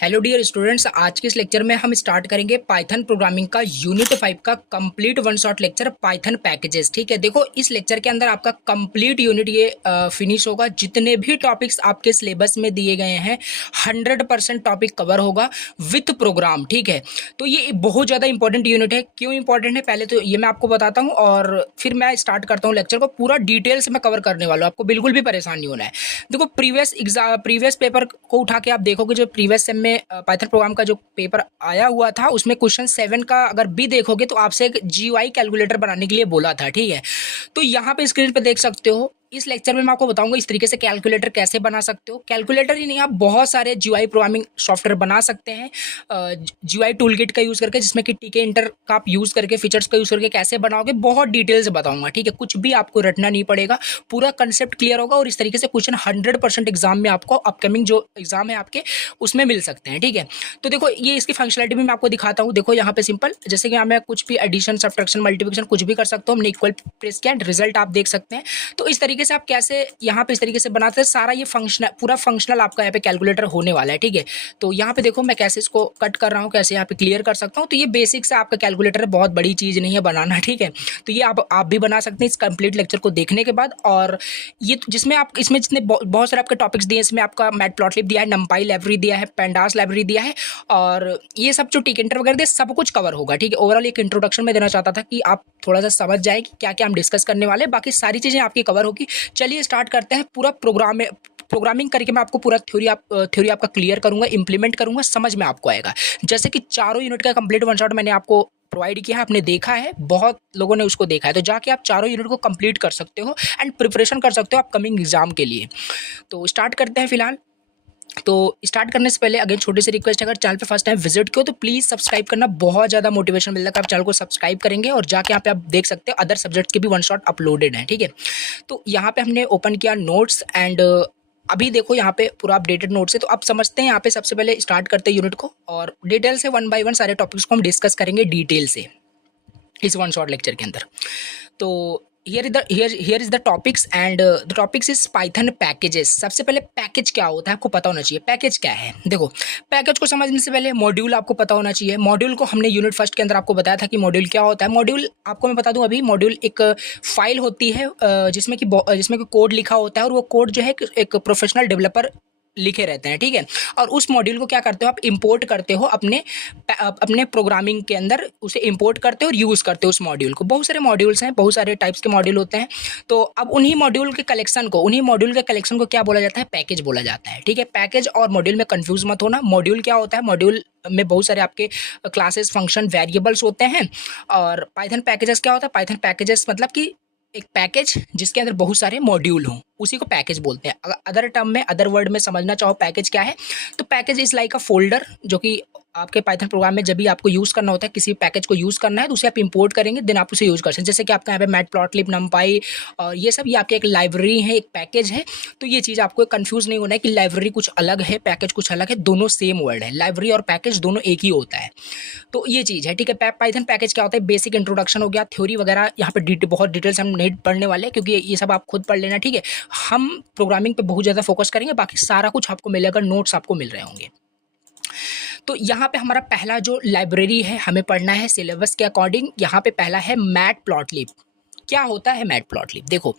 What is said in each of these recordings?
Hello dear students, आज के इस लेक्चर में हम स्टार्ट करेंगे पाइथन प्रोग्रामिंग का यूनिट 5 का complete one shot lecture Python packages. ठीक है, देखो इस लेक्चर के अंदर आपका कंप्लीट यूनिट ये फिनिश होगा। जितने भी टॉपिक्स आपके सिलेबस में दिए गए हैं 100% टॉपिक कवर होगा विथ प्रोग्राम। ठीक है, तो ये बहुत ज़्यादा इंपॉर्टेंट यूनिट है। क्यों इंपॉर्टेंट है पहले तो ये मैं आपको बताता हूँ और फिर मैं स्टार्ट करता हूँ लेक्चर को। पूरा डिटेल से मैं कवर करने वाला हूँ, आपको बिल्कुल भी परेशान नहीं होना है। देखो प्रीवियस पेपर को उठा के आप देखोगे, जो प्रीवियस सेम में पाइथन प्रोग्राम का जो पेपर आया हुआ था उसमें क्वेश्चन 7 का अगर भी देखोगे तो आपसे एक जीयूआई कैलकुलेटर बनाने के लिए बोला था। ठीक है, तो यहाँ पे स्क्रीन पे देख सकते हो। इस लेक्चर में मैं आपको बताऊंगा इस तरीके से कैलकुलेटर कैसे बना सकते हो। कैलकुलेटर ही नहीं, आप बहुत सारे जीयूआई प्रोग्रामिंग सॉफ्टवेयर बना सकते हैं जीयूआई टूल किट का यूज़ करके, जिसमें कि टीके इंटर का आप यूज़ करके, फीचर्स का यूज़ करके कैसे बनाओगे बहुत डिटेल से बताऊंगा। ठीक है, कुछ भी आपको रटना नहीं पड़ेगा, पूरा कंसेप्ट क्लियर होगा और इस तरीके से क्वेश्चन 100% एग्जाम में आपको अपकमिंग जो एग्जाम है आपके उसमें मिल सकते हैं। ठीक है, तो देखो ये इसकी फंक्शनलिटी भी मैं आपको दिखाता हूँ। देखो यहाँ पे सिंपल, जैसे कि यहाँ मैं कुछ भी एडिशन, सब्ट्रैक्शन, मल्टीप्लिकेशन कुछ भी कर सकता हूँ। हमने इक्वल प्रेस किया, रिजल्ट आप देख सकते हैं। तो इस तरीके से आप कैसे यहाँ पे इस तरीके से बनाते हैं, सारा ये फंक्शनल, पूरा फंक्शनल आपका यहाँ पे कैलकुलेटर होने वाला है। ठीक है, तो यहाँ पे देखो मैं कैसे इसको कट कर रहा हूँ, कैसे यहाँ पे क्लियर कर सकता हूँ। तो ये बेसिक से आपका कैलकुलेटर है, बहुत बड़ी चीज़ नहीं है बनाना। ठीक है, तो ये आप भी बना सकते हैं इस कंप्लीट लेक्चर को देखने के बाद। और ये जिसमें आप इसमें जितने बहुत सारे आपके टॉपिक्स दिए हैं, इसमें आपका मैटप्लॉटलिब दिया है, नंपाई लाइब्रेरी दिया है, पेंडास लाइब्रेरी दिया है और ये सब जो टिकेंटर वगैरह दिए सब कुछ कवर होगा। ठीक है, ओवरऑल एक इंट्रोडक्शन में देना चाहता था कि आप थोड़ा सा समझ जाए कि क्या क्या हम डिस्कस करने वाले हैं। बाकी सारी चीज़ें आपकी कवर होगी। चलिए स्टार्ट करते हैं। पूरा प्रोग्रामिंग करके मैं आपको पूरा थ्योरी आपका क्लियर करूंगा, इंप्लीमेंट करूंगा, समझ में आपको आएगा। जैसे कि चारों यूनिट का कंप्लीट वन शॉट मैंने आपको प्रोवाइड किया है, आपने देखा है, बहुत लोगों ने उसको देखा है, तो जाके आप चारों यूनिट को कंप्लीट कर सकते हो एंड प्रिपरेशन कर सकते हो अपकमिंग एग्जाम के लिए। तो स्टार्ट करते हैं फिलहाल। तो स्टार्ट करने से पहले अगेन छोटी सी रिक्वेस्ट है, अगर चैनल पे फर्स्ट टाइम विजिट किया तो प्लीज़ सब्सक्राइब करना, बहुत ज़्यादा मोटिवेशन मिलता है। आप चैनल को सब्सक्राइब करेंगे और जाके यहाँ पे आप देख सकते हो अदर सब्जेक्ट के भी वन शॉट अपलोडेड हैं। ठीक है, तो यहाँ पे हमने ओपन किया नोट्स एंड अभी देखो यहाँ पे पूरा अपडेटेड नोट्स है। तो आप समझते हैं, यहाँ पे सबसे पहले स्टार्ट करते हैं यूनिट को और डिटेल से वन बाय वन सारे टॉपिक्स को हम डिस्कस करेंगे डिटेल से इस वन शॉट लेक्चर के अंदर। तो here is the topics and the topics is Python packages। सबसे पहले पैकेज क्या होता है आपको पता होना चाहिए। पैकेज क्या है, देखो पैकेज को समझने से पहले मॉड्यूल आपको पता होना चाहिए। मॉड्यूल को हमने यूनिट फर्स्ट के अंदर आपको बताया था कि मॉड्यूल क्या होता है। मॉड्यूल आपको मैं बता दूं, अभी मॉड्यूल एक फाइल होती है जिसमें कि कोड लिखा होता है और वो कोड जो है एक प्रोफेशनल डेवलपर लिखे रहते हैं। ठीक है, और उस मॉड्यूल को क्या करते हो आप, इंपोर्ट करते हो अपने प्रोग्रामिंग के अंदर, उसे इंपोर्ट करते हो और यूज़ करते हो उस मॉड्यूल को। बहुत सारे मॉड्यूल्स हैं, बहुत सारे टाइप्स के मॉड्यूल होते हैं। तो अब उन्हीं मॉड्यूल के कलेक्शन को क्या बोला जाता है, पैकेज बोला जाता है। ठीक है, पैकेज और मॉड्यूल में कंफ्यूज मत होना। मॉड्यूल क्या होता है, मॉड्यूल में बहुत सारे आपके क्लासेस, फंक्शन, वेरिएबल्स होते हैं। और पाइथन पैकेजेस क्या होता है, पाइथन पैकेजेस मतलब कि एक पैकेज जिसके अंदर बहुत सारे मॉड्यूल हों, उसी को पैकेज बोलते हैं। अगर अदर टर्म में, अदर वर्ड में समझना चाहो पैकेज क्या है, तो package is like a folder, जो कि आपके पाइथन प्रोग्राम में जब भी आपको यूज़ करना होता है, किसी पैकेज को यूज़ करना है तो उसे आप इंपोर्ट करेंगे, देन आप उसे यूज़ कर सकते हैं। जैसे कि आपका यहाँ पे मैटप्लॉटलिब, नंपाई और ये सब, ये आपकी एक लाइब्रेरी है, एक पैकेज है। तो ये चीज़ आपको कंफ्यूज नहीं होना है कि लाइब्रेरी कुछ अलग है, पैकेज कुछ अलग है, दोनों सेम वर्ड है। लाइब्रेरी और पैकेज दोनों एक ही होता है। तो ये चीज़ है। ठीक है, पाइथन पैकेज क्या होता है, बेसिक इंट्रोडक्शन हो गया। थ्योरी वगैरह यहाँ पे बहुत डिटेल्स हम नहीं पढ़ने वाले हैं, क्योंकि ये सब आप खुद पढ़ लेना। ठीक है, हम प्रोग्रामिंग पे बहुत ज़्यादा फोकस करेंगे, बाकी सारा कुछ आपको मिलेगा, नोट्स आपको मिल रहे होंगे। तो यहाँ पे हमारा पहला जो लाइब्रेरी है हमें पढ़ना है सिलेबस के अकॉर्डिंग। यहाँ पे पहला है मैटप्लॉटलिब। क्या होता है मैटप्लॉटलिब, देखो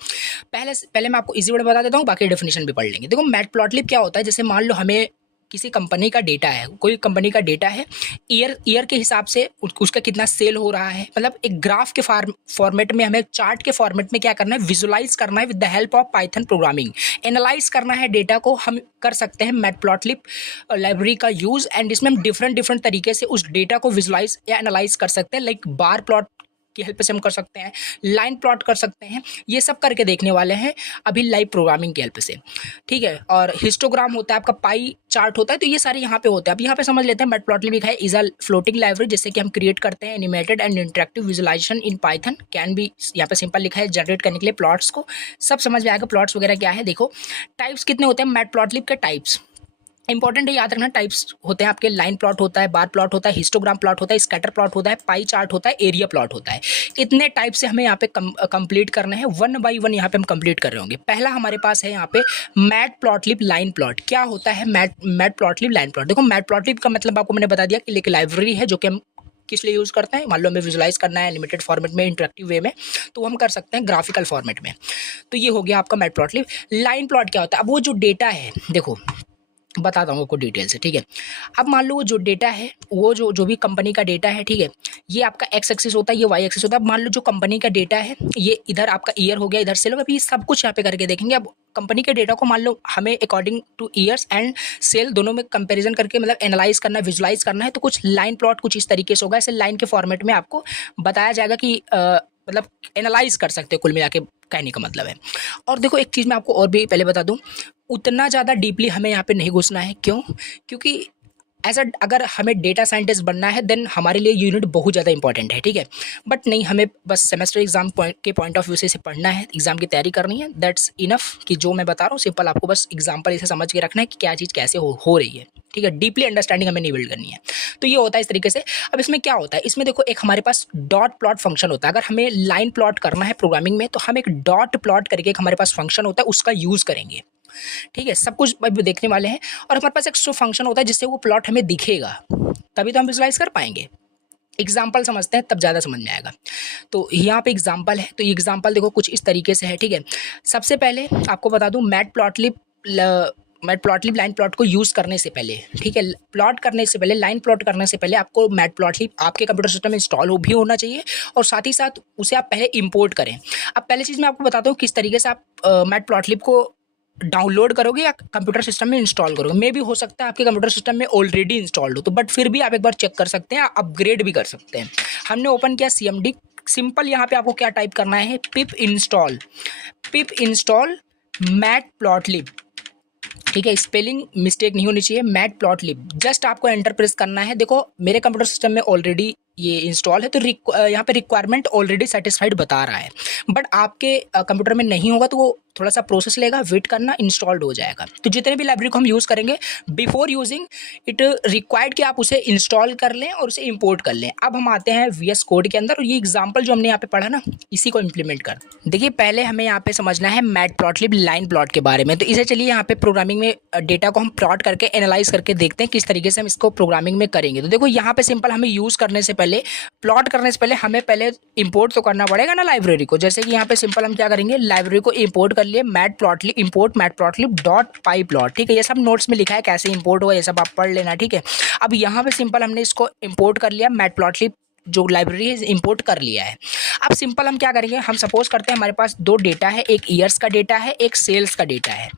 पहले मैं आपको इजी वर्ड बता देता हूँ, बाकी डेफिनेशन भी पढ़ लेंगे। देखो मैटप्लॉटलिब क्या होता है, जैसे मान लो हमें किसी कंपनी का डेटा है, कोई कंपनी का डेटा है, ईयर के हिसाब से उसका कितना सेल हो रहा है, मतलब एक ग्राफ के फॉर्मेट में, हमें चार्ट के फॉर्मेट में क्या करना है, विजुलाइज करना है with the help of Python programming. Analyse करना है डेटा को, हम कर सकते हैं मैटप्लॉटलिब लाइब्रेरी का यूज़। एंड इसमें हम डिफरेंट तरीके से उस डेटा को विजुलाइज या एनालाइज कर सकते हैं। लाइक बार प्लॉट की हेल्प से हम कर सकते हैं, लाइन प्लॉट कर सकते हैं, ये सब करके देखने वाले हैं अभी लाइव प्रोग्रामिंग की हेल्प से। ठीक है, और हिस्टोग्राम होता है आपका, पाई चार्ट होता है, तो ये सारे यहाँ पे होते हैं। अब यहाँ पे समझ लेते हैं मैटप्लॉटलिब लिखा है इज अ फ्लोटिंग लाइब्रेरी, जिससे कि हम क्रिएट करते हैं animated and interactive visualisation in Python can be. यहाँ पे सिंपल लिखा है जनरेट करने के लिए प्लॉट्स को, सब समझ में आएगा प्लॉट्स वगैरह क्या है। देखो टाइप्स कितने होते हैं मैटप्लॉटलिब के टाइप्स, इंपॉर्टेंट है, याद रखना। टाइप्स होते हैं आपके, लाइन प्लॉट होता है, बार प्लॉट होता है, हिस्टोग्राम प्लॉट होता है, स्कैटर प्लॉट होता है, पाई चार्ट होता है, एरिया प्लॉट होता है। इतने टाइप से हमें यहाँ पे कंप्लीट करना है, वन बाय वन यहाँ पे हम कंप्लीट कर रहे होंगे। पहला हमारे पास है यहाँ पे मैटप्लॉटलिब लाइन प्लॉट। क्या होता है मैटप्लॉटलिब लाइन प्लॉट? देखो मैटप्लॉटलिब का मतलब आपको मैंने बता दिया कि एक लाइब्रेरी है जो कि हम किस लिए यूज़ करते हैं, मान लो हमें विजुलाइज करना है लिमिटेड फॉर्मेट में, इंटरेक्टिव वे में, तो हम कर सकते हैं ग्राफिकल फॉर्मेट में। तो ये हो गया आपका मैटप्लॉटलिब। लाइन प्लॉट क्या होता है? अब वो जो डेटा है, देखो बताता हूँ आपको डिटेल से, ठीक है। अब मान लो वो जो डेटा है, वो जो भी कंपनी का डेटा है, ठीक है, ये आपका एक्स एक्सिस होता है, ये वाई एक्सिस होता है। अब मान लो जो कंपनी का डेटा है, ये इधर आपका ईयर हो गया, इधर सेल हो गया। अभी सब कुछ यहाँ पे करके देखेंगे। अब कंपनी के डेटा को मान लो हमें according to years and sale दोनों में कंपेरिजन करके मतलब एनालाइज करना है, विजुलाइज करना है। तो कुछ लाइन प्लॉट कुछ इस तरीके से होगा, ऐसे लाइन के फॉर्मेट में आपको बताया जाएगा कि मतलब एनालाइज कर सकते हो, कुल मिला के कहने का मतलब है। और देखो एक चीज़ मैं आपको और भी पहले बता दूं, उतना ज़्यादा डीपली हमें यहाँ पे नहीं घुसना है। क्यों? क्योंकि ऐसा अगर हमें डेटा साइंटिस्ट बनना है देन हमारे लिए यूनिट बहुत ज़्यादा इंपॉर्टेंट है, ठीक है। बट नहीं, हमें बस सेमेस्टर एग्जाम के पॉइंट ऑफ व्यू से इसे पढ़ना है, एग्जाम की तैयारी करनी है, दैट्स इनफ। कि जो मैं बता रहा हूँ सिंपल आपको बस एग्जाम्पल इसे समझ के रखना है कि क्या चीज़ कैसे हो रही है, ठीक है। डीपली अंडरस्टैंडिंग हमें नहीं बिल्ड करनी है। तो ये होता है इस तरीके से। अब इसमें क्या होता है, इसमें देखो एक हमारे पास डॉट प्लॉट फंक्शन होता है। अगर हमें लाइन प्लॉट करना है प्रोग्रामिंग में, तो हम एक डॉट प्लॉट करके एक हमारे पास फंक्शन होता है, उसका यूज़ करेंगे, ठीक है। सब कुछ अब देखने वाले हैं। और हमारे पास एक सो फंक्शन होता है जिससे वो प्लॉट हमें दिखेगा, तभी तो हम विजुलाइज कर पाएंगे। एग्जाम्पल समझते हैं तब ज़्यादा समझ में आएगा। तो यहाँ पे एग्जाम्पल है, तो एग्जाम्पल देखो कुछ इस तरीके से है, ठीक है। सबसे पहले आपको बता दूँ मैटप्लॉटलिब लाइन प्लॉट को यूज़ करने से पहले, ठीक है, प्लॉट करने से पहले, लाइन प्लॉट करने से पहले आपको मैटप्लॉटलिब आपके कंप्यूटर सिस्टम में इंस्टॉल भी होना चाहिए, और साथ ही साथ उसे आप पहले इंपोर्ट करें। अब पहले चीज़ मैं आपको बताता हूँ किस तरीके से आप मैटप्लॉटलिब को डाउनलोड करोगे या कंप्यूटर सिस्टम में इंस्टॉल करोगे। मे भी हो सकता है आपके कंप्यूटर सिस्टम में ऑलरेडी इंस्टॉल्ड हो, तो बट फिर भी आप एक बार चेक कर सकते हैं, अपग्रेड भी कर सकते हैं। हमने ओपन किया CMD, सिंपल यहाँ पे आपको क्या टाइप करना है, पिप इंस्टॉल मैटप्लॉटलिब, ठीक है। स्पेलिंग मिस्टेक नहीं होनी चाहिए, मैटप्लॉटलिब। जस्ट आपको एंटर प्रेस करना है। देखो मेरे कंप्यूटर सिस्टम में ऑलरेडी ये इंस्टॉल है, तो यहाँ पे रिक्वायरमेंट ऑलरेडी सेटिस्फाइड बता रहा है। बट आपके कंप्यूटर में नहीं होगा तो वो थोड़ा सा प्रोसेस लेगा, वेट करना, इंस्टॉल्ड हो जाएगा। तो जितने भी लाइब्रेरी को हम यूज़ करेंगे, बिफोर यूजिंग इट रिक्वायर्ड कि आप उसे इंस्टॉल कर लें और उसे इंपोर्ट कर लें। अब हम आते हैं VS कोड के अंदर, और ये एग्जाम्पल जो हमने यहाँ पे पढ़ा ना, इसी को इम्प्लीमेंट कर। देखिए पहले हमें यहाँ पे समझना है मैटप्लॉटलिब लाइन प्लॉट के बारे में। तो इसे चलिए यहाँ पे प्रोग्रामिंग में डेटा को हम प्लॉट करके एनालाइज करके देखते हैं किस तरीके से हम इसको प्रोग्रामिंग में करेंगे। तो देखो यहाँ पे सिंपल हमें यूज़ करने से पहले, प्लॉट करने से पहले हमें पहले इंपोर्ट तो करना पड़ेगा ना लाइब्रेरी को। जैसे कि यहाँ पे सिंपल हम क्या करेंगे, लाइब्रेरी को इंपोर्ट कर लिए, इंपोर्ट मैटप्लॉटलिब डॉट पाई प्लॉट, ठीक है। ये सब नोट्स में लिखा है कैसे इंपोर्ट हुआ, ये सब आप पढ़ लेना, ठीक है। अब यहाँ पे सिंपल हमने इसको इंपोर्ट कर लिया, मैटप्लॉटलिब जो लाइब्रेरी है इंपोर्ट कर लिया है। अब सिंपल हम क्या करेंगे, हम सपोज करते हैं हमारे पास दो डेटा है, एक ईयर्स का डेटा है, एक सेल्स का डेटा है।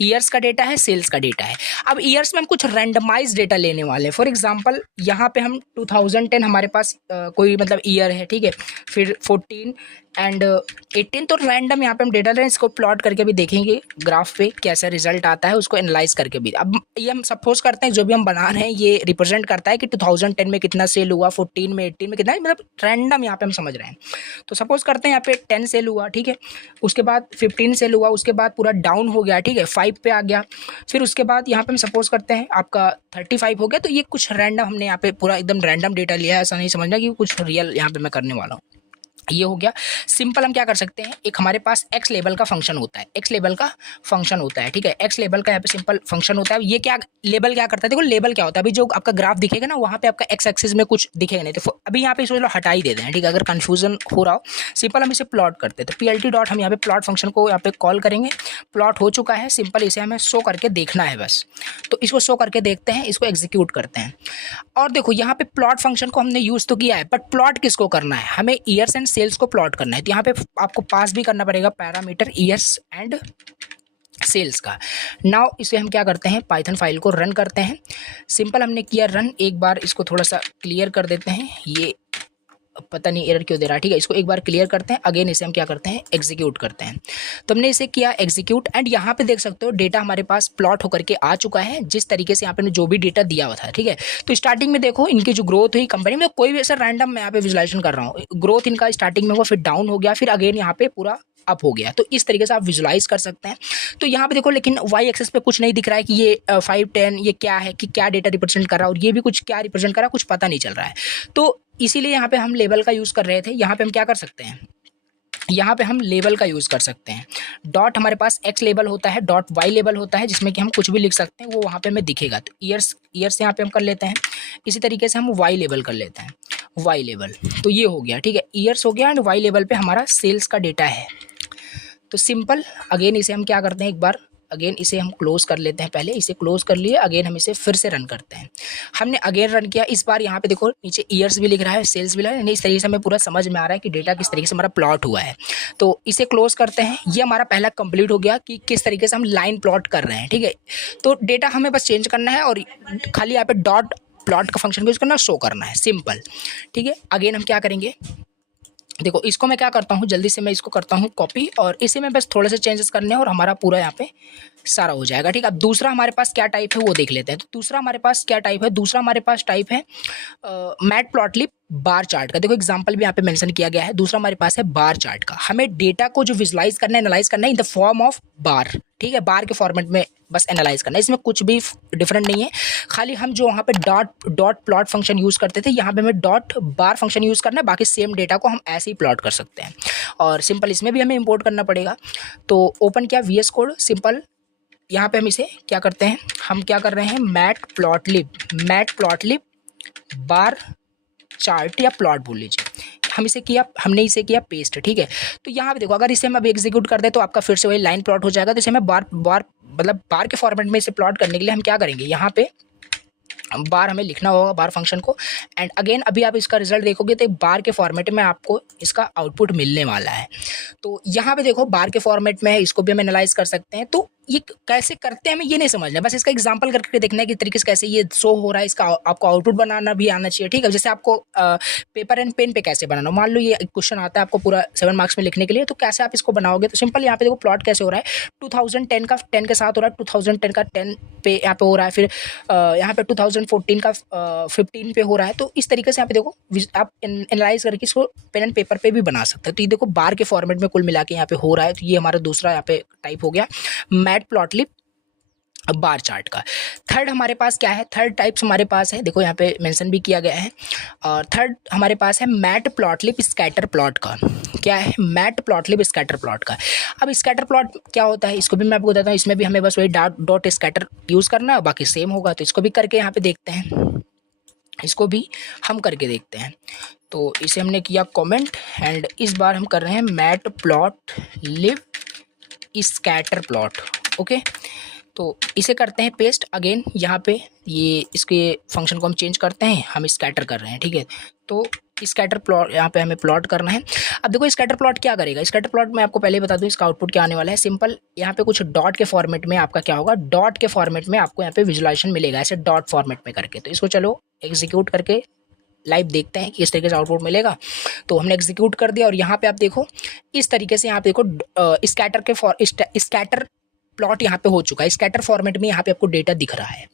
ईयर्स का डेटा है, सेल्स का डेटा है। अब ईयर्स में हम कुछ रैंडमाइज डेटा लेने वाले हैं। फॉर एग्जांपल यहाँ पे हम 2010 हमारे पास कोई मतलब ईयर है, ठीक है, फिर 14 एंड 18, तो रैंडम यहाँ पे हम डेटा लें, इसको प्लॉट करके भी देखेंगे ग्राफ पे कैसा रिजल्ट आता है, उसको एनालाइज करके भी। अब ये हम सपोज करते हैं जो भी हम बना रहे हैं ये रिप्रेजेंट करता है कि 2010 में कितना सेल हुआ, 14 में, 18 में कितना, मतलब रैंडम यहाँ पे हम समझ रहे हैं। तो सपोज करते हैं यहाँ पे 10 सेल हुआ, ठीक है, उसके बाद 15 सेल हुआ, उसके बाद पूरा डाउन हो गया, ठीक है, 5 पे आ गया, फिर उसके बाद यहाँ पे हम सपोज करते हैं आपका 35 हो गया। तो ये कुछ रैंडम हमने यहाँ पे पूरा एकदम रैंडम डेटा लिया है, ऐसा नहीं समझना कि कुछ रियल यहाँ पे मैं करने वाला हूँ। ये हो गया। सिंपल हम क्या कर सकते हैं, एक हमारे पास एक्स लेबल का फंक्शन होता है, एक्स लेबल का फंक्शन होता है, ठीक है। एक्स लेबल का यहाँ पे सिंपल फंक्शन होता है। ये क्या लेबल क्या करता है, देखो लेबल क्या होता है, अभी जो आपका ग्राफ दिखेगा ना वहाँ पे आपका एक्स एक्सिस में कुछ दिखेगा नहीं, तो अभी यहाँ पे इसको हटा ही देते हैं, ठीक है, अगर कन्फ्यूजन हो रहा हो। सिंपल हम इसे प्लॉट करते हैं, तो PLT डॉट हम यहाँ पे प्लॉट फंक्शन को यहाँ पे कॉल करेंगे। प्लॉट हो चुका है, सिंपल इसे हमें शो करके देखना है बस। तो इसको शो करके देखते हैं, इसको एग्जीक्यूट करते हैं। और देखो यहाँ पे प्लॉट फंक्शन को हमने यूज़ तो किया है, बट प्लॉट किसको करना है, हमें ईयर्स एंड सेल्स को प्लॉट करना है। तो यहाँ पे आपको पास भी करना पड़ेगा पैरामीटर ईयर्स एंड सेल्स का। नाउ इसे हम क्या करते हैं, पाइथन फाइल को रन करते हैं। सिंपल हमने किया रन, एक बार इसको थोड़ा सा क्लियर कर देते हैं, ये पता नहीं एरर क्यों दे रहा है, ठीक है, इसको एक बार क्लियर करते हैं। अगेन इसे हम क्या करते हैं, एग्जीक्यूट करते हैं। तो हमने इसे किया एग्जीक्यूट, एंड यहाँ पे देख सकते हो डेटा हमारे पास प्लॉट होकर के आ चुका है, जिस तरीके से यहाँ पे जो भी डेटा दिया हुआ था, ठीक है। तो स्टार्टिंग में देखो इनकी जो ग्रोथ हुई कंपनी में, कोई भी ऐसा रैंडम मैं यहाँ पे विजुलाइजेशन कर रहा हूँ, ग्रोथ इनका स्टार्टिंग में हुआ, फिर डाउन हो गया, फिर अगेन यहाँ पे पूरा अप हो गया। तो इस तरीके से आप विजुलाइज कर सकते हैं। तो यहाँ पे देखो लेकिन वाई एक्सेस पे कुछ नहीं दिख रहा है कि ये 5 10 ये क्या है, कि क्या डेटा रिप्रेजेंट कर रहा है, और ये भी कुछ क्या रिप्रेजेंट कर रहा है कुछ पता नहीं चल रहा है। तो इसीलिए यहाँ पे हम लेबल का यूज़ कर रहे थे। यहाँ पे हम क्या कर सकते हैं, यहाँ पे हम लेबल का यूज़ कर सकते हैं। डॉट हमारे पास एक्स लेबल होता है, डॉट वाई लेबल होता है, जिसमें कि हम कुछ भी लिख सकते हैं, वो वहाँ पे हमें दिखेगा। तो ईयर्स यहाँ पे हम कर लेते हैं। इसी तरीके से हम वाई लेबल कर लेते हैं, वाई लेबल। तो ये हो गया, ठीक है, ईयर्स हो गया एंड वाई लेवल पे हमारा सेल्स का डेटा है। तो सिंपल, अगेन इसे हम क्या करते हैं, एक बार अगेन इसे हम क्लोज कर लेते हैं। पहले इसे क्लोज कर लिए, अगेन हम इसे फिर से रन करते हैं। हमने अगेन रन किया, इस बार यहाँ पे देखो नीचे ईयर्स भी लिख रहा है, सेल्स भी लिख रहा है, इस तरीके से हमें पूरा समझ में आ रहा है कि डेटा किस तरीके से हमारा प्लॉट हुआ है। तो इसे क्लोज करते हैं। ये हमारा पहला कंप्लीट हो गया कि किस तरीके से हम लाइन प्लॉट कर रहे हैं, ठीक है। तो डेटा हमें बस चेंज करना है और खाली यहाँ पे डॉट प्लॉट का फंक्शन यूज करना, शो करना है, सिंपल, ठीक है। अगेन हम क्या करेंगे, देखो इसको मैं क्या करता हूँ, जल्दी से मैं इसको करता हूँ कॉपी, और इसे मैं बस थोड़े से चेंजेस करने हैं और हमारा पूरा यहाँ पे सारा हो जाएगा, ठीक है। अब दूसरा हमारे पास क्या टाइप है वो देख लेते हैं। तो दूसरा हमारे पास क्या टाइप है, दूसरा हमारे पास टाइप है मैटप्लॉटलिब बार चार्ट का। देखो एग्जांपल भी यहाँ पे मेंशन किया गया है। दूसरा हमारे पास है बार चार्ट का। हमें डेटा को जो विजुलाइज करना है, एनालाइज करना है इन द फॉर्म ऑफ बार, ठीक है, बार के फॉर्मेट में बस एनालाइज करना है। इसमें कुछ भी डिफरेंट नहीं है, खाली हम जो वहाँ पे डॉट प्लॉट फंक्शन यूज़ करते थे, यहाँ पे हमें डॉट बार फंक्शन यूज़ करना है। बाकी सेम डेटा को हम ऐसे ही प्लॉट कर सकते हैं। और सिंपल इसमें भी हमें इंपोर्ट करना पड़ेगा। तो ओपन किया VS कोड, सिंपल यहाँ पे हम इसे क्या करते हैं, हम क्या कर रहे हैं, मैटप्लॉटलिब बार चार्ट या प्लॉट बोल लीजिए। हमने इसे किया पेस्ट, ठीक है। तो यहाँ पे देखो अगर इसे हम अब एग्जीक्यूट कर दें तो आपका फिर से वही लाइन प्लॉट हो जाएगा। तो इसे हमें बार के फॉर्मेट में इसे प्लॉट करने के लिए हम क्या करेंगे, यहाँ पे बार हमें लिखना होगा, बार फंक्शन को, एंड अगेन अभी आप इसका रिजल्ट देखोगे तो बार के फॉर्मेट में आपको इसका आउटपुट मिलने वाला है। तो यहाँ पे देखो बार के फॉर्मेट में है, इसको भी हम एनालाइज कर सकते हैं। तो ये कैसे करते हैं हमें ये नहीं समझना है, बस इसका एग्जांपल करके देखना है कि तरीके से कैसे ये शो हो रहा है। इसका आपको आउटपुट बनाना भी आना चाहिए, ठीक है। जैसे आपको पेपर एंड पेन पे कैसे बनाना, मान लो ये क्वेश्चन आता है आपको पूरा 7 मार्क्स में लिखने के लिए, तो कैसे आप इसको बनाओगे। तो सिंपल यहाँ पे देखो प्लॉट कैसे हो रहा है, 2010 का 10 के साथ हो रहा है, 2010 का 10 पे यहाँ पे हो रहा है, फिर यहाँ पे 2014 का 15 पे हो रहा है। तो इस तरीके से यहाँ पे देखो आप एनालाइज करके इसको पेन एंड पेपर पे भी बना सकते हैं। तो ये देखो बार के फॉर्मेट में कुल मिला के यहाँ पे हो रहा है। तो ये हमारा दूसरा यहाँ पे टाइप हो गया मैटप्लॉटलिब बार चार्ट का। थर्ड हमारे पास क्या है, थर्ड टाइप्स हमारे पास है, देखो यहाँ पे मेंशन भी किया गया है। और थर्ड हमारे पास है मैटप्लॉटलिब स्कैटर प्लॉट का। क्या है, मैटप्लॉटलिब स्कैटर प्लॉट का। अब स्कैटर प्लॉट क्या होता है इसको भी मैं आपको बताता हूँ। इसमें भी हमें बस वही डॉट स्कैटर यूज़ करना है, बाकी सेम होगा। तो इसको भी करके यहाँ पे देखते हैं, इसको भी हम करके देखते हैं। तो इसे हमने किया कमेंट एंड इस बार हम कर रहे हैं मैटप्लॉटलिब स्कैटर प्लॉट, ओके। तो इसे करते हैं पेस्ट। अगेन यहाँ पे ये इसके फंक्शन को हम चेंज करते हैं, हम स्कैटर कर रहे हैं, ठीक है। तो स्कैटर प्लॉट यहाँ पे हमें प्लॉट करना है। अब देखो स्कैटर प्लॉट क्या करेगा, स्कैटर प्लॉट मैं आपको पहले ही बता दूं इसका आउटपुट क्या आने वाला है। सिंपल यहाँ पे कुछ डॉट के फॉर्मेट में आपका क्या होगा, डॉट के फॉर्मेट में आपको यहाँ पे विजुलाइजेशन मिलेगा, ऐसे डॉट फॉर्मेट में करके। तो इसको चलो एग्जीक्यूट करके लाइव देखते हैं कि इस तरीके से आउटपुट मिलेगा। तो हमने एग्जीक्यूट कर दिया और यहाँ पे आप देखो इस तरीके से यहाँ पे देखो स्कैटर प्लॉट यहाँ पे हो चुका है। स्कैटर फॉर्मेट में यहाँ पे आपको डेटा दिख रहा है,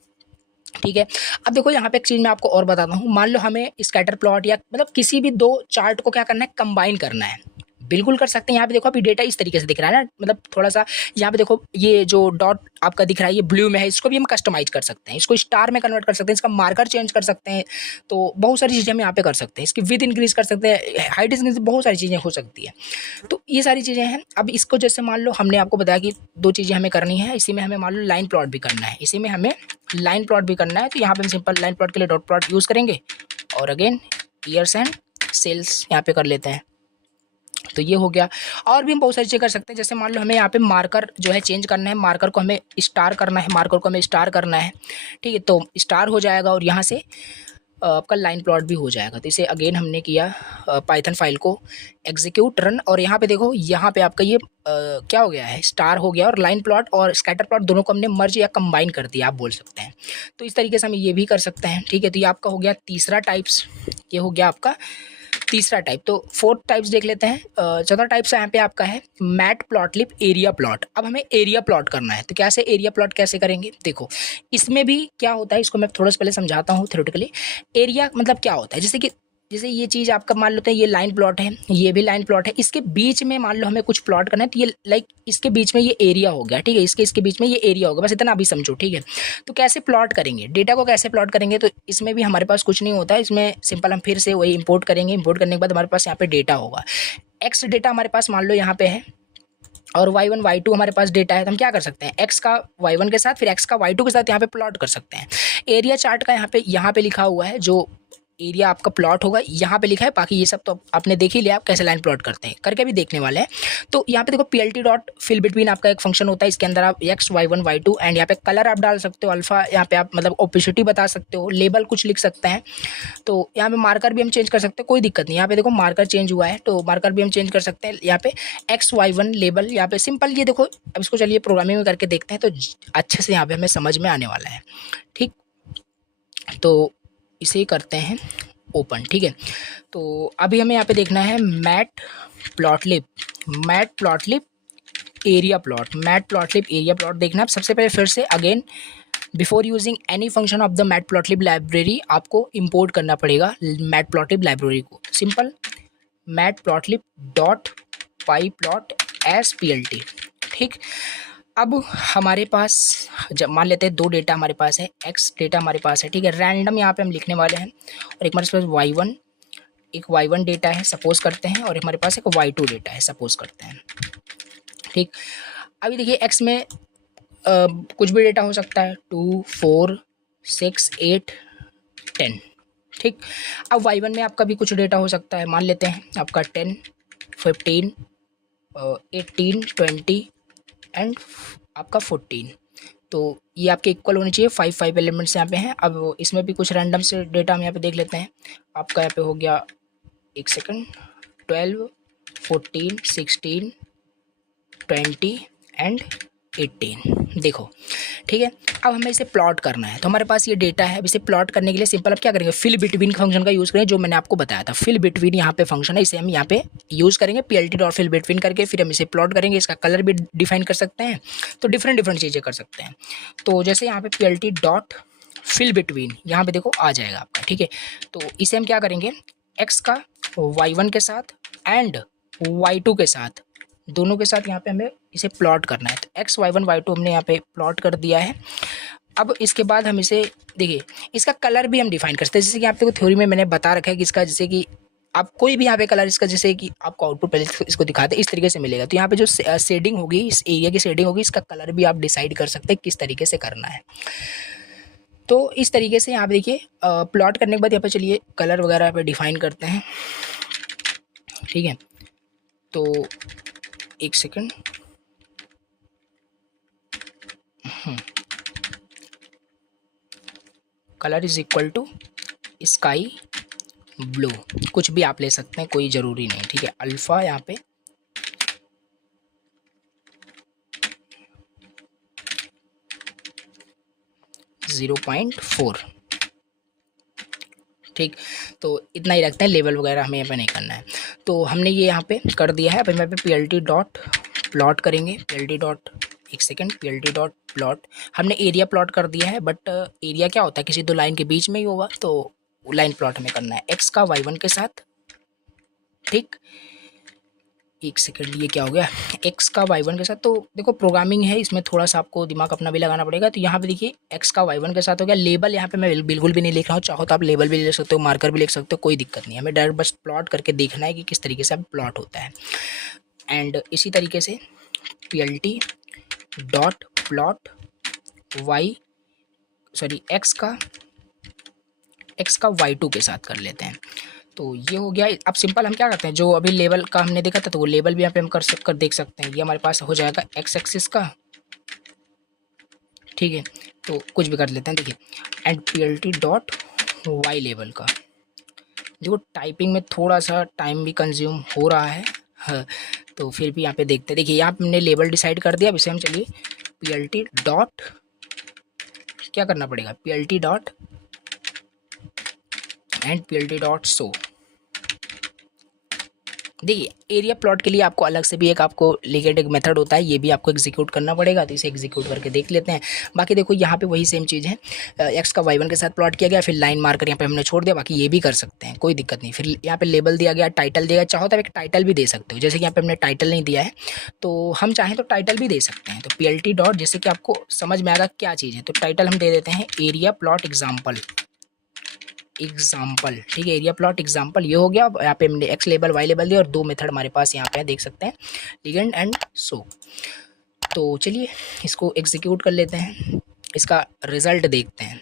ठीक है। अब देखो यहाँ पे एक चीज़ मैं आपको और बताता हूँ। मान लो हमें स्कैटर प्लॉट या मतलब किसी भी दो चार्ट को क्या करना है, कंबाइन करना है, बिल्कुल कर सकते हैं। यहाँ पे देखो अभी डेटा इस तरीके से दिख रहा है ना, मतलब थोड़ा सा यहाँ पे देखो ये जो डॉट आपका दिख रहा है ये ब्लू में है, इसको भी हम कस्टमाइज कर सकते हैं, इसको स्टार में कन्वर्ट कर सकते हैं, इसका मार्कर चेंज कर सकते हैं। तो बहुत सारी चीज़ें हम यहाँ पे कर सकते हैं, इसकी विथ इंक्रीज कर सकते हैं, हाइट इंक्रीज, बहुत सारी चीज़ें हो सकती है। तो ये सारी चीज़ें हैं। अब इसको जैसे मान लो हमने आपको बताया कि दो चीज़ें हमें करनी है, इसी में हमें मान लो लाइन प्लॉट भी करना है, इसी में हमें लाइन प्लॉट भी करना है। तो यहाँ पे हम सिंपल लाइन प्लॉट के लिए डॉट प्लॉट यूज़ करेंगे और अगेन ईयर्स एंड सेल्स यहाँ पे कर लेते हैं। तो ये हो गया। और भी हम बहुत सारी चीज़ें कर सकते हैं, जैसे मान लो हमें यहाँ पे मार्कर जो है चेंज करना है, मार्कर को हमें स्टार करना है, मार्कर को हमें स्टार करना है, ठीक है। तो स्टार हो जाएगा और यहाँ से आपका लाइन प्लॉट भी हो जाएगा। तो इसे अगेन हमने किया पाइथन फाइल को एग्जीक्यूट रन, और यहाँ पे देखो यहाँ पे आपका ये क्या हो गया है, स्टार हो गया, और लाइन प्लॉट और स्कैटर प्लॉट दोनों को हमने मर्ज या कंबाइन कर दिया, आप बोल सकते हैं। तो इस तरीके से हम ये भी कर सकते हैं, ठीक है। तो ये आपका हो गया तीसरा टाइप्स, ये हो गया आपका तीसरा टाइप। तो फोर्थ टाइप्स देख लेते हैं। चौथा टाइप्स यहाँ पे आपका है मैटप्लॉटलिब एरिया प्लॉट। अब हमें एरिया प्लॉट करना है, तो कैसे एरिया प्लॉट कैसे करेंगे, देखो इसमें भी क्या होता है, इसको मैं थोड़ा सा पहले समझाता हूँ थ्योरेटिकली। एरिया मतलब क्या होता है, जैसे कि जैसे ये चीज़ आपका मान लेते हैं ये लाइन प्लॉट है, ये भी लाइन प्लॉट है, इसके बीच में मान लो हमें कुछ प्लॉट करना है तो ये लाइक इसके बीच में ये एरिया हो गया, ठीक है, इसके बीच में ये एरिया होगा, बस इतना अभी समझो, ठीक है। तो कैसे प्लॉट करेंगे डेटा को, कैसे प्लॉट करेंगे, तो इसमें भी हमारे पास कुछ नहीं होता है, इसमें सिंपल हम फिर से वही इंपोर्ट करेंगे, इंपोर्ट करने के बाद हमारे पास यहाँ पे डेटा होगा, एक्स डेटा हमारे पास मान लो यहाँ पे है और y1 y2 हमारे पास डेटा है, तो हम क्या कर सकते हैं x का y1 के साथ फिर x का y2 के साथ यहाँ पे प्लॉट कर सकते हैं। एरिया चार्ट का यहाँ पे लिखा हुआ है, जो एरिया आपका प्लॉट होगा यहाँ पे लिखा है, बाकी ये सब तो आपने देख ही लिया आप कैसे लाइन प्लॉट करते हैं, करके भी देखने वाले हैं। तो यहाँ पे देखो plt डॉट फिल बिटवीन आपका एक फंक्शन होता है, इसके अंदर आप x y1 y2 एंड यहाँ पे कलर आप डाल सकते हो अल्फा, यहाँ पे आप मतलब ओपेसिटी बता सकते हो, लेबल कुछ लिख सकते हैं। तो यहाँ पे मार्कर भी हम चेंज कर सकते हैं, कोई दिक्कत नहीं। यहाँ पे देखो मार्कर चेंज हुआ है तो मार्कर भी हम चेंज कर सकते हैं। यहाँ पे x y1 लेबल यहाँ पे सिंपल, ये देखो अब इसको चलिए प्रोग्रामिंग में करके देखते हैं तो अच्छे से यहाँ पे हमें समझ में आने वाला है, ठीक। तो इसे करते हैं ओपन, ठीक है। तो अभी हमें यहाँ पे देखना है matplotlib area plot, matplotlib area plot देखना है। सबसे पहले फिर से again before using any function of the matplotlib library आपको इंपोर्ट करना पड़ेगा मैट प्लॉटलिब लाइब्रेरी को। Simple matplotlib dot pyplot as P L T, ठीक। अब हमारे पास जब मान लेते हैं दो डेटा हमारे पास है, एक्स डेटा हमारे पास है, ठीक है, रैंडम यहाँ पे हम लिखने वाले हैं, और एक हमारे पास y1 एक y1 डेटा है सपोज करते हैं, और हमारे पास एक y2 डेटा है सपोज करते हैं, ठीक। अभी देखिए x में कुछ भी डेटा हो सकता है 2 4 6 8 10, ठीक। अब y1 में आपका भी कुछ डेटा हो सकता है, मान लेते हैं आपका 10 15 18 20 एंड आपका 14। तो ये आपके इक्वल होनी चाहिए, 5 एलिमेंट्स यहाँ पे हैं। अब इसमें भी कुछ रैंडम से डेटा हम यहाँ पे देख लेते हैं। आपका यहाँ पे हो गया, एक सेकंड, 12 14 16 20 एंड 18, देखो, ठीक है। अब हमें इसे प्लॉट करना है, तो हमारे पास ये डेटा है। अब इसे प्लॉट करने के लिए सिंपल अब क्या करेंगे, फिल बिटवीन फंक्शन का यूज़ करेंगे, जो मैंने आपको बताया था। फिल बिटवीन यहाँ पे फंक्शन है, इसे हम यहाँ पे यूज़ करेंगे plt डॉट फिल बिटवीन करके, फिर हम इसे प्लॉट करेंगे। इसका कलर भी डिफाइन कर सकते हैं, तो डिफरेंट चीज़ें कर सकते हैं। तो जैसे यहाँ पे plt डॉट फिल बिटवीन यहाँ पे देखो आ जाएगा आपका, ठीक है। तो इसे हम क्या करेंगे, एक्स का y1 के साथ एंड y2 के साथ, दोनों के साथ यहाँ पे हमें इसे प्लॉट करना है। तो x y1 y2 हमने यहाँ पे प्लॉट कर दिया है। अब इसके बाद हम इसे देखिए, इसका कलर भी हम डिफाइन कर सकते हैं, जैसे कि आपको थ्योरी में मैंने बता रखा है कि इसका जैसे कि आप कोई भी यहाँ पे कलर इसका, जैसे कि आपको आउटपुट पहले इसको दिखाते इस तरीके से मिलेगा। तो यहाँ पे जो शेडिंग होगी, इस एरिया की शेडिंग होगी, इसका कलर भी आप डिसाइड कर सकते हैं किस तरीके से करना है। तो इस तरीके से यहाँ पे देखिए प्लॉट करने के बाद यहाँ पे चलिए कलर वगैरह यहाँ पे डिफाइन करते हैं, ठीक है। तो एक second, colour is equal to sky blue, कुछ भी आप ले सकते हैं, कोई ज़रूरी नहीं, ठीक है। अल्फ़ा यहाँ पे 0.4, ठीक। तो इतना ही रखते हैं, लेवल वगैरह हमें यहाँ पे नहीं करना है। तो हमने ये यहाँ पे कर दिया है। अब हम यहाँ पे plt डॉट प्लॉट करेंगे, plt डॉट, एक सेकेंड, plt डॉट प्लॉट, हमने एरिया प्लॉट कर दिया है, बट एरिया क्या होता है, किसी दो लाइन के बीच में ही होगा, तो लाइन प्लॉट हमें करना है एक्स का y1 के साथ, ठीक। एक सेकंड, ये क्या हो गया, x का y1 के साथ। तो देखो प्रोग्रामिंग है, इसमें थोड़ा सा आपको दिमाग अपना भी लगाना पड़ेगा। तो यहाँ पे देखिए x का y1 के साथ हो गया। लेबल यहाँ पे मैं बिल्कुल भी नहीं लिख रहा हूँ, चाहो तो आप लेबल भी लिख सकते हो, मार्कर भी लिख सकते हो, कोई दिक्कत नहीं है। हमें डायरेक्ट बस प्लॉट करके देखना है कि किस तरीके से अब प्लॉट होता है। एंड इसी तरीके से plt डॉट प्लॉट x का y2 के साथ कर लेते हैं। तो ये हो गया। अब सिंपल हम क्या करते हैं, जो अभी लेवल का हमने देखा था, तो वो लेवल भी यहाँ पे हम कर देख सकते हैं। ये हमारे पास हो जाएगा x एक्सिस का, ठीक है। तो कुछ भी कर लेते हैं, देखिए, and plt dot y level का। देखो टाइपिंग में थोड़ा सा टाइम भी कंज्यूम हो रहा है, हाँ। तो फिर भी यहाँ पे देखते हैं, देखिए यहाँ पे हमने लेवल डिसाइड कर दिया। अब इसे हम चलिए plt डॉट क्या करना पड़ेगा, plt dot and plt dot show, देखिए एरिया प्लॉट के लिए आपको अलग से भी एक आपको लिगेंड एक मेथड होता है, ये भी आपको एग्जीक्यूट करना पड़ेगा, तो इसे एग्जीक्यूट करके देख लेते हैं। बाकी देखो यहाँ पे वही सेम चीज़ है, एक्स का y1 के साथ प्लॉट किया गया, फिर लाइन मार्कर यहाँ पे हमने छोड़ दिया, बाकी ये भी कर सकते हैं, कोई दिक्कत नहीं। फिर यहाँ पे लेबल दिया गया, टाइटल दिया गया, चाहो तो एक टाइटल भी दे सकते हो, जैसे कि यहाँ पे हमने टाइटल नहीं दिया है तो हम चाहें तो टाइटल भी दे सकते हैं। तो PLT डॉट, जैसे कि आपको समझ में आएगा क्या चीज़ है, तो टाइटल हम दे देते हैं एरिया प्लॉट एग्जाम्पल, ठीक है, एरिया प्लॉट एग्जाम्पल ये हो गया। यहाँ पे हमने एक्स लेबल वाई लेबल दिया और दो मेथड हमारे पास यहाँ पे देख सकते हैं, लिगेंड एंड शो। तो चलिए इसको एग्जीक्यूट कर लेते हैं, इसका रिजल्ट देखते हैं।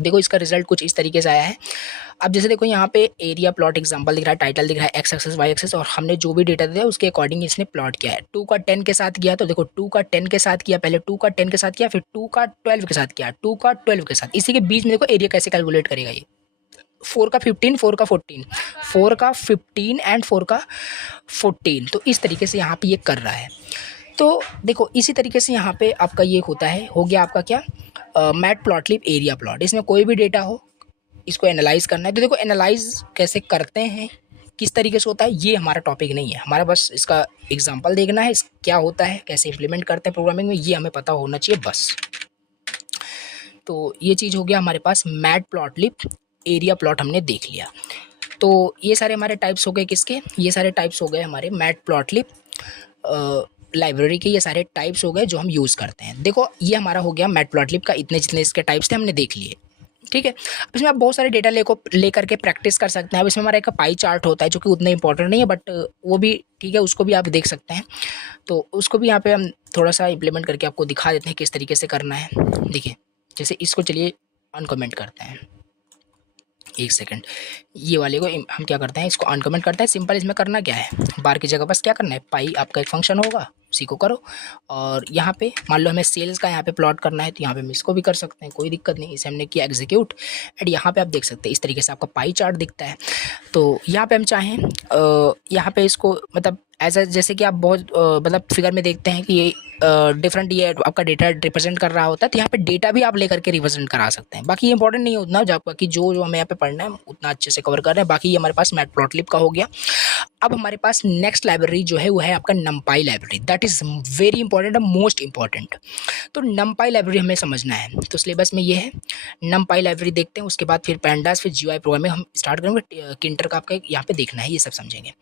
देखो इसका रिजल्ट कुछ इस तरीके से आया है। अब जैसे देखो यहाँ पे एरिया प्लॉट एग्जांपल दिख रहा है, टाइटल दिख रहा है, एक्स एक्सेस वाई एक्सेस, और हमने जो भी डेटा दिया उसके अकॉर्डिंग इसने प्लॉट किया है। 2 का 10 के साथ किया, तो देखो 2 का 10 के साथ किया, पहले 2 का 10 के साथ किया, फिर 2 का 12 के साथ किया, 2 का 12 के साथ, इसी के बीच में देखो एरिया कैसे कैलकुलेट करेगा ये, 4 का 15, 4 का 14, 4 का 15 एंड 4 का 14, तो इस तरीके से यहाँ पे ये कर रहा है। तो देखो इसी तरीके से यहाँ पे आपका ये होता है, हो गया आपका क्या, मैटप्लॉटलिब एरिया प्लॉट। इसमें कोई भी डेटा हो, इसको एनालाइज करना है, तो देखो एनालाइज कैसे करते हैं, किस तरीके से होता है, ये हमारा टॉपिक नहीं है, हमारा बस इसका एग्जांपल देखना है, क्या होता है, कैसे इंप्लीमेंट करते हैं प्रोग्रामिंग में, ये हमें पता होना चाहिए बस। तो ये चीज़ हो गया हमारे पास, मैटप्लॉटलिब एरिया प्लॉट हमने देख लिया। तो ये सारे हमारे टाइप्स हो गए किसके, ये सारे टाइप्स हो गए हमारे मैटप्लॉटलिब लाइब्रेरी के, ये सारे टाइप्स हो गए जो हम यूज़ करते हैं। देखो ये हमारा हो गया मैटप्लॉटलिब का, इतने जितने इसके टाइप्स थे हमने देख लिए, ठीक है। अब इसमें आप बहुत सारे डेटा लेकर के प्रैक्टिस कर सकते हैं। अब इसमें हमारा एक पाई चार्ट होता है जो कि उतना इंपॉर्टेंट नहीं है, बट वो भी ठीक है, उसको भी आप देख सकते हैं। तो उसको भी यहाँ पे हम थोड़ा सा इम्प्लीमेंट करके आपको दिखा देते हैं किस तरीके से करना है। देखिए जैसे इसको चलिए अनकमेंट करते हैं, एक सेकंड, ये वाले को हम क्या करते हैं, इसको अनकमेंट करते हैं। सिंपल इसमें करना क्या है, बार की जगह बस क्या करना है, पाई आपका एक फंक्शन होगा, उसी को करो। और यहाँ पे मान लो हमें सेल्स का यहाँ पे प्लॉट करना है, तो यहाँ पे हम इसको भी कर सकते हैं, कोई दिक्कत नहीं। इसे हमने किया एग्जीक्यूट, एंड यहाँ पे आप देख सकते हैं इस तरीके से आपका पाई चार्ट दिखता है। तो यहाँ पे हम चाहें यहाँ पे इसको मतलब ऐसा, जैसे कि आप बहुत मतलब फिगर में देखते हैं कि ये डिफरेंट ये आपका डेटा रिप्रेजेंट कर रहा होता है, तो यहाँ पे डेटा भी आप लेकर के रिप्रेजेंट करा सकते हैं। बाकी ये इंपॉर्टेंट नहीं है उतना, बाकी जो जो हमें यहाँ पे पढ़ना है उतना अच्छे से कवर कर रहे हैं। बाकी ये हमारे पास मैटप्लॉटलिब का हो गया। अब हमारे पास नेक्स्ट लाइब्रेरी जो है वो है आपका नमपाई library, that is very important and most important. तो नमपाई लाइब्रेरी हमें समझना है, तो सिलेबस में ये है, नमपाई लाइब्रेरी देखते हैं, उसके बाद फिर पैंडास, फिर GUI प्रोग्रामिंग हम स्टार्ट करेंगे। किंटर का आपका यहाँ पे देखना है, ये सब समझेंगे।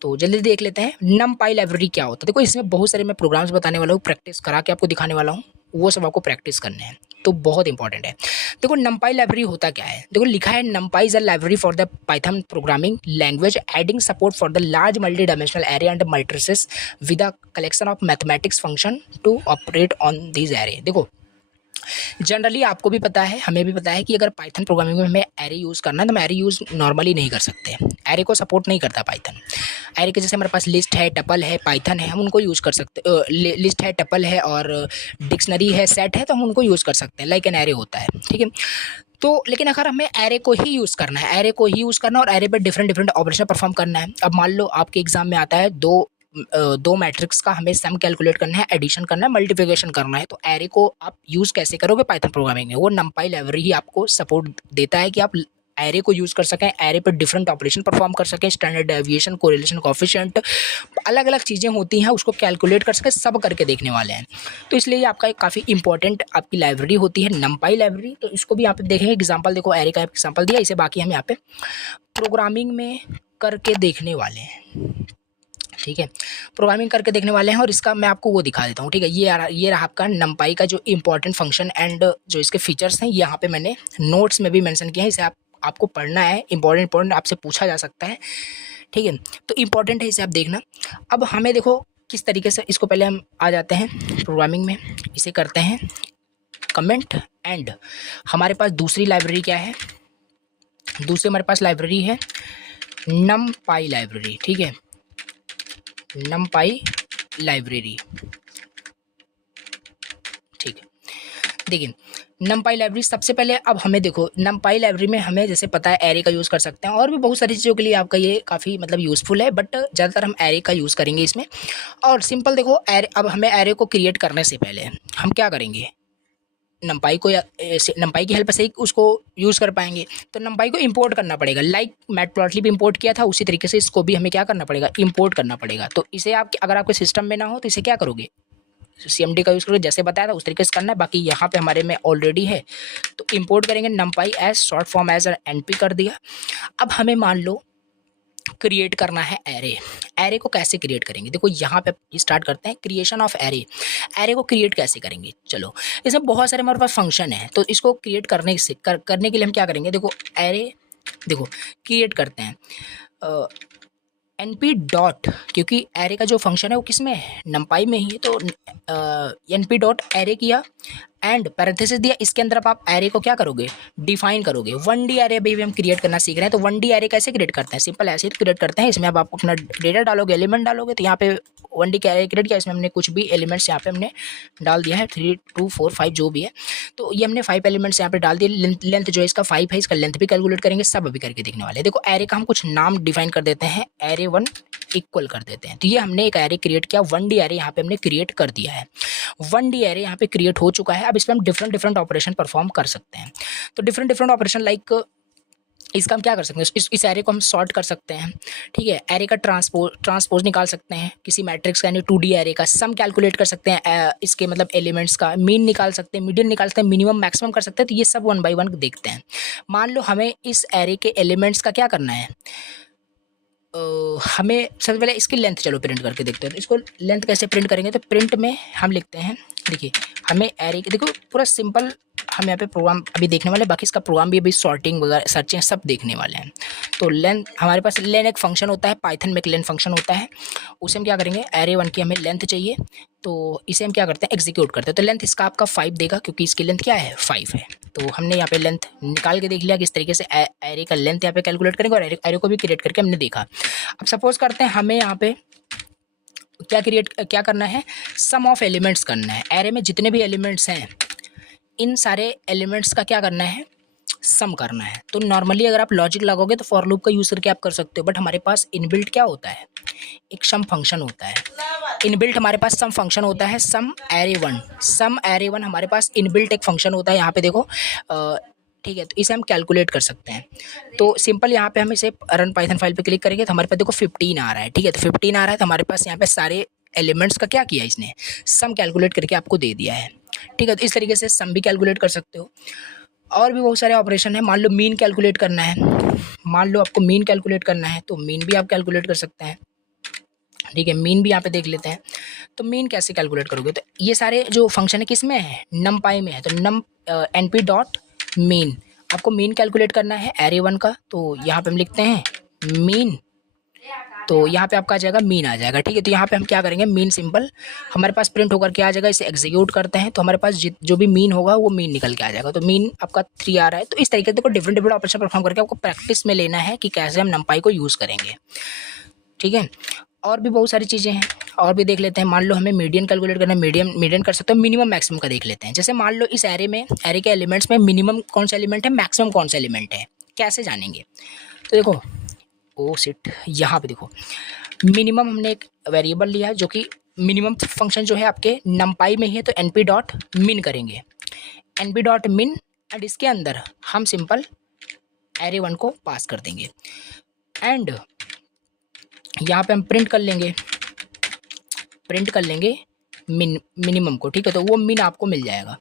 तो जल्दी देख लेते हैं नमपाई लाइब्रेरी क्या होता है। देखो इसमें बहुत सारे मैं प्रोग्राम्स बताने वाला हूँ, प्रैक्टिस करा के आपको दिखाने वाला हूँ, वो सब आपको प्रैक्टिस करने हैं, तो बहुत इंपॉर्टेंट है। देखो नमपाई लाइब्रेरी होता क्या है, देखो लिखा है NumPy is a library for the Python programming language adding support for the large multi dimensional array and matrices with a collection of mathematics function to operate on this array. देखो generally आपको भी पता है, हमें भी पता है कि अगर पाइथन प्रोग्रामिंग में हमें एरे यूज़ करना है तो हम एरे यूज़ नॉर्मली नहीं कर सकते, एरे को सपोर्ट नहीं करता पाइथन। एरे के जैसे हमारे पास लिस्ट है, टपल है, पाइथन है, हम उनको यूज़ कर सकते, लिस्ट है, टपल है और डिक्शनरी है, सेट है, तो हम उनको यूज़ कर सकते हैं, लाइक एन एरे होता है, ठीक है। तो लेकिन अगर हमें एरे को ही यूज़ करना है, एरे को ही यूज़ करना और एरे पे डिफरेंट ऑपरेशन परफॉर्म करना है। अब मान लो आपके एग्जाम में आता है दो मैट्रिक्स का हमें सम कैलकुलेट करना है, एडिशन करना है, मल्टीप्लिकेशन करना है, तो एरे को आप यूज़ कैसे करोगे पाइथन प्रोग्रामिंग में, वो नमपाई लाइब्रेरी ही आपको सपोर्ट देता है कि आप एरे को यूज़ कर सकें, एरे पर डिफरेंट ऑपरेशन परफॉर्म कर सकें, स्टैंडर्ड डेविएशन, कोरिलेशन, कोएफिशिएंट, अलग अलग चीज़ें होती हैं, उसको कैलकुलेट कर सकें, सब करके देखने वाले हैं। तो इसलिए आपका एक काफ़ी इंपॉर्टेंट आपकी लाइब्रेरी होती है नमपाई लाइब्रेरी। तो इसको भी यहाँ पे देखेंगे एग्जाम्पल, देखो एरे का एग्जाम्पल दिया, इसे बाकी हम यहाँ पे प्रोग्रामिंग में करके देखने वाले हैं, ठीक है, प्रोग्रामिंग करके देखने वाले हैं। और इसका मैं आपको वो दिखा देता हूँ, ठीक है। ये रहा आपका नमपाई का जो इंपॉर्टेंट फंक्शन एंड जो इसके फीचर्स हैं, ये यहाँ पे मैंने नोट्स में भी मेंशन किया है, इसे आपको पढ़ना है, इंपॉर्टेंट आपसे पूछा जा सकता है, ठीक है। तो इंपॉर्टेंट है, इसे आप देखना। अब हमें देखो किस तरीके से, इसको पहले हम आ जाते हैं प्रोग्रामिंग में, इसे करते हैं कमेंट एंड हमारे पास दूसरी लाइब्रेरी क्या है, दूसरी हमारे पास लाइब्रेरी है नमपाई लाइब्रेरी, ठीक है, नमपाई लाइब्रेरी, ठीक है। देखिए नमपाई लाइब्रेरी सबसे पहले, अब हमें देखो नमपाई लाइब्रेरी में हमें जैसे पता है एरे का यूज़ कर सकते हैं, और भी बहुत सारी चीज़ों के लिए आपका ये काफ़ी मतलब यूज़फुल है, बट ज़्यादातर हम एरे का यूज़ करेंगे इसमें। और सिंपल देखो एरे, अब हमें एरे को क्रिएट करने से पहले हम क्या करेंगे, नंपाई को या नंपाई की हेल्प से ही उसको यूज़ कर पाएंगे। तो नंपाई को इंपोर्ट करना पड़ेगा, लाइक मैटप्लॉटलिब इंपोर्ट किया था उसी तरीके से इसको भी हमें क्या करना पड़ेगा, इंपोर्ट करना पड़ेगा। तो इसे आप अगर आपके सिस्टम में ना हो तो इसे क्या करोगे, CMD का यूज़ करोगे, जैसे बताया था उस तरीके से करना है। बाकी यहाँ पे हमारे में ऑलरेडी है तो इंपोर्ट करेंगे numpy as short form as NP कर दिया। अब हमें मान लो क्रिएट करना है एरे। एरे को कैसे क्रिएट करेंगे, देखो यहाँ पे स्टार्ट करते हैं क्रिएशन ऑफ एरे। एरे को क्रिएट कैसे करेंगे, चलो इसमें बहुत सारे हमारे पास फंक्शन है तो इसको क्रिएट करने के लिए हम क्या करेंगे, देखो एरे, देखो क्रिएट करते हैं NP डॉट, क्योंकि एरे का जो फंक्शन है वो किस में है, नंपाई में ही है। तो NP डॉट एरे किया एंड पैरेंथेसिस दिया, इसके अंदर आप एरे को क्या करोगे, डिफाइन करोगे। 1D एरे अभी हम क्रिएट करना सीख रहे हैं। तो 1D एरे कैसे क्रिएट करते हैं, सिंपल ऐसे ही क्रिएट करते हैं। इसमें अब आप अपना डेटा डालोगे, एलिमेंट डालोगे। तो यहाँ पे 1D एरे क्रिएट किया, इसमें हमने कुछ भी एलिमेंट्स यहाँ पे हमने डाल दिया है, 3 2 4 5 जो भी है। तो ये हमने 5 एलिमेंट्स यहाँ पे डाल दिए। लेंथ जो है इसका 5 है, इसका लेंथ भी कैलकुलेट करेंगे, सब अभी करके देखने वाले हैं। देखो एरे का हम कुछ नाम डिफाइन कर देते हैं, एरे 1 इक्वल कर देते हैं। तो ये हमने एक एरे क्रिएट किया, 1D एरे यहाँ पे हमने क्रिएट कर दिया है। 1D एरे यहाँ पे क्रिएट हो चुका है। अब इसमें हम डिफरेंट ऑपरेशन परफॉर्म कर सकते हैं। तो डिफरेंट ऑपरेशन लाइक इसका हम क्या कर सकते हैं, इस एरे को हम सॉर्ट कर सकते हैं, ठीक है। एरे का ट्रांसपोज निकाल सकते हैं, किसी मैट्रिक्स का यानी 2D एरे का सम कैलकुलेट कर सकते हैं, इसके मतलब एलिमेंट्स का मीन निकाल सकते हैं, मीडियन निकाल सकते हैं, मिनिमम मैक्सिमम कर सकते हैं। तो ये सब 1 बाय 1 देखते हैं। मान लो हमें इस एरे के एलिमेंट्स का क्या करना है, हमें सबसे पहले इसकी लेंथ चलो प्रिंट करके देखते हैं। तो इसको लेंथ कैसे प्रिंट करेंगे, तो प्रिंट में हम लिखते हैं, देखिए हमें एरे देखो पूरा सिंपल हम यहाँ पे प्रोग्राम अभी देखने वाले हैं, बाकी इसका प्रोग्राम भी अभी सॉर्टिंग वगैरह सर्चिंग सब देखने वाले हैं। तो लेंथ हमारे पास लेन एक फंक्शन होता है, पाइथन में एक लेन फंक्शन होता है, उसे हम क्या करेंगे, एरे 1 की हमें लेंथ चाहिए तो इसे हम क्या करते हैं, एग्जीक्यूट करते हैं। तो लेंथ इसका आपका 5 देगा क्योंकि इसकी लेंथ क्या है, 5 है। तो हमने यहाँ पे लेंथ निकाल के देख लिया किस तरीके से एरे का लेंथ यहाँ पे कैलकुलेट करेंगे, और एरे को भी क्रिएट करके हमने देखा। अब सपोज करते हैं हमें यहाँ पे क्या करना है, सम ऑफ एलिमेंट्स करना है। एरे में जितने भी एलिमेंट्स हैं इन सारे एलिमेंट्स का क्या करना है, सम करना है। तो नॉर्मली अगर आप लॉजिक लगाओगे तो फॉर लूप का यूज़ करके आप कर सकते हो, बट हमारे पास इनबिल्ट क्या होता है, एक सम फंक्शन होता है। इनबिल्ट हमारे पास सम फंक्शन होता है, सम एरे 1 हमारे पास इनबिल्ट एक फंक्शन होता है। यहाँ पे देखो ठीक है, तो इसे हम कैलकुलेट कर सकते हैं। तो सिंपल यहाँ पे हम इसे रन पाइथन फाइल पे क्लिक करेंगे तो हमारे पास देखो 15 आ रहा है, ठीक है। तो 15 आ रहा है तो हमारे पास यहाँ पे सारे एलिमेंट्स का क्या किया, इसने सम कैलकुलेट करके आपको दे दिया है, ठीक है। तो इस तरीके से सम भी कैलकुलेट कर सकते हो। और भी बहुत सारे ऑपरेशन है। मान लो मीन कैलकुलेट करना है, मान लो आपको मीन कैलकुलेट करना है तो मीन भी आप कैलकुलेट कर सकते हैं, ठीक है। मीन भी यहाँ पे देख लेते हैं। तो मीन कैसे कैलकुलेट करोगे, तो ये सारे जो फंक्शन है किस में है, नमपाई में है। तो NP डॉट मीन, आपको मीन कैलकुलेट करना है एरे 1 का। तो यहाँ पे हम लिखते हैं मीन, तो यहाँ पे आपका आ जाएगा मीन आ जाएगा, ठीक है। तो यहाँ पे हम क्या करेंगे, मीन सिंपल हमारे पास प्रिंट होकर के आ जाएगा। इसे एग्जीक्यूट करते हैं तो हमारे पास जो भी मीन होगा वो मीन निकल के आ जाएगा। तो मीन आपका 3 आ रहा है। तो इस तरीके से देखो डिफरेंट ऑपरेशन परफॉर्म करके आपको प्रैक्टिस में लेना है कि कैसे हम नमपाई को यूज़ करेंगे, ठीक है। और भी बहुत सारी चीज़ें हैं, और भी देख लेते हैं। मान लो हमें मीडियन कैलकुलेट करना है, मीडियन कर सकते हो, मिनिमम मैक्सिमम का देख लेते हैं। जैसे मान लो इस एरे के एलिमेंट्स में मिनिमम कौन सा एलिमेंट है, मैक्सिमम कौन सा एलिमेंट है, कैसे जानेंगे। तो देखो ओ सिट, यहाँ पे देखो मिनिमम हमने एक वेरिएबल लिया है जो कि मिनिमम फंक्शन जो है आपके नमपाई में ही है। तो NP डॉट मिन करेंगे, NP डॉट मिन, एंड इसके अंदर हम सिंपल एरे 1 को पास कर देंगे एंड यहाँ पे हम प्रिंट कर लेंगे मिनिमम को, ठीक है। तो वो मिन आपको मिल जाएगा।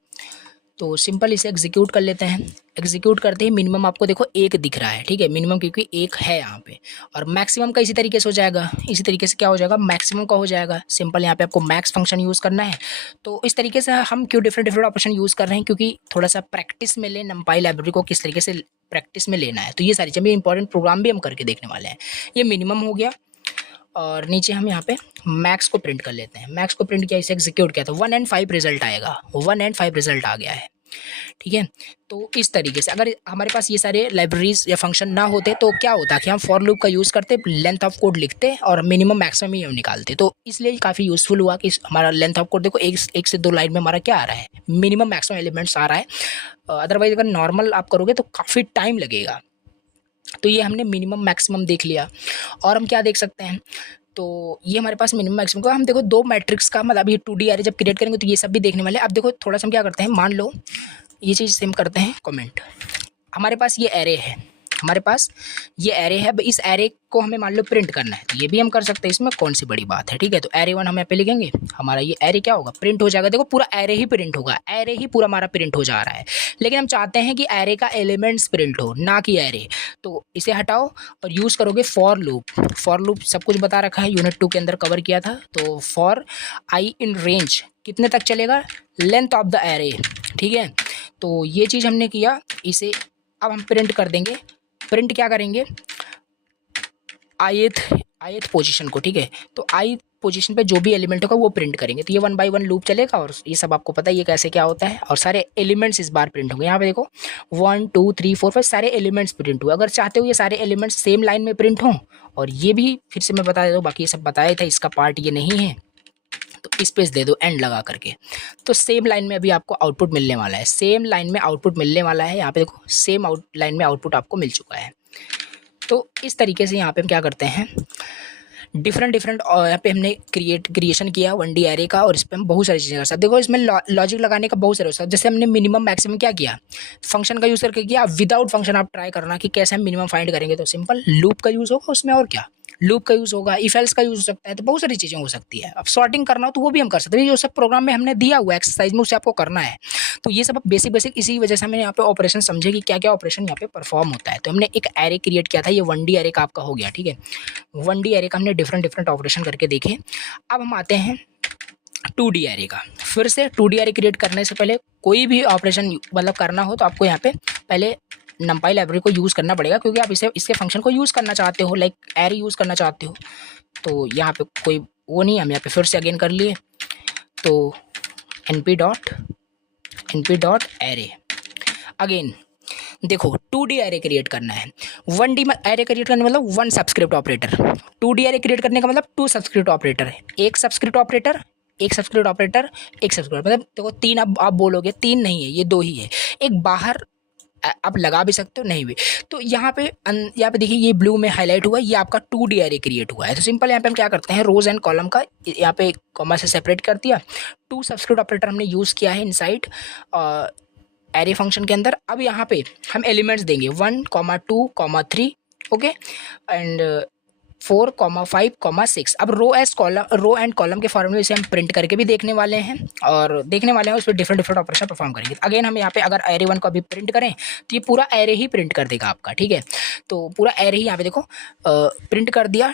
तो सिंपल इसे एग्जीक्यूट कर लेते हैं। एग्जीक्यूट करते ही मिनिमम आपको देखो 1 दिख रहा है, ठीक है, मिनिमम क्योंकि 1 है यहाँ पे। और मैक्सिमम का इसी तरीके से हो जाएगा, इसी तरीके से क्या हो जाएगा, मैक्सिमम का हो जाएगा। सिंपल यहाँ पे आपको मैक्स फंक्शन यूज़ करना है। तो इस तरीके से हम क्यों डिफरेंट ऑपरेशन यूज़ कर रहे हैं, क्योंकि थोड़ा सा प्रैक्टिस में ले, नमपाई लाइब्रेरी को किस तरीके से प्रैक्टिस में लेना है। तो ये सारी चीज़ें इंपॉर्टेंट प्रोग्राम भी हम करके देखने वाले हैं। ये मिनिमम हो गया, और नीचे हम यहाँ पे मैक्स को प्रिंट कर लेते हैं। मैक्स को प्रिंट किया, इसे एग्जीक्यूट किया तो 1 and 5 रिजल्ट आएगा, 1 and 5 रिजल्ट आ गया है, ठीक है। तो इस तरीके से अगर हमारे पास ये सारे लाइब्रेरीज या फंक्शन ना होते तो क्या होता कि हम फॉर लूप का यूज़ करते, लेंथ ऑफ कोड लिखते और मिनिमम मैक्सिमम ही हम निकालते। तो इसलिए काफ़ी यूज़फुल हुआ कि हमारा लेंथ ऑफ कोड देखो एक से 2 लाइन में हमारा क्या आ रहा है, मिनिमम मैक्सिमम एलिमेंट्स आ रहा है। अदरवाइज अगर नॉर्मल आप करोगे तो काफ़ी टाइम लगेगा। तो ये हमने मिनिमम मैक्सिमम देख लिया। और हम क्या देख सकते हैं, तो ये हमारे पास मिनिमम मैक्सिमम का हम देखो दो मैट्रिक्स का मतलब ये 2D एरे जब क्रिएट करेंगे तो ये सब भी देखने वाले हैं। अब देखो थोड़ा सा हम क्या करते हैं, मान लो ये चीज़ सेम करते हैं कमेंट। हमारे पास ये एरे है, हमारे पास ये एरे है, इस एरे को हमें मान लो प्रिंट करना है तो ये भी हम कर सकते हैं, इसमें कौन सी बड़ी बात है। ठीक है, तो एरे 1 हम यहाँ पे लिखेंगे, हमारा ये एरे क्या होगा, प्रिंट हो जाएगा। देखो पूरा एरे ही प्रिंट होगा, एरे ही पूरा हमारा प्रिंट हो जा रहा है, लेकिन हम चाहते हैं कि एरे का एलिमेंट्स प्रिंट हो, ना कि एरे। तो इसे हटाओ और यूज़ करोगे फॉर लूप। फॉर लूप सब कुछ बता रखा है, यूनिट 2 के अंदर कवर किया था। तो फॉर आई इन रेंज कितने तक चलेगा, लेंथ ऑफ द एरे। ठीक है, तो ये चीज़ हमने किया, इसे अब हम प्रिंट कर देंगे। प्रिंट क्या करेंगे, ith पोजीशन को। ठीक है, तो i पोजीशन पे जो भी एलिमेंट होगा वो प्रिंट करेंगे। तो ये 1 बाई 1 लूप चलेगा और ये सब आपको पता है ये कैसे क्या होता है, और सारे एलिमेंट्स इस बार प्रिंट होंगे। यहाँ पे देखो 1 2 3 4 5 सारे एलिमेंट्स प्रिंट हुए। अगर चाहते हो ये सारे एलिमेंट्स सेम लाइन में प्रिंट हों, और ये भी फिर से मैं बता देता हूँ, बाकी ये सब बताया था, इसका पार्ट ये नहीं है, तो स्पेस दे दो एंड लगा करके, तो सेम लाइन में अभी आपको आउटपुट मिलने वाला है। सेम लाइन में आउटपुट मिलने वाला है, यहाँ पे देखो सेम लाइन में आउटपुट आपको मिल चुका है। तो इस तरीके से यहाँ पे हम क्या करते हैं, डिफरेंट यहाँ पे हमने क्रिएशन किया 1D एरे का, और इस पर हम बहुत सारी चीज़ें कर सकते हैं। देखो इसमें लॉजिक लगाने का बहुत सारे हो सकता है। जैसे हमने मिनिमम मैक्सिमम क्या किया, फंक्शन का यूज़ करके किया। विदाउट फंक्शन आप ट्राई करना कि कैसे हम मिनिमम फाइंड करेंगे, तो सिंपल लूप का यूज़ होगा उसमें, और क्या लूप का यूज़ होगा, इफ एल्स का यूज़ हो सकता है, तो बहुत सारी चीज़ें हो सकती है। अब सॉर्टिंग करना हो तो वो भी हम कर सकते हैं, जो सब प्रोग्राम में हमने दिया हुआ एक्सरसाइज में उसे आपको करना है। तो ये सब बेसिक इसी वजह से हमने यहाँ पे ऑपरेशन समझे कि क्या क्या ऑपरेशन यहाँ पे परफॉर्म होता है। तो हमने एक एरे क्रिएट किया था, ये 1D एरे का आपका हो गया। ठीक है, 1D एरे का हमने डिफरेंट ऑपरेशन करके देखे। अब हम आते हैं 2D एरे का। फिर से 2D एरे क्रिएट करने से पहले कोई भी ऑपरेशन मतलब करना हो तो आपको यहाँ पे पहले numpy लाइब्रेरी को यूज़ करना पड़ेगा, क्योंकि आप इसके फंक्शन को यूज़ करना चाहते हो, लाइक एरे यूज़ करना चाहते हो। तो यहाँ पे कोई वो नहीं, हम यहाँ पे फिर से अगेन कर लिए, तो np डॉट एरे अगेन। देखो 2D एरे क्रिएट करना है, 1D में एरे क्रिएट करने मतलब 1 subscript operator, 2D array create करने का मतलब 2 सबस्क्रिप्ट ऑपरेटर है, एक सबस्क्रिप्ट ऑपरेटर, एक सबस्क्रिप्ट ऑपरेटर, एक सबस्क्रिप्ट, मतलब देखो 3 अब आप बोलोगे 3 नहीं है, ये 2 ही है। एक बाहर आप लगा भी सकते हो, नहीं भी। तो यहाँ पे देखिए ये ब्लू में हाईलाइट हुआ, ये आपका 2D एरे क्रिएट हुआ है। तो सिंपल यहाँ पे हम क्या करते हैं, रोज एंड कॉलम का यहाँ पे कॉमा से सेपरेट कर दिया, 2 सबस्क्रिप्ट ऑपरेटर हमने यूज़ किया है इनसाइड एरे फंक्शन के अंदर। अब यहाँ पे हम एलिमेंट्स देंगे 1 2 3 ओके, एंड 4 5 6। अब रो एंड कॉलम के फॉर्म में इसे हम प्रिंट करके भी देखने वाले हैं, और देखने वाले हैं उस पर डिफरेंट ऑपरेशन परफॉर्म करेंगे। अगेन हम यहाँ पे अगर एरे 1 को अभी प्रिंट करें तो ये पूरा एरे ही प्रिंट कर देगा आपका। ठीक है, तो पूरा एरे ही यहाँ पे देखो प्रिंट कर दिया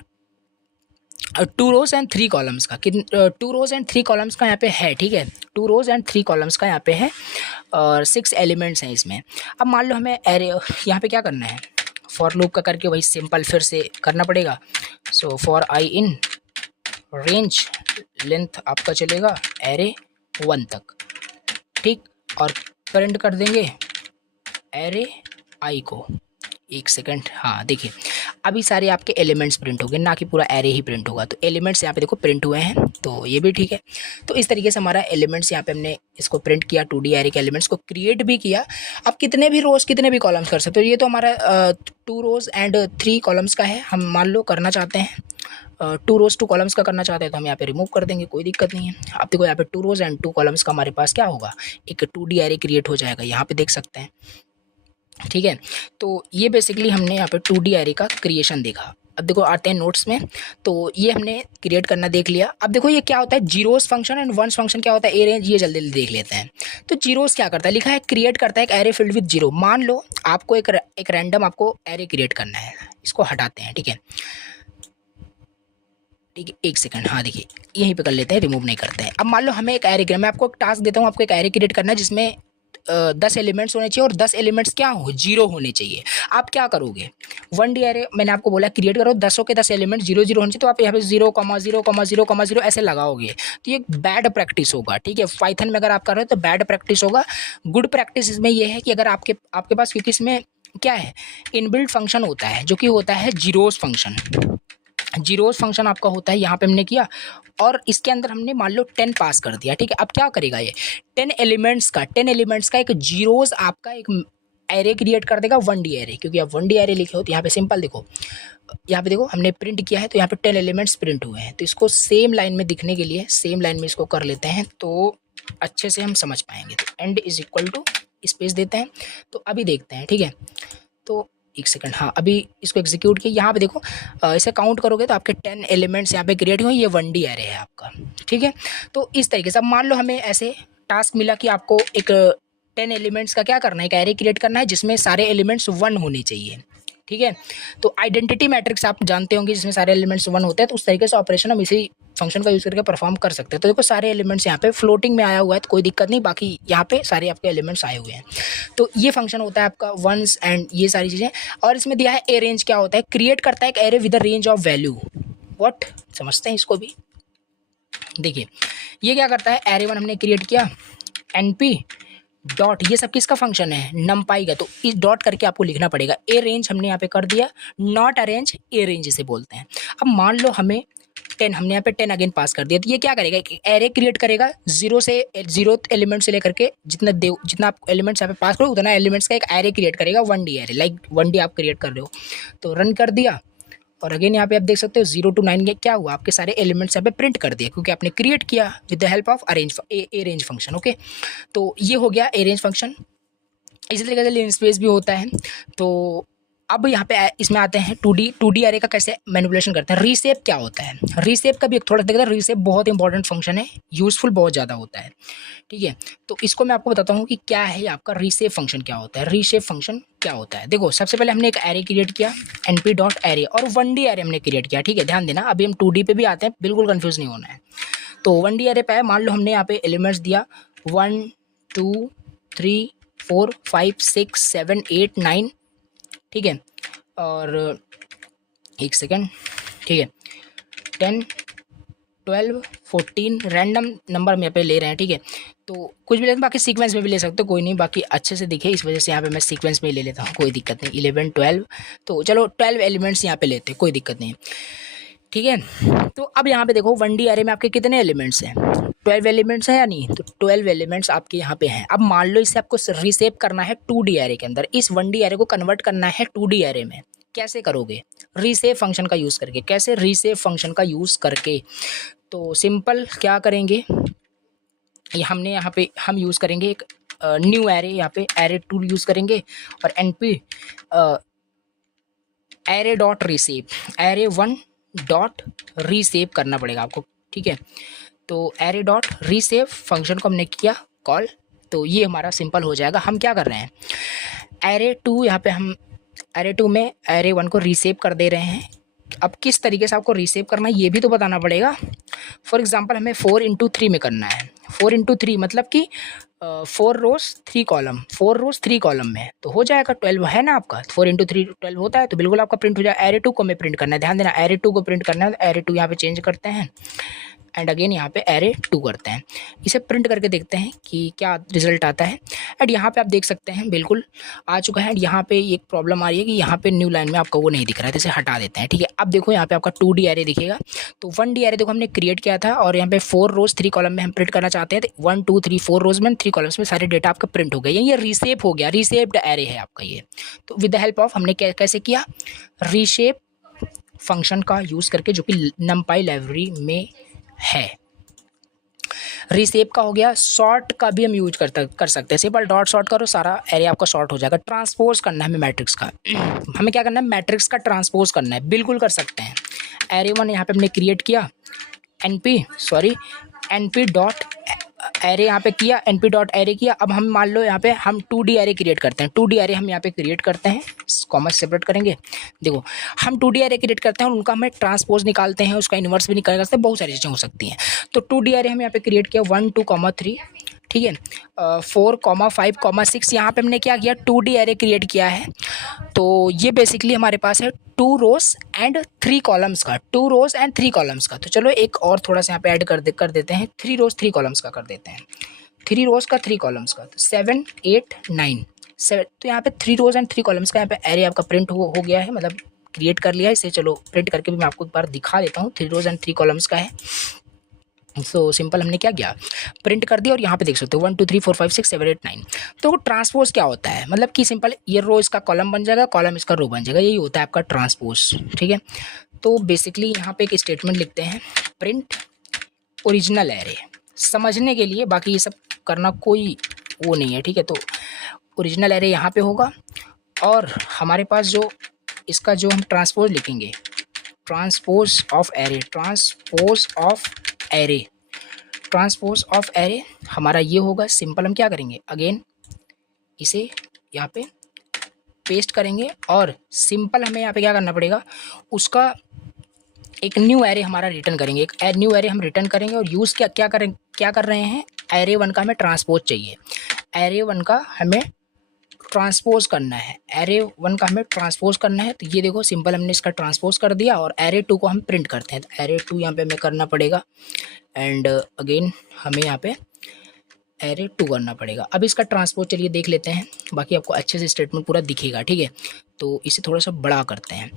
2 रोज एंड 3 कॉलम्स का। 2 रोज एंड 3 कॉलम्स का यहाँ पे है। ठीक है, 2 रोज एंड 3 कॉलम्स का यहाँ पे है, और 6 एलिमेंट्स हैं इसमें। अब मान लो हमें एरे यहाँ पे क्या करना है, फॉर लूप का करके वही सिंपल फिर से करना पड़ेगा। So for I in range length आपका चलेगा एरे 1 तक। ठीक, और प्रिंट कर देंगे एरे आई को। एक सेकंड, हाँ देखिए अभी सारे आपके एलिमेंट्स प्रिंट हो गए, ना कि पूरा एरे ही प्रिंट होगा। तो एलिमेंट्स यहाँ पे देखो प्रिंट हुए हैं, तो ये भी ठीक है। तो इस तरीके से हमारा एलिमेंट्स यहाँ पे हमने इसको प्रिंट किया, 2D एरे के एलिमेंट्स को क्रिएट भी किया। आप कितने भी रोज कितने भी कॉलम्स कर सकते हो। ये तो हमारा 2 रोज एंड 3 कॉलम्स का है। हम मान लो करना चाहते हैं 2 रोज 2 कॉलम्स का करना चाहते हैं, तो हम यहाँ पे रिमूव कर देंगे, कोई दिक्कत नहीं है। आप देखो यहाँ पे 2 रोज एंड 2 कॉलम्स का हमारे पास क्या होगा, एक 2D एरे क्रिएट हो जाएगा, यहाँ पे देख सकते हैं। ठीक है, तो ये बेसिकली हमने यहाँ पे 2D एरे का क्रिएशन देखा। अब देखो आते हैं नोट्स में, तो ये हमने क्रिएट करना देख लिया। अब देखो ये क्या होता है, zeros function and ones function क्या होता है, ए रेंज, ये जल्दी जल्दी देख लेते हैं। तो जीरोस क्या करता है, लिखा है क्रिएट करता है एक एरे फिल्ड विद जीरो। मान लो आपको एक रैंडम आपको एरे क्रिएट करना है, इसको हटाते हैं। ठीक है, ठीक है, एक सेकंड, हाँ देखिए यहीं पे कर लेते हैं, रिमूव नहीं करते हैं। अब मान लो हमें एक एरे, मैं आपको एक टास्क देता हूँ, आपको एक एरे क्रिएट करना है जिसमें 10 एलिमेंट्स होने चाहिए और 10 एलिमेंट्स क्या हो, 0 होने चाहिए। आप क्या करोगे, 1D एरे मैंने आपको बोला क्रिएट करो, 10 के 10 एलिमेंट 0 0 होने चाहिए, तो आप यहाँ पे 0, 0, 0, 0 ऐसे लगाओगे, तो ये बैड प्रैक्टिस होगा। ठीक है, पाइथन में अगर आप कर रहे हो तो बैड प्रैक्टिस होगा। गुड प्रैक्टिस इसमें ये है कि अगर आपके पास, क्योंकि इसमें क्या है, इनबिल्ट फंक्शन होता है जो कि होता है जीरोस फंक्शन। जीरोस फंक्शन आपका होता है, यहाँ पे हमने किया, और इसके अंदर हमने मान लो 10 पास कर दिया। ठीक है, अब क्या करेगा ये 10 एलिमेंट्स का एक जीरोस आपका एक एरे क्रिएट कर देगा 1D एरे, क्योंकि आप 1D एरे लिखे हो तो यहाँ पे सिंपल देखो, यहाँ पे देखो हमने प्रिंट किया है तो यहाँ पे 10 एलिमेंट्स प्रिंट हुए हैं। तो इसको सेम लाइन में दिखने के लिए सेम लाइन में इसको कर लेते हैं तो अच्छे से हम समझ पाएंगे। तो end is equal to space देते हैं। तो अभी देखते हैं, ठीक है। तो एक सेकंड, हाँ अभी इसको एग्जीक्यूट किया। यहाँ पे देखो इसे काउंट करोगे तो आपके 10 एलिमेंट्स यहाँ पे क्रिएट हुए। ये 1D एरे है आपका, ठीक है। तो इस तरीके से अब मान लो हमें ऐसे टास्क मिला कि आपको एक 10 एलिमेंट्स का क्या करना है, एक एरे क्रिएट करना है जिसमें सारे एलिमेंट्स 1 होने चाहिए, ठीक है। तो आइडेंटिटी मैट्रिक्स आप जानते होंगे, जिसमें सारे एलिमेंट्स 1 होते हैं। तो उस तरीके से ऑपरेशन हम इसी फंक्शन का यूज़ करके परफॉर्म कर सकते हैं। तो देखो सारे एलिमेंट्स यहाँ पे फ्लोटिंग में आया हुआ है तो कोई दिक्कत नहीं, बाकी यहाँ पे सारे आपके एलिमेंट्स आए हुए हैं। तो ये फंक्शन होता है आपका वंस एंड ये सारी चीज़ें। और इसमें दिया है ए रेंज, क्या होता है, क्रिएट करता है एक array with a range of value. What, समझते हैं इसको भी। देखिए ये क्या करता है, एरे 1 हमने क्रिएट किया, एनपी डॉट, ये सब किसका फंक्शन है, नमपाई का। तो इस डॉट करके आपको लिखना पड़ेगा। ए रेंज हमने यहाँ पे कर दिया, नॉट अरेंज, ए रेंज इसे बोलते हैं। अब मान लो हमें 10, हमने यहाँ पे 10 अगेन पास कर दिया। तो ये क्या करेगा, एक एरे क्रिएट करेगा 0 एलिमेंट से लेकर के जितना आप एलिमेंट्स यहाँ पे पास करो उतना एलिमेंट्स का एक एरे क्रिएट करेगा, 1D एरे, लाइक 1D आप क्रिएट कर रहे हो। तो रन कर दिया और अगेन यहाँ पे आप देख सकते हो 0 to 9 क्या हुआ, आपके सारे एलिमेंट्स यहाँ पे प्रिंट कर दिए क्योंकि आपने क्रिएट किया with the help of A range function. Okay, तो ये हो गया ए रेंज फंक्शन। इसी तरीके से लिन स्पेस भी होता है। तो अब यहाँ पे इसमें आते हैं 2D एरे का कैसे मैनिपुलेशन करते हैं। रीसेप क्या होता है, रीसेप का भी थोड़ा देखते हैं। रीसेप बहुत इंपॉर्टेंट फंक्शन है, यूजफुल बहुत ज़्यादा होता है, ठीक है। तो इसको मैं आपको बताता हूँ कि क्या है आपका रीसेप फंक्शन, क्या होता है। रीसेप फंक्शन क्या होता है, देखो सबसे पहले हमने एक एरे क्रिएट किया, np डॉट एरे, और 1D एरे हमने क्रिएट किया, ठीक है। ध्यान देना, अभी हम 2D पे भी आते हैं, बिल्कुल कन्फ्यूज नहीं होना है। तो 1D एरे पे है, मान लो हमने यहाँ पे एलिमेंट्स दिया 1 2 3 4 5 6 7 8 9, ठीक है। और एक सेकेंड, ठीक है, 10 12 14 रैंडम नंबर हम यहाँ पे ले रहे हैं, ठीक है। तो कुछ भी लेते हैं, बाकी सीक्वेंस में भी ले सकते हो, कोई नहीं, बाकी अच्छे से दिखे इस वजह से यहाँ पे मैं सीक्वेंस में ही ले लेता हूँ, कोई दिक्कत नहीं। 11 12, तो चलो 12 एलिमेंट्स यहाँ पे लेते हैं, कोई दिक्कत नहीं, ठीक है। तो अब यहाँ पे देखो 1D एरे में आपके कितने एलिमेंट्स हैं, 12 एलिमेंट्स हैं या नहीं। तो 12 एलिमेंट्स आपके यहाँ पे हैं। अब मान लो इसे आपको रीसेप करना है 2D एरे के अंदर, इस 1D एरे को कन्वर्ट करना है 2D एरे में। कैसे करोगे, रीसेप फंक्शन का यूज़ करके। कैसे, रीसेप फंक्शन का यूज़ करके। तो सिंपल क्या करेंगे, ये हमने यहाँ पे हम यूज़ करेंगे एक न्यू एरे, यहाँ पे एरे 2 यूज़ करेंगे और np array dot रीसेप, array 1 dot रीसेप करना पड़ेगा आपको, ठीक है। तो एरे डॉट रीसेप फंक्शन को हमने किया कॉल, तो ये हमारा सिंपल हो जाएगा। हम क्या कर रहे हैं, एरे 2, यहाँ पे हम एरे 2 में एरे 1 को रीसेप कर दे रहे हैं। अब किस तरीके से आपको रीसेप करना है ये भी तो बताना पड़ेगा। फॉर एग्जांपल हमें 4 into 3 में करना है। 4 into 3 मतलब कि 4 रोज 3 कॉलम, 4 रोज 3 कॉलम में, तो हो जाएगा 12 है ना आपका। 4 into 3 12 होता है, तो बिल्कुल आपका प्रिंट हो जाएगा। एरे 2 को हमें प्रिंट करना है, ध्यान देना, एरे 2 को प्रिंट करना है। तो एरे 2 यहाँ पे चेंज करते हैं एंड अगेन यहाँ पे एरे 2 करते हैं। इसे प्रिंट करके देखते हैं कि क्या रिजल्ट आता है। एंड यहाँ पे आप देख सकते हैं बिल्कुल आ चुका है। एंड यहाँ पे एक प्रॉब्लम आ रही है कि यहाँ पे न्यू लाइन में आपका वो नहीं दिख रहा है, तो इसे हटा देते हैं, ठीक है। अब देखो यहाँ पे आपका 2D एरे दिखेगा। तो 1D एरे देखो हमने क्रिएट किया था और यहाँ पे 4 रोज 3 कॉलम में हम प्रिंट करना चाहते हैं। तो 1 2 3 4 रोज में 3 कॉलम्स में सारे डेटा आपका प्रिंट हो गए। ये रीसेप हो गया, रीसेप्ड एरे है आपका ये। तो विद द हेल्प ऑफ हमने कैसे किया, रीशेप फंक्शन का यूज़ करके, जो कि numpy लाइब्रेरी में है। रीसेप का हो गया। सॉर्ट का भी हम यूज कर सकते हैं। सिंपल डॉट सॉर्ट करो, सारा एरे आपका सॉर्ट हो जाएगा। ट्रांसपोज करना है हमें मैट्रिक्स का, हमें क्या करना है, मैट्रिक्स का ट्रांसपोज करना है, बिल्कुल कर सकते हैं। एरे 1 यहाँ पे हमने क्रिएट किया, np डॉट एरे यहाँ पे किया, np डॉट एरे किया। अब हम मान लो यहाँ पे हम 2D एरे क्रिएट करते हैं। 2D एरे हम यहाँ पे क्रिएट करते हैं, कॉमा सेपरेट करेंगे। देखो हम 2D एरे क्रिएट करते हैं और उनका हमें ट्रांसपोज निकालते हैं, उसका इन्वर्स भी निकाल सकते हैं, बहुत सारी चीज़ें हो सकती हैं। तो 2D एरे हम यहाँ पे क्रिएट किया 1 2 3, ठीक है। 4 5 6 यहाँ पे हमने क्या किया, 2D एरे क्रिएट किया है। तो ये बेसिकली हमारे पास है 2 रोज एंड 3 कॉलम्स का, 2 रोज एंड 3 कॉलम्स का। तो चलो एक और थोड़ा सा यहाँ पे ऐड कर देते हैं, 3 रोज 3 कॉलम्स का कर देते हैं, 3 रोज का 3 कॉलम्स का। तो 7 8 9 7, तो यहाँ पे 3 रोज एंड 3 कॉलम्स का यहाँ पे एरे आपका प्रिंट हो गया है, मतलब क्रिएट कर लिया है। इसे चलो प्रिंट करके भी मैं आपको एक बार दिखा देता हूँ। 3 रोज एंड 3 कॉलम्स का है। सो सिंपल हमने क्या किया, प्रिंट कर दिया और यहाँ पे देख सकते हो 1 2 3 4 5 6 7 8 9। तो ट्रांसपोज क्या होता है, मतलब कि सिंपल ये रो इसका कॉलम बन जाएगा, कॉलम इसका रो बन जाएगा, यही होता है आपका ट्रांसपोज। ठीक है, तो बेसिकली यहाँ पे एक स्टेटमेंट लिखते हैं, प्रिंट ओरिजिनल एरे, समझने के लिए, बाकी ये सब करना कोई वो नहीं है। ठीक है, तो ओरिजिनल एरे यहाँ पे होगा और हमारे पास जो इसका जो हम ट्रांसपोज लिखेंगे, transpose of array, transpose of array, transpose of array हमारा ये होगा। सिंपल हम क्या करेंगे, अगेन इसे यहाँ पे पेस्ट करेंगे और सिंपल हमें यहाँ पे क्या करना पड़ेगा, उसका एक न्यू एरे हमारा रिटर्न करेंगे, एक न्यू एरे हम रिटर्न करेंगे और यूज़ क्या कर रहे हैं, एरे 1 का हमें ट्रांसपोज चाहिए, एरे 1 का हमें ट्रांसपोज करना है, एरे 1 का हमें ट्रांसपोज करना है। तो ये देखो सिंपल हमने इसका ट्रांसपोज कर दिया और एरे 2 को हम प्रिंट करते हैं, तो एरे 2 यहाँ पे हमें करना पड़ेगा एंड अगेन हमें यहाँ पे एरे 2 करना पड़ेगा। अब इसका ट्रांसपोज चलिए देख लेते हैं, बाकी आपको अच्छे से स्टेटमेंट पूरा दिखेगा। ठीक है, तो इसे थोड़ा सा बड़ा करते हैं।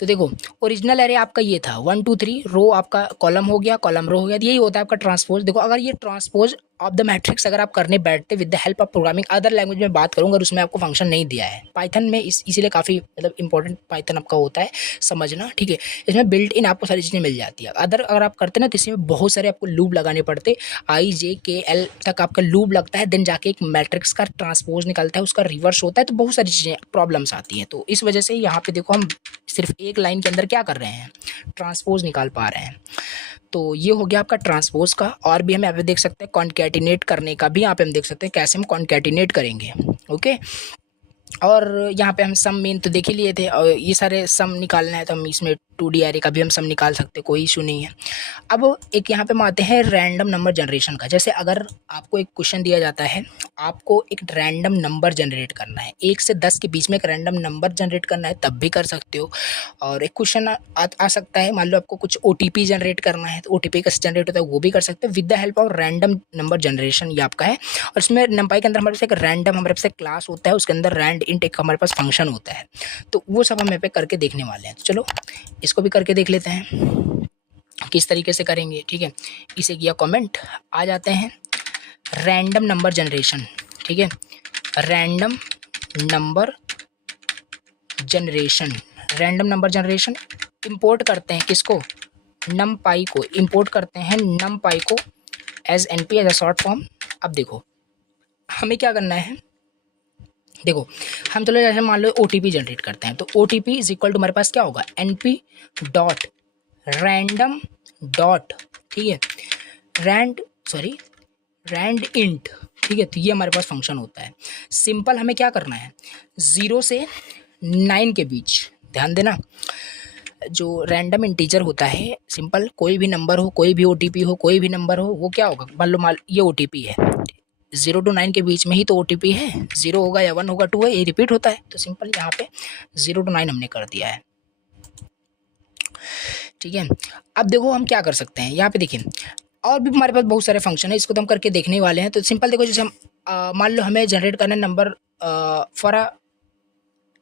तो देखो ओरिजिनल एरे आपका ये था 1 2 3, रो आपका कॉलम हो गया, कॉलम रो हो गया, यही होता है आपका ट्रांसपोज। देखो अगर ये ट्रांसपोज ऑफ द मैट्रिक्स अगर आप करने बैठते with the help of programming, other language में बात करूँगा और उसमें आपको फंक्शन नहीं दिया है, पाइथन में इसीलिए काफ़ी मतलब इंपॉर्टेंट पाइथन आपका होता है समझना। ठीक है, इसमें बिल्ट इन आपको सारी चीज़ें मिल जाती है। अगर आप करते ना तो इसमें बहुत सारे आपको लूप लगाने पड़ते, IJKL तक आपका लूप लगता है, देन जाके एक मैट्रिक्स का ट्रांसपोज निकलता है, उसका रिवर्स होता है, तो बहुत सारी चीज़ें प्रॉब्लम्स आती हैं। तो इस वजह से यहाँ पे देखो हम सिर्फ एक लाइन के अंदर क्या कर रहे हैं, ट्रांसपोज निकाल पा रहे हैं। तो ये हो गया आपका ट्रांसपोज का। और भी हम यहाँ पे देख सकते हैं कॉन्कैटिनेट करने का भी, यहाँ पे हम देख सकते हैं कैसे हम कॉन्कैटिनेट करेंगे। ओके, और यहाँ पे हम सम मेन तो देख ही लिए थे, और ये सारे सम निकालना है तो हम इसमें 2D एरे का भी हम सम निकाल सकते हैं, कोई इशू नहीं है। अब एक यहाँ पे हम आते हैं रैंडम नंबर जनरेशन का। जैसे अगर आपको एक क्वेश्चन दिया जाता है, आपको एक रैंडम नंबर जनरेट करना है, 1 से 10 के बीच में एक रैंडम नंबर जनरेट करना है, तब भी कर सकते हो। और एक क्वेश्चन आ सकता है, मान लो आपको कुछ OTP जनरेट करना है, तो OTP कैसे जनरेट होता है वो भी कर सकते हैं with the help of random number generation, ये आपका है। और इसमें नंपाई के अंदर हमारे पास एक रैंडम हमारे पास एक क्लास होता है, उसके अंदर रैंड इंट एक हमारे पास फंक्शन होता है, तो वो सब हम यहाँ पे करके देखने वाले हैं। तो चलो इसको भी करके देख लेते हैं किस तरीके से करेंगे। ठीक है, इसे किया कमेंट, आ जाते हैं रैंडम नंबर जनरेशन। ठीक है, random number generation, random number generation import करते हैं किसको, नमपाई को इंपोर्ट करते हैं, नमपाई को as NP as a short form. अब देखो हमें क्या करना है, देखो हम चलो जैसे मान लो OTP जनरेट करते हैं, तो OTP इज इक्वल टू हमारे पास क्या होगा, NP डॉट रैंडम डॉट, ठीक है, रैंड इंट। ठीक है, तो ये हमारे पास फंक्शन होता है। सिंपल हमें क्या करना है, 0 से 9 के बीच, ध्यान देना जो रैंडम इंटीजर होता है, सिंपल कोई भी नंबर हो, कोई भी OTP हो, कोई भी नंबर हो, वो क्या होगा, मान लो ये OTP है, 0 to 9 के बीच में ही तो OTP है, 0 होगा या 1 होगा 2 है, ये रिपीट होता है। तो सिंपल यहाँ पे 0 to 9 हमने कर दिया है। ठीक है, अब देखो हम क्या कर सकते हैं, यहाँ पे देखिए और भी हमारे पास बहुत सारे फंक्शन है, इसको तो हम करके देखने वाले हैं। तो सिंपल देखो जैसे हम मान लो हमें जनरेट करना है नंबर फॉर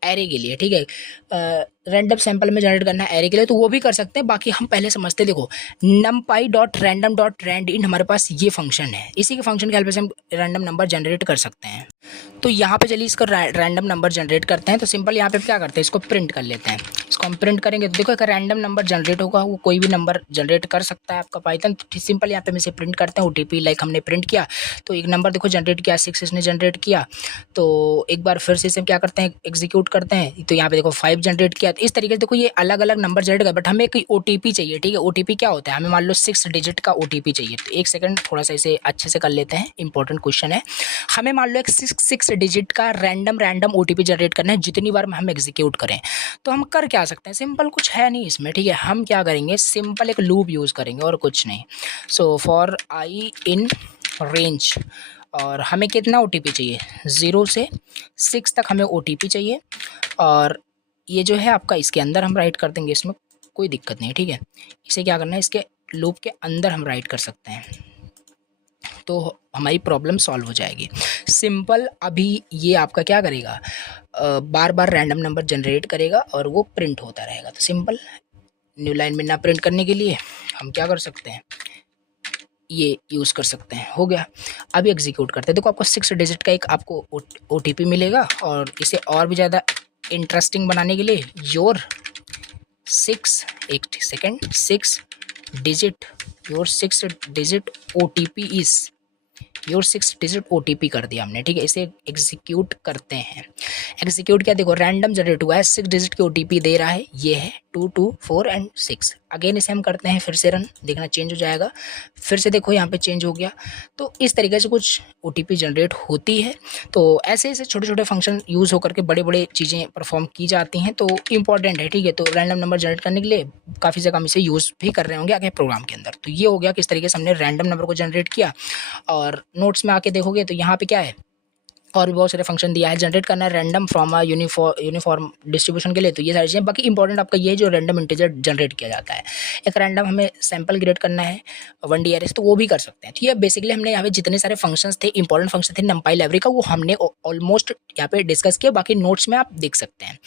एरे के लिए, ठीक है, रैंडम सैंपल में जनरेट करना है एरे के लिए, तो वो भी कर सकते हैं। बाकी हम पहले समझते, देखो numpy dot random dot randn हमारे पास ये फंक्शन है, इसी के फंक्शन के हेल्प से हम रैंडम नंबर जनरेट कर सकते हैं। तो यहाँ पे चलिए इसको रैंडम नंबर जनरेट करते हैं। तो सिंपल यहाँ पे क्या करते हैं, इसको प्रिंट कर लेते हैं। इसको हम प्रिंट करेंगे तो देखो एक रैंडम नंबर जनरेट होगा, वो कोई भी नंबर जनरेट कर सकता है आपका पाइथन। तो सिंपल यहाँ पे हम इसे प्रिंट करते हैं, OTP लाइक हमने प्रिंट किया, तो एक नंबर देखो जनरेट किया, 6 इसने जनरेट किया। तो एक बार फिर से इसे क्या करते हैं, एग्जीक्यूट करते हैं, तो यहाँ पे देखो 5 जनरेट किया। तो इस तरीके से देखो ये अलग अलग नंबर जनरेट कर, बट हमें एक OTP चाहिए। ठीक है, OTP क्या होता है, हमें मान लो 6 डिजिट का OTP चाहिए। तो एक सेकंड थोड़ा सा इसे अच्छे से कर लेते हैं, इंपॉर्टेंट क्वेश्चन है। हमें मान लो एक 6 डिजिट का रैंडम OTP जनरेट करना है, जितनी बार हम एग्जीक्यूट करें। तो हम कर क्या सकते हैं, सिंपल कुछ है नहीं इसमें। ठीक है, हम क्या करेंगे, सिंपल एक लूप यूज़ करेंगे और कुछ नहीं। So for I in range, और हमें कितना OTP चाहिए, 0 से 6 तक हमें OTP चाहिए। और ये जो है आपका इसके अंदर हम राइट कर देंगे, इसमें कोई दिक्कत नहीं। ठीक है, इसे क्या करना है, इसके लूप के अंदर हम राइट कर सकते हैं, तो हमारी प्रॉब्लम सॉल्व हो जाएगी। सिंपल अभी ये आपका क्या करेगा, बार बार रैंडम नंबर जनरेट करेगा और वो प्रिंट होता रहेगा। तो सिंपल न्यू लाइन में ना प्रिंट करने के लिए हम क्या कर सकते हैं, ये यूज़ कर सकते हैं। हो गया, अभी एग्जीक्यूट करते हैं। देखो आपको 6 डिजिट का एक आपको OTP मिलेगा, और इसे और भी ज़्यादा इंटरेस्टिंग बनाने के लिए योर 6 एक second 6 digit your 6 digit OTP is your 6 digit OTP कर दिया हमने, ठीक है। इसे एग्जीक्यूट करते हैं। एग्जीक्यूट क्या, देखो रैंडम जनरेट हुआ है, 6 डिजिट की OTP दे रहा है, ये है 2 2 4 एंड 6। अगेन इसे हम करते हैं फिर से रन, देखना चेंज हो जाएगा। फिर से देखो यहाँ पे चेंज हो गया। तो इस तरीके से कुछ OTP जनरेट होती है। तो ऐसे ऐसे छोटे छोटे फंक्शन यूज़ होकर के बड़े बड़े चीज़ें परफॉर्म की जाती हैं, तो इंपॉर्टेंट है, ठीक है। तो रैंडम नंबर जनरेट करने के लिए काफ़ी जगह हम इसे यूज़ भी कर रहे होंगे आगे प्रोग्राम के अंदर। तो ये हो गया किस तरीके से हमने रैंडम नंबर को जनरेट किया। और नोट्स में आके देखोगे तो यहाँ पे क्या है, और भी बहुत सारे फंक्शन दिया है। जनरेट करना है random from a uniform distribution के लिए, तो ये सारी चीज़ें। बाकी इंपॉर्टेंट आपका ये जो रैंडम इंटीजर जनरेट किया जाता है, एक रैंडम हमें सैंपल क्रिएट करना है 1D एरेस, तो वो भी कर सकते हैं। तो ये बेसिकली हमने यहाँ पे जितने सारे फंक्शंस थे, इंपॉर्टेंट फंक्शन थे numpy लाइब्रेरी का, वो हमने ऑलमोस्ट यहाँ पे डिस्कस किया। बाकी नोट्स में आप देख सकते हैं,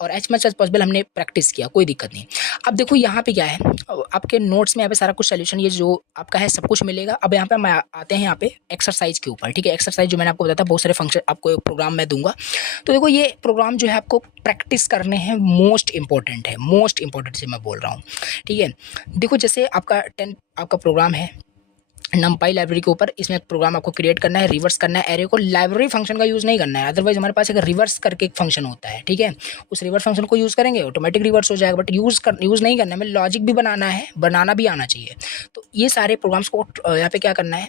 और एज मच एज पॉसिबल हमने प्रैक्टिस किया, कोई दिक्कत नहीं। अब देखो यहाँ पे क्या है, आपके नोट्स में यहाँ पे सारा कुछ सोल्यूशन ये जो आपका है सब कुछ मिलेगा। अब यहाँ पे हम आते हैं यहाँ पे एक्सरसाइज के ऊपर, ठीक है। एक्सरसाइज जो मैंने आपको बताया था, बहुत सारे फंक्शन आपको प्रोग्राम मैं दूंगा। तो देखो ये प्रोग्राम जो है आपको प्रैक्टिस करने हैं, मोस्ट इंपॉर्टेंट है, मोस्ट इंपॉर्टेंट से मैं बोल रहा हूँ, ठीक है। देखो जैसे आपका आपका प्रोग्राम है numpy लाइब्रेरी के ऊपर, इसमें एक प्रोग्राम आपको क्रिएट करना है, रिवर्स करना है एरे को। लाइब्रेरी फंक्शन का यूज़ नहीं करना है, अदरवाइज हमारे पास एक रिवर्स करके एक फंक्शन होता है, ठीक है। उस रिवर्स फंक्शन को यूज़ करेंगे ऑटोमेटिक रिवर्स हो जाएगा, बट यूज़ नहीं करना है, हमें लॉजिक भी बनाना है, बनाना भी आना चाहिए। तो ये सारे प्रोग्राम्स को यहाँ पे क्या करना है,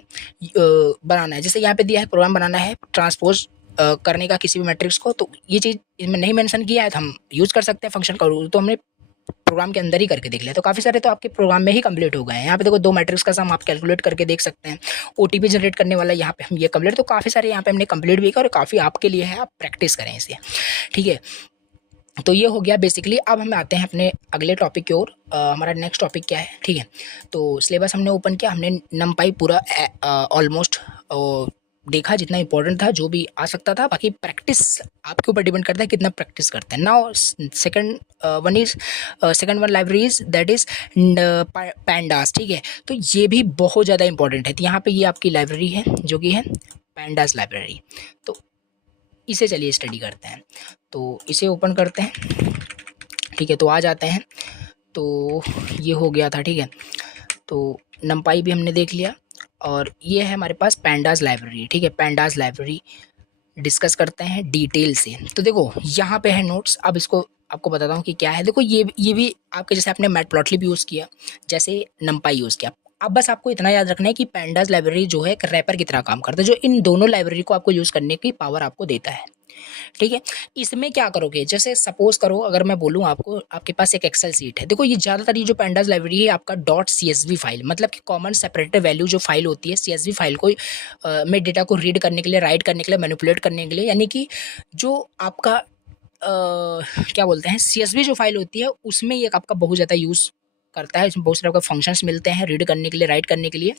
बनाना है। जैसे यहाँ पे दिया है प्रोग्राम बनाना है ट्रांसपोज करने का किसी भी मैट्रिक्स को, तो ये चीज़ इसमें नहीं मेंशन किया है, तो हम यूज़ कर सकते हैं फंक्शन का, तो हमने प्रोग्राम के अंदर ही करके देख लिया। तो काफ़ी सारे तो आपके प्रोग्राम में ही कंप्लीट हो गए हैं। यहाँ पे देखो 2 मैट्रिक्स का सम आप कैलकुलेट करके देख सकते हैं। OTP जनरेट करने वाला यहाँ पे हम ये कंप्लीट, तो काफ़ी सारे यहाँ पे हमने कंप्लीट भी किया, और काफ़ी आपके लिए है, आप प्रैक्टिस करें इसे, ठीक है। तो ये हो गया बेसिकली। अब हम आते हैं अपने अगले टॉपिक की ओर। हमारा नेक्स्ट टॉपिक क्या है, ठीक है। तो सिलेबस हमने ओपन किया, हमने numpy पूरा ऑलमोस्ट देखा, जितना इंपॉर्टेंट था, जो भी आ सकता था। बाकी प्रैक्टिस आपके ऊपर डिपेंड करता है कितना प्रैक्टिस करते हैं। Now second one library is that is pandas, ठीक है। तो ये भी बहुत ज़्यादा इंपॉर्टेंट है। तो यहाँ पे ये आपकी लाइब्रेरी है जो कि है पैंडास लाइब्रेरी। तो इसे चलिए स्टडी करते हैं। तो इसे ओपन करते हैं, ठीक है। तो आ जाते हैं, तो ये हो गया था, ठीक है। तो numpy भी हमने देख लिया, और ये है हमारे पास पैंडास लाइब्रेरी, ठीक है। पैंडास लाइब्रेरी डिस्कस करते हैं डिटेल से। तो देखो यहाँ पे है नोट्स। अब इसको आपको बताता हूँ कि क्या है। देखो ये भी आपके जैसे आपने मैटप्लॉटलिब यूज़ किया, जैसे numpy यूज़ किया। अब बस आपको इतना याद रखना है कि पैंडास लाइब्रेरी जो है एक रैपर की तरह काम करता है, जो इन दोनों लाइब्रेरी को आपको यूज़ करने की पावर आपको देता है, ठीक है। इसमें क्या करोगे, जैसे सपोज करो अगर मैं बोलूँ आपको, आपके पास एक एक्सेल सीट है। देखो ये ज़्यादातर ये जो पैंडास लाइब्रेरी है आपका .csv फाइल, मतलब कि कॉमन सेपरेटेड वैल्यू जो फाइल होती है, CSV फाइल को में डेटा को रीड करने के लिए, राइट करने के लिए, मैनिपुलेट करने के लिए, यानी कि जो आपका क्या बोलते हैं CSV जो फाइल होती है, उसमें ये आपका बहुत ज़्यादा यूज़ करता है। इसमें बहुत सारे आपको फंक्शंस मिलते हैं रीड करने के लिए, राइट करने के लिए।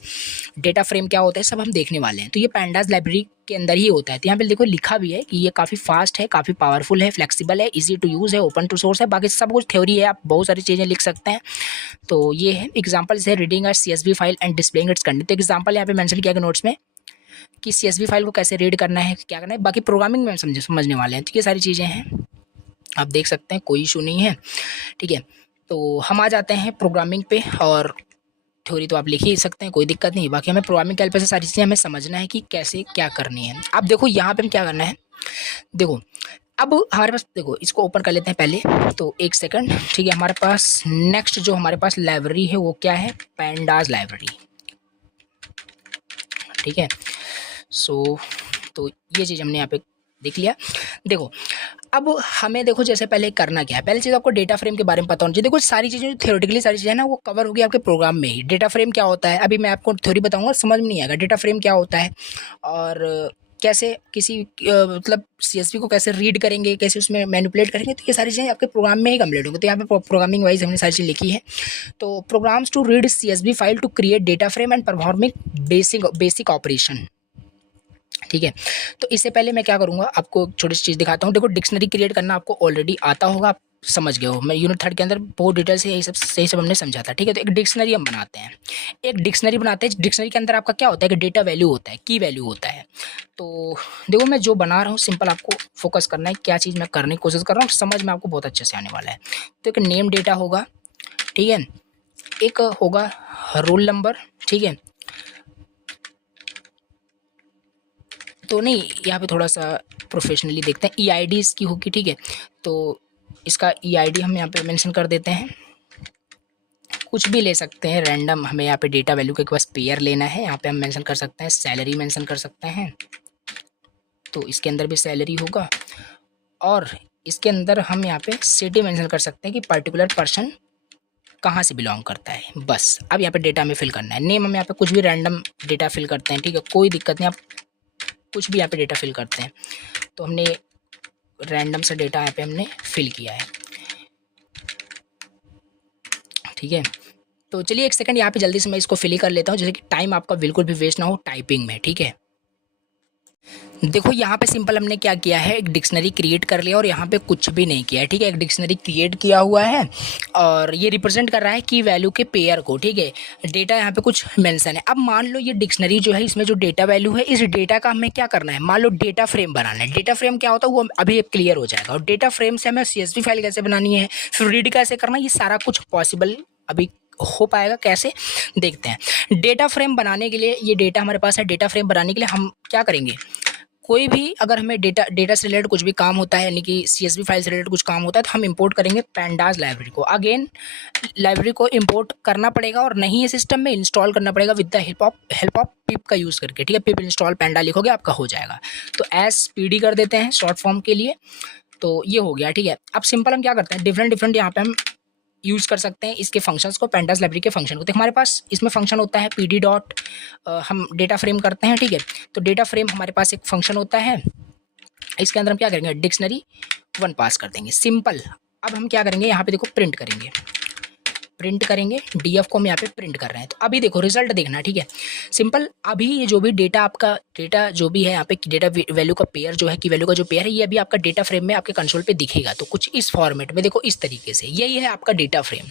डेटा फ्रेम क्या होता है सब हम देखने वाले हैं। तो ये पैंडास लाइब्रेरी के अंदर ही होता है। तो यहाँ पे देखो लिखा भी है कि ये काफ़ी फास्ट है, काफ़ी पावरफुल है, फ्लेक्सिबल है, इजी टू यूज़ है, ओपन टू सोर्स है। बाकी सब कुछ थ्योरी है, आप बहुत सारी चीज़ें लिख सकते हैं। तो ये है एग्जाम्पल्स है, reading CSV file and displaying it's content. तो एग्जाम्पल यहाँ पे मेंशन किया गया नोट्स में कि CSV फाइल को कैसे रीड करना है, क्या करना है। बाकी प्रोग्रामिंग में समझने वाले हैं। तो ये सारी चीज़ें हैं, आप देख सकते हैं, कोई इशू नहीं है, ठीक है। तो हम आ जाते हैं प्रोग्रामिंग पे, और थ्योरी तो आप लिख ही सकते हैं, कोई दिक्कत नहीं। बाकी हमें प्रोग्रामिंग के हेल्प से सारी चीज़ें हमें समझना है कि कैसे क्या करनी है। अब देखो यहाँ पे हम क्या करना है, देखो अब हमारे पास, देखो इसको ओपन कर लेते हैं पहले। तो एक सेकंड, ठीक है। हमारे पास नेक्स्ट जो हमारे पास लाइब्रेरी है वो क्या है, पैंडास लाइब्रेरी, ठीक है। सो तो ये चीज़ हमने यहाँ पे देख लिया। देखो अब हमें देखो जैसे पहले करना क्या है, पहली चीज़ आपको डेटा फ्रेम के बारे में पता होना चाहिए। देखो सारी चीज़ें जो थ्योरेटिकली सारी चीज़ें ना वो कवर होगी आपके प्रोग्राम में ही। डेटा फ्रेम क्या होता है अभी मैं आपको थ्योरी बताऊंगा, समझ में नहीं आएगा डेटा फ्रेम क्या होता है, और कैसे किसी मतलब CSV को कैसे रीड करेंगे, कैसे उसमें मैनिपुलेट करेंगे। तो ये सारी चीज़ें आपके प्रोग्राम में ही कंप्लीट होंगी। तो यहाँ पे प्रोग्रामिंग वाइज हमने सारी चीज़ लिखी है। तो programs to read CSV file to create data frame and performing basic operation, ठीक है। तो इससे पहले मैं क्या करूँगा, आपको छोटी सी चीज़ दिखाता हूँ। देखो डिक्शनरी क्रिएट करना आपको ऑलरेडी आता होगा, आप समझ गए हो। मैं यूनिट 3 के अंदर बहुत डिटेल से यही सब हमने समझा था, ठीक है। तो एक डिक्शनरी हम बनाते हैं, एक डिक्शनरी बनाते हैं। डिक्शनरी के अंदर आपका क्या होता है कि डेटा वैल्यू होता है, की वैल्यू होता है। तो देखो मैं जो बना रहा हूँ सिंपल, आपको फोकस करना है क्या चीज़ मैं करने की कोशिश कर रहा हूँ, समझ में आपको बहुत अच्छे से आने वाला है। तो एक नेम डेटा होगा, ठीक है, एक होगा रोल नंबर, ठीक है। तो नहीं, यहाँ पे थोड़ा सा प्रोफेशनली देखते हैं, ईआईडी इसकी होगी, ठीक है। तो इसका ईआईडी हम यहाँ पे मेंशन कर देते हैं, कुछ भी ले सकते हैं रैंडम। हमें यहाँ पे डेटा वैल्यू के पास पेयर लेना है, यहाँ पे हम मेंशन कर सकते हैं सैलरी मेंशन कर सकते हैं, तो इसके अंदर भी सैलरी होगा। और इसके अंदर हम यहाँ पे सिटी मेंशन कर सकते हैं कि पर्टिकुलर पर्सन कहाँ से बिलोंग करता है। बस अब यहाँ पे डेटा हमें फिल करना है। नेम हम यहाँ पे कुछ भी रैंडम डेटा फिल करते हैं, ठीक है, कोई दिक्कत नहीं, आप कुछ भी यहाँ पे डेटा फिल करते हैं। तो हमने रैंडम सा डेटा यहाँ पे हमने फिल किया है, ठीक है। तो चलिए एक सेकंड यहाँ पे जल्दी से मैं इसको फिल ही कर लेता हूँ, जैसे कि टाइम आपका बिल्कुल भी वेस्ट ना हो टाइपिंग में, ठीक है। देखो यहाँ पे सिंपल हमने क्या किया है, एक डिक्शनरी क्रिएट कर लिया और यहाँ पे कुछ भी नहीं किया है, ठीक है। एक डिक्शनरी क्रिएट किया हुआ है और ये रिप्रेजेंट कर रहा है की वैल्यू के पेयर को, ठीक है। डेटा यहाँ पे कुछ मेंशन है। अब मान लो ये डिक्शनरी जो है, इसमें जो डेटा वैल्यू है, इस डेटा का हमें क्या करना है, मान लो डेटा फ्रेम बनाना है। डेटा फ्रेम क्या होता है वो अभी क्लियर हो जाएगा। और डेटा फ्रेम से हमें CSV फाइल कैसे बनानी है, फिर रीड कैसे करना है, ये सारा कुछ पॉसिबल अभी हो पाएगा। कैसे देखते हैं। डेटा फ्रेम बनाने के लिए, ये डेटा हमारे पास है, डेटा फ्रेम बनाने के लिए हम क्या करेंगे, कोई भी अगर हमें डेटा से रिलेटेड कुछ भी काम होता है, यानी कि CSV फाइल से रिलेटेड कुछ काम होता है, तो हम इंपोर्ट करेंगे पैंडाज लाइब्रेरी को। अगेन लाइब्रेरी को इंपोर्ट करना पड़ेगा और नहीं है सिस्टम में इंस्टॉल करना पड़ेगा विद द हेल्प ऑफ पिप का यूज़ करके, ठीक है। पिप इंस्टॉल पैंडा लिखोगे आपका हो जाएगा। तो SPD कर देते हैं शॉर्ट फॉर्म के लिए। तो ये हो गया, ठीक है। अब सिंपल हम क्या करते हैं, डिफरेंट यहाँ पे हम यूज़ कर सकते हैं इसके फंक्शंस को, पैंडास लाइब्रेरी के फंक्शन को। तो हमारे पास इसमें फंक्शन होता है PD डॉट, हम डेटा फ्रेम करते हैं, ठीक है। तो डेटा फ्रेम हमारे पास एक फंक्शन होता है, इसके अंदर हम क्या करेंगे, डिक्शनरी 1 पास कर देंगे, सिंपल। अब हम क्या करेंगे, यहाँ पे देखो प्रिंट करेंगे, DF को हम यहाँ पे प्रिंट कर रहे हैं। तो अभी देखो रिजल्ट देखना, ठीक है, सिंपल। अभी ये जो भी डेटा आपका डेटा जो भी है यहाँ पे, डेटा वैल्यू का पेयर जो है, की वैल्यू का जो पेयर है, ये अभी आपका डेटा फ्रेम में आपके कंसोल पे दिखेगा। तो कुछ इस फॉर्मेट में देखो, इस तरीके से यही है आपका डेटा फ्रेम,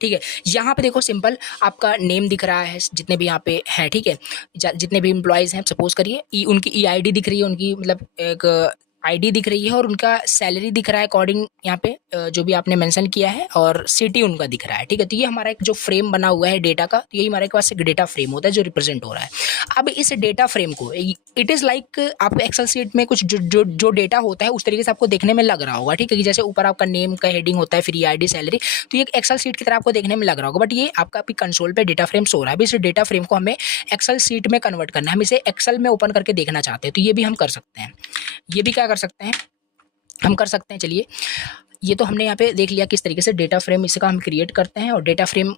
ठीक है। यहाँ पे देखो सिंपल आपका नेम दिख रहा है, जितने भी यहाँ पे हैं, ठीक है, जितने भी एम्प्लॉयज़ हैं, सपोज करिए उनकी EID दिख रही है, उनकी मतलब एक ID दिख रही है, और उनका सैलरी दिख रहा है अकॉर्डिंग यहाँ पे जो भी आपने मेंशन किया है, और सिटी उनका दिख रहा है, ठीक है। तो ये हमारा एक जो फ्रेम बना हुआ है डेटा का, तो यही हमारे पास एक डेटा फ्रेम होता है जो रिप्रेजेंट हो रहा है। अब इस डेटा फ्रेम को, इट इज़ लाइक आपको एक्सेल शीट में कुछ जो डेटा होता है उस तरीके से आपको देखने में लग रहा होगा, ठीक है। कि जैसे ऊपर आपका नेम का हेडिंग होता है, फिर EID सैलरी, तो ये एक एक्सेल शीट की तरह आपको देखने में लग रहा होगा, बट ये आपका अभी कंसोल पे डेटा फ्रेम सो रहा है। अभी इस डेटा फ्रेम को हमें एक्सेल शीट में कन्वर्ट करना है, हम इसे एक्सेल में ओपन करके देखना चाहते हैं, तो ये भी हम कर सकते हैं। ये भी क्या कर सकते हैं, हम कर सकते हैं। चलिए, ये तो हमने यहाँ पे देख लिया किस तरीके से डेटा फ्रेम इसका हम क्रिएट करते हैं और डेटा फ्रेम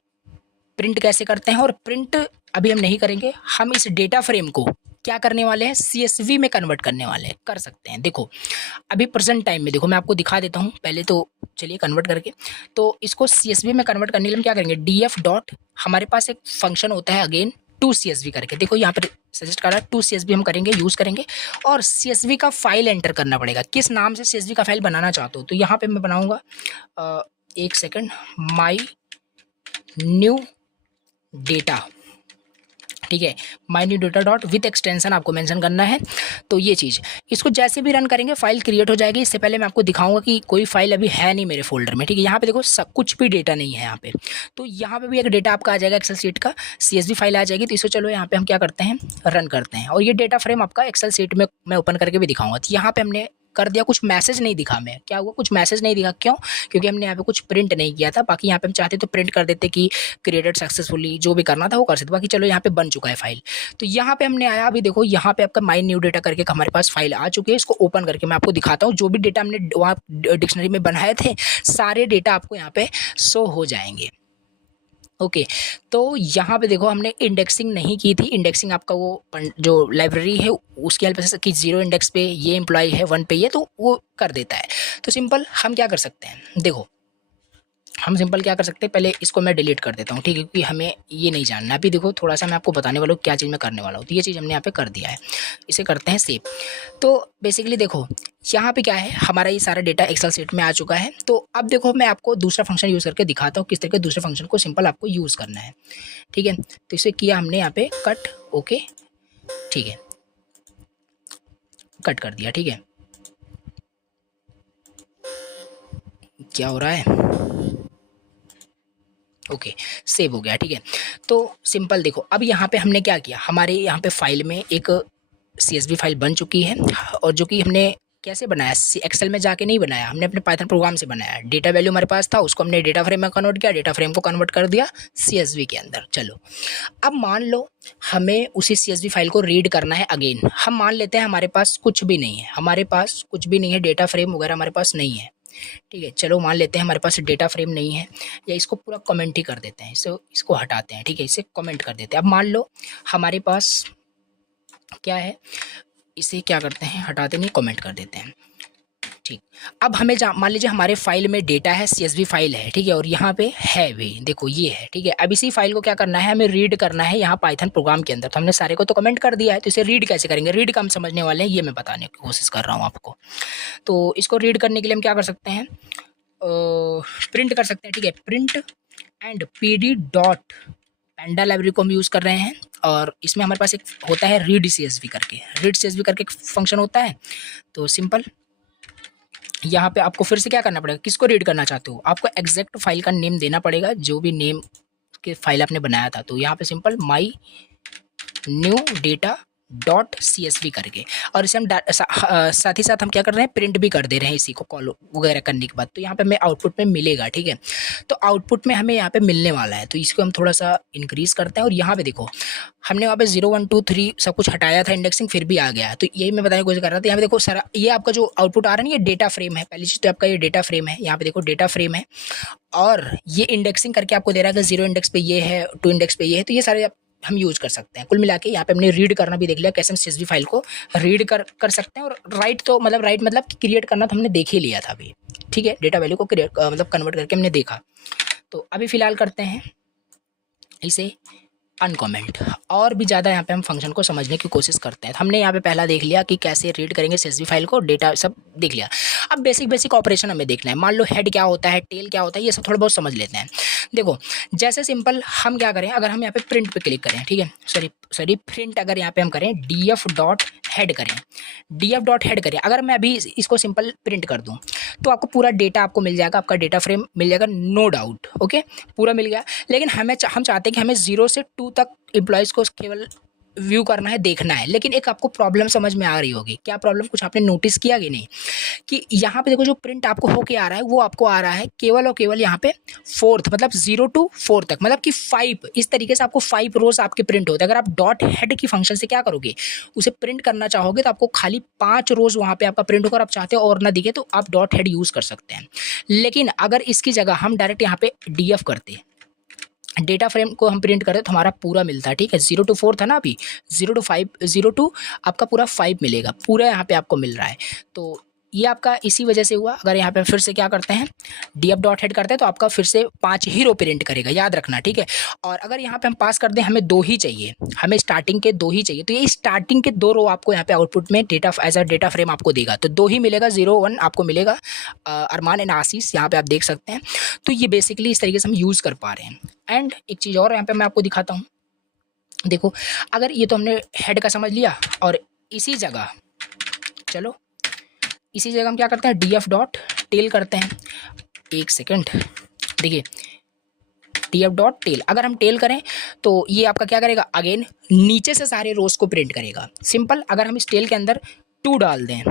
प्रिंट कैसे करते हैं। और प्रिंट अभी हम नहीं करेंगे, हम इस डेटा फ्रेम को क्या करने वाले हैं, CSV में कन्वर्ट करने वाले हैं। कर सकते हैं, देखो अभी प्रेजेंट टाइम में देखो, मैं आपको दिखा देता हूँ पहले। तो चलिए कन्वर्ट करके, तो इसको CSV में कन्वर्ट करने के लिए हम क्या करेंगे, DF डॉट, हमारे पास एक फंक्शन होता है अगेन टू CSV करके, देखो यहाँ पर सजेस्ट कर रहा है टू CSV हम करेंगे, यूज़ करेंगे। और CSV का फाइल एंटर करना पड़ेगा, किस नाम से CSV का फाइल बनाना चाहते हो। तो यहाँ पे मैं बनाऊँगा, एक सेकंड, माई न्यू डेटा, ठीक है, my new data dot with extension आपको मेंशन करना है। तो ये चीज़, इसको जैसे भी रन करेंगे फाइल क्रिएट हो जाएगी। इससे पहले मैं आपको दिखाऊंगा कि कोई फाइल अभी है नहीं मेरे फोल्डर में, ठीक है। यहाँ पे देखो सब कुछ भी डेटा नहीं है यहाँ पे, तो यहाँ पे भी एक डेटा आपका आ जाएगा एक्सेल शीट का, CSV फाइल आ जाएगी। तो इसको चलो यहाँ पे हम क्या करते हैं, रन करते हैं। और ये डेटा फ्रेम आपका एक्सेल शीट में मैं ओपन करके भी दिखाऊंगा। तो यहाँ पे हमने कर दिया, कुछ मैसेज नहीं दिखा, मैं क्या हुआ, कुछ मैसेज नहीं दिखा, क्यों, क्योंकि हमने यहाँ पे कुछ प्रिंट नहीं किया था। बाकी यहाँ पे हम चाहते तो प्रिंट कर देते कि क्रिएटेड सक्सेसफुली, जो भी करना था वो कर सकते। बाकी चलो यहाँ पे बन चुका है फाइल। तो यहाँ पे हमने आया, अभी देखो यहाँ पे आपका माई न्यू डेटा करके हमारे पास फाइल आ चुकी है। इसको ओपन करके मैं आपको दिखाता हूँ, जो भी डेटा हमने वहाँ डिक्शनरी में बनाए थे सारे डेटा आपको यहाँ पे शो हो जाएंगे। ओके, तो यहाँ पे देखो हमने इंडेक्सिंग नहीं की थी। इंडेक्सिंग आपका वो जो लाइब्रेरी है उसकी हेल्प से कि 0 इंडेक्स पे ये एम्प्लॉय है, 1 पे ये, तो वो कर देता है। तो सिंपल हम क्या कर सकते हैं, देखो हम सिंपल क्या कर सकते हैं, पहले इसको मैं डिलीट कर देता हूँ, ठीक है, क्योंकि हमें ये नहीं जानना। अभी देखो थोड़ा सा मैं आपको बताने वाला हूँ क्या चीज़ मैं करने वाला हूँ। तो ये चीज़ हमने यहाँ पे कर दिया है, इसे करते हैं सेव। तो बेसिकली देखो यहाँ पे क्या है, हमारा ये सारा डेटा एक्सेल शीट में आ चुका है। तो अब देखो मैं आपको दूसरा फंक्शन यूज़ करके दिखाता हूँ किस तरीके दूसरे फंक्शन को सिंपल आपको यूज़ करना है, ठीक है। तो इसे किया हमने यहाँ पे कट, ओके, ठीक है, कट कर दिया, ठीक है। क्या हो रहा है, ओके, सेव हो गया, ठीक है। तो सिंपल देखो अब यहाँ पे हमने क्या किया, हमारे यहाँ पे फाइल में एक CSV फाइल बन चुकी है, और जो कि हमने कैसे बनाया, एक्सेल में जाके नहीं बनाया, हमने अपने पाइथन प्रोग्राम से बनाया। डेटा वैल्यू हमारे पास था, उसको हमने डेटा फ्रेम में कन्वर्ट किया, डेटा फ्रेम को कन्वर्ट कर दिया CSV के अंदर। चलो अब मान लो हमें उसी CSV फाइल को रीड करना है अगेन। हम मान लेते हैं हमारे पास कुछ भी नहीं है, हमारे पास कुछ भी नहीं है, डेटा फ्रेम वगैरह हमारे पास नहीं है, ठीक है। चलो मान लेते हैं हमारे पास डेटा फ्रेम नहीं है, या इसको पूरा कमेंट ही कर देते हैं, इसको हटाते हैं, ठीक है, इसे कमेंट कर देते हैं। अब मान लो हमारे पास क्या है, इसे क्या करते हैं, हटाते नहीं, कमेंट कर देते हैं, ठीक। अब हमें मान लीजिए हमारे फाइल में डेटा है, CSV फाइल है, ठीक है, और यहाँ पे है भी, देखो ये है, ठीक है। अब इसी फाइल को क्या करना है, हमें रीड करना है यहाँ पाइथन प्रोग्राम के अंदर। तो हमने सारे को तो कमेंट कर दिया है, तो इसे रीड कैसे करेंगे, रीड का हम समझने वाले हैं, ये मैं बताने की कोशिश कर रहा हूँ आपको। तो इसको रीड करने के लिए हम क्या कर सकते हैं, प्रिंट कर सकते हैं, ठीक है, print and pd dot panda library को हम यूज़ कर रहे हैं। और इसमें हमारे पास एक होता है रीड CSV करके, रीड CSV करके एक फंक्शन होता है। तो सिंपल यहाँ पे आपको फिर से क्या करना पड़ेगा, किसको रीड करना चाहते हो, आपको एग्जैक्ट फाइल का नेम देना पड़ेगा, जो भी नेम के फाइल आपने बनाया था। तो यहाँ पे simple my new data dot CSV करके, और इसे हम साथ ही साथ हम क्या कर रहे हैं, प्रिंट भी कर दे रहे हैं इसी को कॉल वगैरह करने के बाद। तो यहाँ पे हमें आउटपुट में मिलेगा, ठीक है। तो आउटपुट में हमें यहाँ पे मिलने वाला है, तो इसको हम थोड़ा सा इंक्रीज़ करते हैं। और यहाँ पे देखो हमने वहाँ पे 0 1 2 3 सब कुछ हटाया था, इंडेक्सिंग फिर भी आ गया। तो यही मैं बताने की कोशिश कर रहा था। यहाँ पे देखो सारा ये आपका जो आउटपुट आ रहा है ना, ये डेटा फ्रेम है। पहली चीज़ तो आपका ये डेटा फ्रेम है, यहाँ पे देखो डेटा फ्रेम है, और ये इंडेक्सिंग करके आपको दे रहा है कि 0 इंडेक्स पे ये है, 2 इंडेक्स पे ये है। तो ये सारे हम यूज़ कर सकते हैं। कुल मिला के यहाँ पे हमने रीड करना भी देख लिया, कैसे हम CSV फाइल को रीड कर सकते हैं। और राइट तो मतलब राइट मतलब क्रिएट करना तो हमने देख ही लिया था अभी, ठीक है, डेटा वैल्यू को क्रिएट मतलब कन्वर्ट करके हमने देखा। तो अभी फ़िलहाल करते हैं इसे अनकमेंट, और भी ज़्यादा यहाँ पे हम फंक्शन को समझने की कोशिश करते हैं। तो हमने यहाँ पे पहला देख लिया कि कैसे रीड करेंगे CSV फाइल को, डेटा सब देख लिया। अब बेसिक ऑपरेशन हमें देखना है। मान लो हेड क्या होता है, टेल क्या होता है, ये सब थोड़ा बहुत समझ लेते हैं। देखो जैसे सिंपल हम क्या करें, अगर हम यहाँ पे प्रिंट पे क्लिक करें, ठीक है, सॉरी प्रिंट अगर यहाँ पे हम करें df डॉट हेड करें, df डॉट हेड करें, अगर मैं अभी इसको सिंपल प्रिंट कर दूँ तो आपको पूरा डेटा आपको मिल जाएगा, आपका डेटा फ्रेम मिल जाएगा, नो डाउट, ओके, पूरा मिल गया। लेकिन हम चाहते हैं कि हमें 0 से 2 तक एम्प्लॉयज़ को केवल व्यू करना है, देखना है। लेकिन एक आपको प्रॉब्लम समझ में आ रही होगी, क्या प्रॉब्लम, कुछ आपने नोटिस किया कि नहीं, कि यहाँ पे देखो जो प्रिंट आपको होके आ रहा है वो आपको आ रहा है केवल और केवल यहाँ पे 4th मतलब 0 to 4 तक, मतलब कि 5, इस तरीके से आपको 5 रोज आपके प्रिंट होते हैं। अगर आप डॉट हेड की फंक्शन से क्या करोगे, उसे प्रिंट करना चाहोगे तो आपको खाली 5 रोज वहाँ पे आपका प्रिंट होगा। और आप चाहते हो और ना दिखे तो आप डॉट हेड यूज़ कर सकते हैं। लेकिन अगर इसकी जगह हम डायरेक्ट यहाँ पे DF करते, डेटा फ्रेम को हम प्रिंट करते तो हमारा पूरा मिलता है, ठीक है। 0 to 4 था ना, अभी 0 to 5, 0 to आपका पूरा 5 मिलेगा, पूरा यहाँ पे आपको मिल रहा है। तो ये आपका इसी वजह से हुआ। अगर यहाँ पे फिर से क्या करते हैं, df डॉट हेड करते हैं तो आपका फिर से 5 ही रो प्रिंट करेगा, याद रखना, ठीक है। और अगर यहाँ पे हम पास कर दें, हमें 2 ही चाहिए, हमें स्टार्टिंग के 2 ही चाहिए, तो ये स्टार्टिंग के 2 रो आपको यहाँ पे आउटपुट में data as a data frame आपको देगा। तो 2 ही मिलेगा, 0 1 आपको मिलेगा। अरमान एंड आशीष यहाँ पे आप देख सकते हैं। तो ये बेसिकली इस तरीके से हम यूज़ कर पा रहे हैं। एंड एक चीज़ और यहाँ पे मैं आपको दिखाता हूँ, देखो अगर ये तो हमने हेड का समझ लिया, और इसी जगह चलो इसी जगह हम क्या करते हैं, df डॉट टेल करते हैं। एक सेकंड, देखिए df डॉट टेल, अगर हम टेल करें तो ये आपका क्या करेगा, अगेन नीचे से सारे रोज को प्रिंट करेगा। सिंपल अगर हम इस टेल के अंदर 2 डाल दें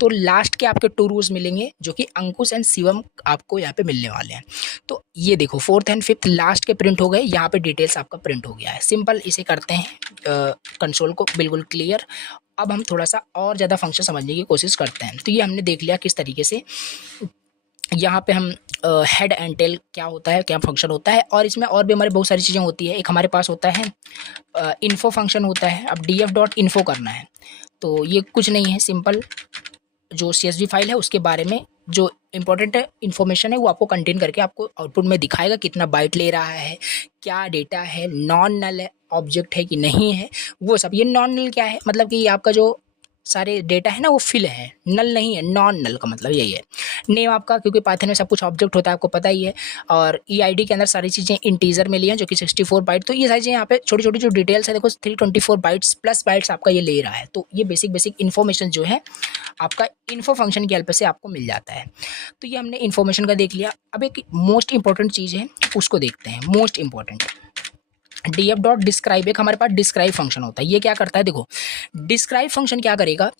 तो लास्ट के आपके 2 रोज मिलेंगे, जो कि अंकुश एंड शिवम आपको यहाँ पे मिलने वाले हैं। तो ये देखो 4th एंड 5th लास्ट के प्रिंट हो गए, यहाँ पे डिटेल्स आपका प्रिंट हो गया है। सिंपल इसे करते हैं कंसोल को बिल्कुल क्लियर। अब हम थोड़ा सा और ज़्यादा फंक्शन समझने की कोशिश करते हैं। तो ये हमने देख लिया किस तरीके से यहाँ पे हम हेड एंड टेल क्या होता है, क्या फंक्शन होता है। और इसमें और भी हमारी बहुत सारी चीज़ें होती है। एक हमारे पास होता है इन्फो फंक्शन होता है। अब df डॉट इन्फो करना है तो ये कुछ नहीं है, सिंपल जो CSV फाइल है उसके बारे में जो इंपॉर्टेंट इन्फॉर्मेशन है वो आपको कंटेन करके आपको आउटपुट में दिखाएगा, कितना बाइट ले रहा है, क्या डेटा है, नॉन नल ऑब्जेक्ट है कि नहीं है, वो सब। ये नॉन नल क्या है, मतलब कि आपका जो सारे डेटा है ना वो फिल है, नल नहीं है, नॉन नल का मतलब यही है। नेम आपका, क्योंकि पाइथन में सब कुछ ऑब्जेक्ट होता है आपको पता ही है, और EID के अंदर सारी चीज़ें इंटीजर में ली हैं जो कि 64 बाइट। तो ये सारी चीज़ें यहाँ पे छोटी छोटी जो डिटेल्स है देखो 324 बाइट्स प्लस बाइट्स आपका ये ले रहा है। तो ये बेसिक बेसिक इन्फॉर्मेशन जो है आपका इन्फो फंक्शन की हेल्प से आपको मिल जाता है। तो ये हमने इन्फॉर्मेशन का देख लिया। अब एक मोस्ट इंपॉर्टेंट चीज़ है उसको देखते हैं, most important df dot describe. एक हमारे पास डिस्क्राइब फंक्शन होता है। ये क्या करता है, देखो डिस्क्राइब फंक्शन क्या करेगा,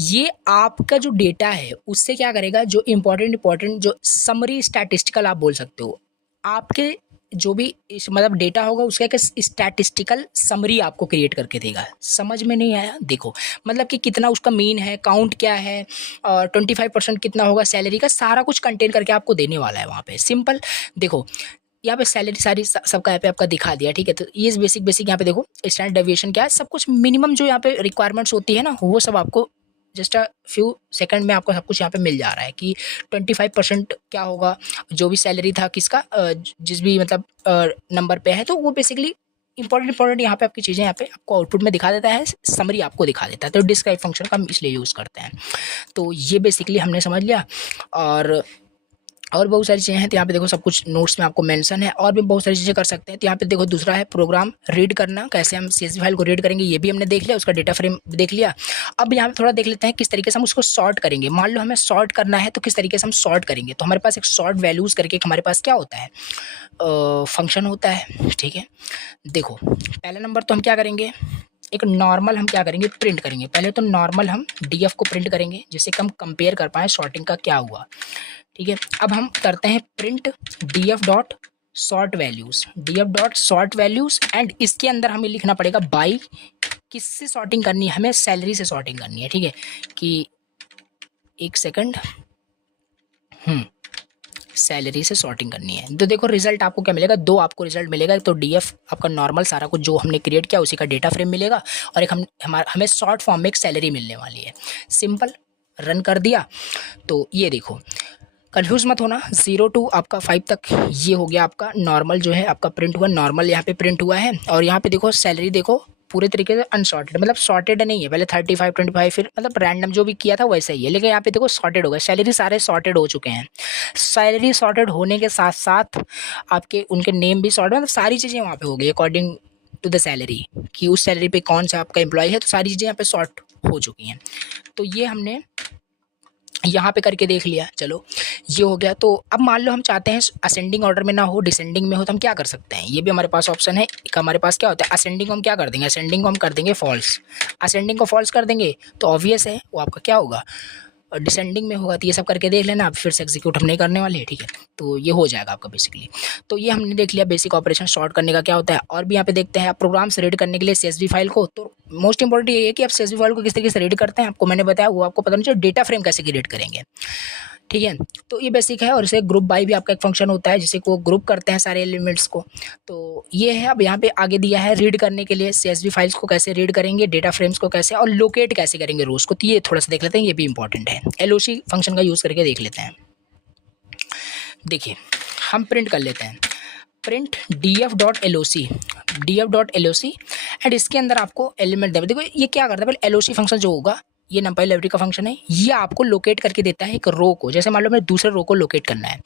ये आपका जो डेटा है उससे क्या करेगा, जो इंपॉर्टेंट जो समरी स्टैटिस्टिकल आप बोल सकते हो, आपके जो भी मतलब डेटा होगा उसका एक स्टैटिस्टिकल समरी आपको क्रिएट करके देगा। समझ में नहीं आया, देखो मतलब कि कितना उसका मीन है, काउंट क्या है, और 25% कितना होगा सैलरी का, सारा कुछ कंटेन करके आपको देने वाला है वहाँ पे। सिंपल देखो यहाँ पे सैलरी सारी सबका यहाँ पे आपका दिखा दिया, ठीक है। तो ये बेसिक यहाँ पे देखो स्टैंडर्ड डेविएशन क्या है, सब कुछ मिनिमम जो यहाँ पे रिक्वायरमेंट्स होती है ना वो सब आपको जस्ट अ फ्यू सेकंड में आपको सब कुछ यहाँ पे मिल जा रहा है कि 25% क्या होगा, जो भी सैलरी था किसका जिस भी मतलब नंबर पे है, तो वो बेसिकली इंपॉर्टेंट यहाँ पे आपकी चीज़ें यहाँ पे आपको आउटपुट में दिखा देता है, समरी आपको दिखा देता है। तो डिस्क्राइब फंक्शन का हम इसलिए यूज़ करते हैं। तो ये बेसिकली हमने समझ लिया। और बहुत सारी चीज़ें हैं, तो यहाँ पे देखो सब कुछ नोट्स में आपको मेंशन है, और भी बहुत सारी चीज़ें कर सकते हैं। तो यहाँ पे देखो दूसरा है प्रोग्राम रीड करना, कैसे हम CSV फाइल को रीड करेंगे ये भी हमने देख लिया, उसका डेटा फ्रेम देख लिया। अब यहाँ पे थोड़ा देख लेते हैं किस तरीके से हम उसको सॉर्ट करेंगे। मान लो हमें सॉर्ट करना है तो किस तरीके से हम सॉर्ट करेंगे। तो हमारे पास एक सॉर्ट वैल्यूज़ करके हमारे पास क्या होता है, फंक्शन होता है, ठीक है। देखो पहला नंबर तो हम क्या करेंगे, एक नॉर्मल हम क्या करेंगे, प्रिंट करेंगे। पहले तो नॉर्मल हम DF को प्रिंट करेंगे जिससे कि हम कंपेयर कर पाएँ सॉर्टिंग का क्या हुआ, ठीक है। अब हम करते हैं print DF dot sort values, DF dot sort values, and इसके अंदर हमें लिखना पड़ेगा बाई किससे सॉर्टिंग करनी है, हमें सैलरी से सॉर्टिंग करनी है, ठीक है। कि एक सेकंड, सैलरी से सॉर्टिंग करनी है। तो देखो रिजल्ट आपको क्या मिलेगा, दो आपको रिजल्ट मिलेगा। तो DF आपका नॉर्मल सारा कुछ जो हमने क्रिएट किया उसी का डेटा फ्रेम मिलेगा, और एक हमें शॉर्ट फॉर्म में एक सैलरी मिलने वाली है। सिंपल, रन कर दिया तो ये देखो, कन्फ्यूज मत होना, 0 to आपका 5 तक ये हो गया आपका नॉर्मल जो है आपका प्रिंट हुआ, नॉर्मल यहाँ पे प्रिंट हुआ है। और यहाँ पे देखो सैलरी देखो पूरे तरीके से अनसॉर्टेड, मतलब सॉर्टेड नहीं है, पहले 35 25 फिर मतलब रैंडम जो भी किया था वैसा ही है, लेकिन यहाँ पे देखो सॉर्टेड हो गया, सैलरी सारे सॉर्टेड हो चुके हैं। सैलरी सॉर्टेड होने के साथ साथ आपके उनके नेम भी सॉर्टेड, मतलब सारी चीज़ें वहाँ पे हो गई अकॉर्डिंग टू द सैलरी, कि उस सैलरी पे कौन सा आपका एम्प्लॉय है, तो सारी चीज़ें यहाँ पे सॉर्ट हो चुकी हैं। तो ये हमने यहाँ पे करके देख लिया, चलो ये हो गया। तो अब मान लो हम चाहते हैं असेंडिंग ऑर्डर में ना हो, डिसेंडिंग में हो, तो हम क्या कर सकते हैं, ये भी हमारे पास ऑप्शन है। एक हमारे पास क्या होता है, असेंडिंग को हम क्या कर देंगे, असेंडिंग को हम कर देंगे फॉल्स। असेंडिंग को फॉल्स कर देंगे तो ऑब्वियस है वो आपका क्या होगा, डिसेंडिंग में होगा। तो ये सब करके देख लेना, आप फिर से एग्जीक्यूट हम नहीं करने वाले हैं, ठीक है। तो ये हो जाएगा आपका बेसिकली। तो ये हमने देख लिया बेसिक ऑपरेशन सॉर्ट करने का क्या होता है। और भी यहाँ पे देखते हैं आप प्रोग्राम्स रीड करने के लिए CSV फाइल को। तो मोस्ट इंपॉर्टेंट ये है कि आप CSV फाइल को किस तरीके से रीड करते हैं, आपको मैंने बताया, वो आपको पता नहीं चले डेटा फ्रेम कैसे क्रिएट करेंगे, ठीक है। तो ये बेसिक है। और इसे ग्रुप बाय भी आपका एक फंक्शन होता है जिसे को ग्रुप करते हैं सारे एलिमेंट्स को। तो ये है। अब यहाँ पे आगे दिया है रीड करने के लिए CSV फाइल्स को कैसे रीड करेंगे, डेटा फ्रेम्स को कैसे, और लोकेट कैसे करेंगे रोज को। तो ये थोड़ा सा देख लेते हैं, ये भी इंपॉर्टेंट है। LOC फंक्शन का यूज़ करके देख लेते हैं। देखिए हम प्रिंट कर लेते हैं, print DF dot LOC and इसके अंदर आपको एलिमेंट देगा। देखो ये क्या करता है, पहले LOC फंक्शन जो होगा ये नंपाई लाइब्रेरी का फंक्शन है, ये आपको लोकेट करके देता है एक रो को। जैसे मान लो मैं दूसरे रो को लोकेट करना है,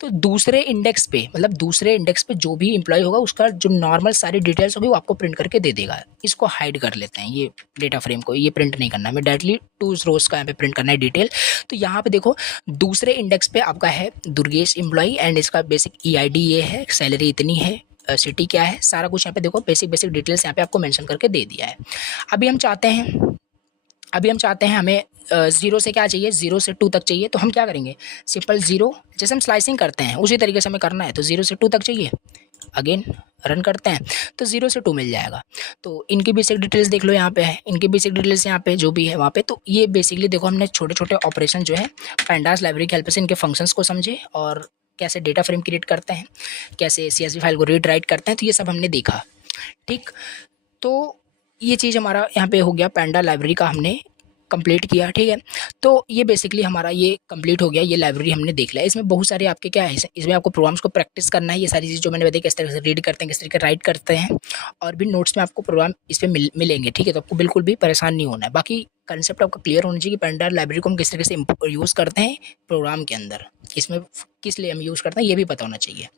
तो दूसरे इंडेक्स पे मतलब दूसरे इंडेक्स पे जो भी एम्प्लॉय होगा उसका जो नॉर्मल सारी डिटेल्स होगी वो आपको प्रिंट करके दे देगा। इसको हाइड कर लेते हैं, ये डेटा फ्रेम को ये प्रिंट नहीं करना है, हमें डायरेक्टली टू रोज का यहाँ पे प्रिंट करना है डिटेल। तो यहाँ पे देखो दूसरे इंडेक्स पे आपका है दुर्गेश एम्प्लॉय एंड इसका बेसिक EID ये है, सैलरी इतनी है, सिटी क्या है, सारा कुछ यहाँ पे देखो बेसिक डिटेल्स यहाँ पे आपको मेंशन करके दे दिया है। अभी हम चाहते हैं हमें 0 से क्या चाहिए, 0 से 2 तक चाहिए। तो हम क्या करेंगे, सिंपल 0 जैसे हम स्लाइसिंग करते हैं उसी तरीके से हमें करना है। तो 0 से 2 तक चाहिए, अगेन रन करते हैं तो 0 से 2 मिल जाएगा। तो इनकी बेसिक डिटेल्स देख लो, यहाँ पे है इनकी बेसिक डिटेल्स, यहाँ पे जो भी है वहाँ पे। तो ये बेसिकली देखो हमने छोटे छोटे ऑपरेशन जो है पैंडास लाइब्रेरी की हेल्प से इनके फंक्शंस को समझे, और कैसे डेटा फ्रेम क्रिएट करते हैं, कैसे CSV फाइल को रीड राइट करते हैं, तो ये सब हमने देखा, ठीक। तो ये चीज़ हमारा यहाँ पे हो गया, पैंडा लाइब्रेरी का हमने कंप्लीट किया, ठीक है। तो ये बेसिकली हमारा ये कंप्लीट हो गया, ये लाइब्रेरी हमने देख लिया। इसमें बहुत सारे आपके क्या है, इसमें आपको प्रोग्राम्स को प्रैक्टिस करना है। ये सारी चीज़ जो मैंने बताई किस तरह से रीड करते हैं, किस तरीके राइट करते हैं, और भी नोट्स में आपको प्रोग्राम इस पे मिलेंगे, ठीक है। तो आपको बिल्कुल भी परेशान नहीं होना है। बाकी कंसेप्ट आपका क्लियर होना चाहिए कि पेंटायर लाइब्रेरी को हम किस तरीके से यूज़ करते हैं प्रोग्राम के अंदर, इसमें किस लिए हम यूज़ करते हैं ये भी पता होना चाहिए।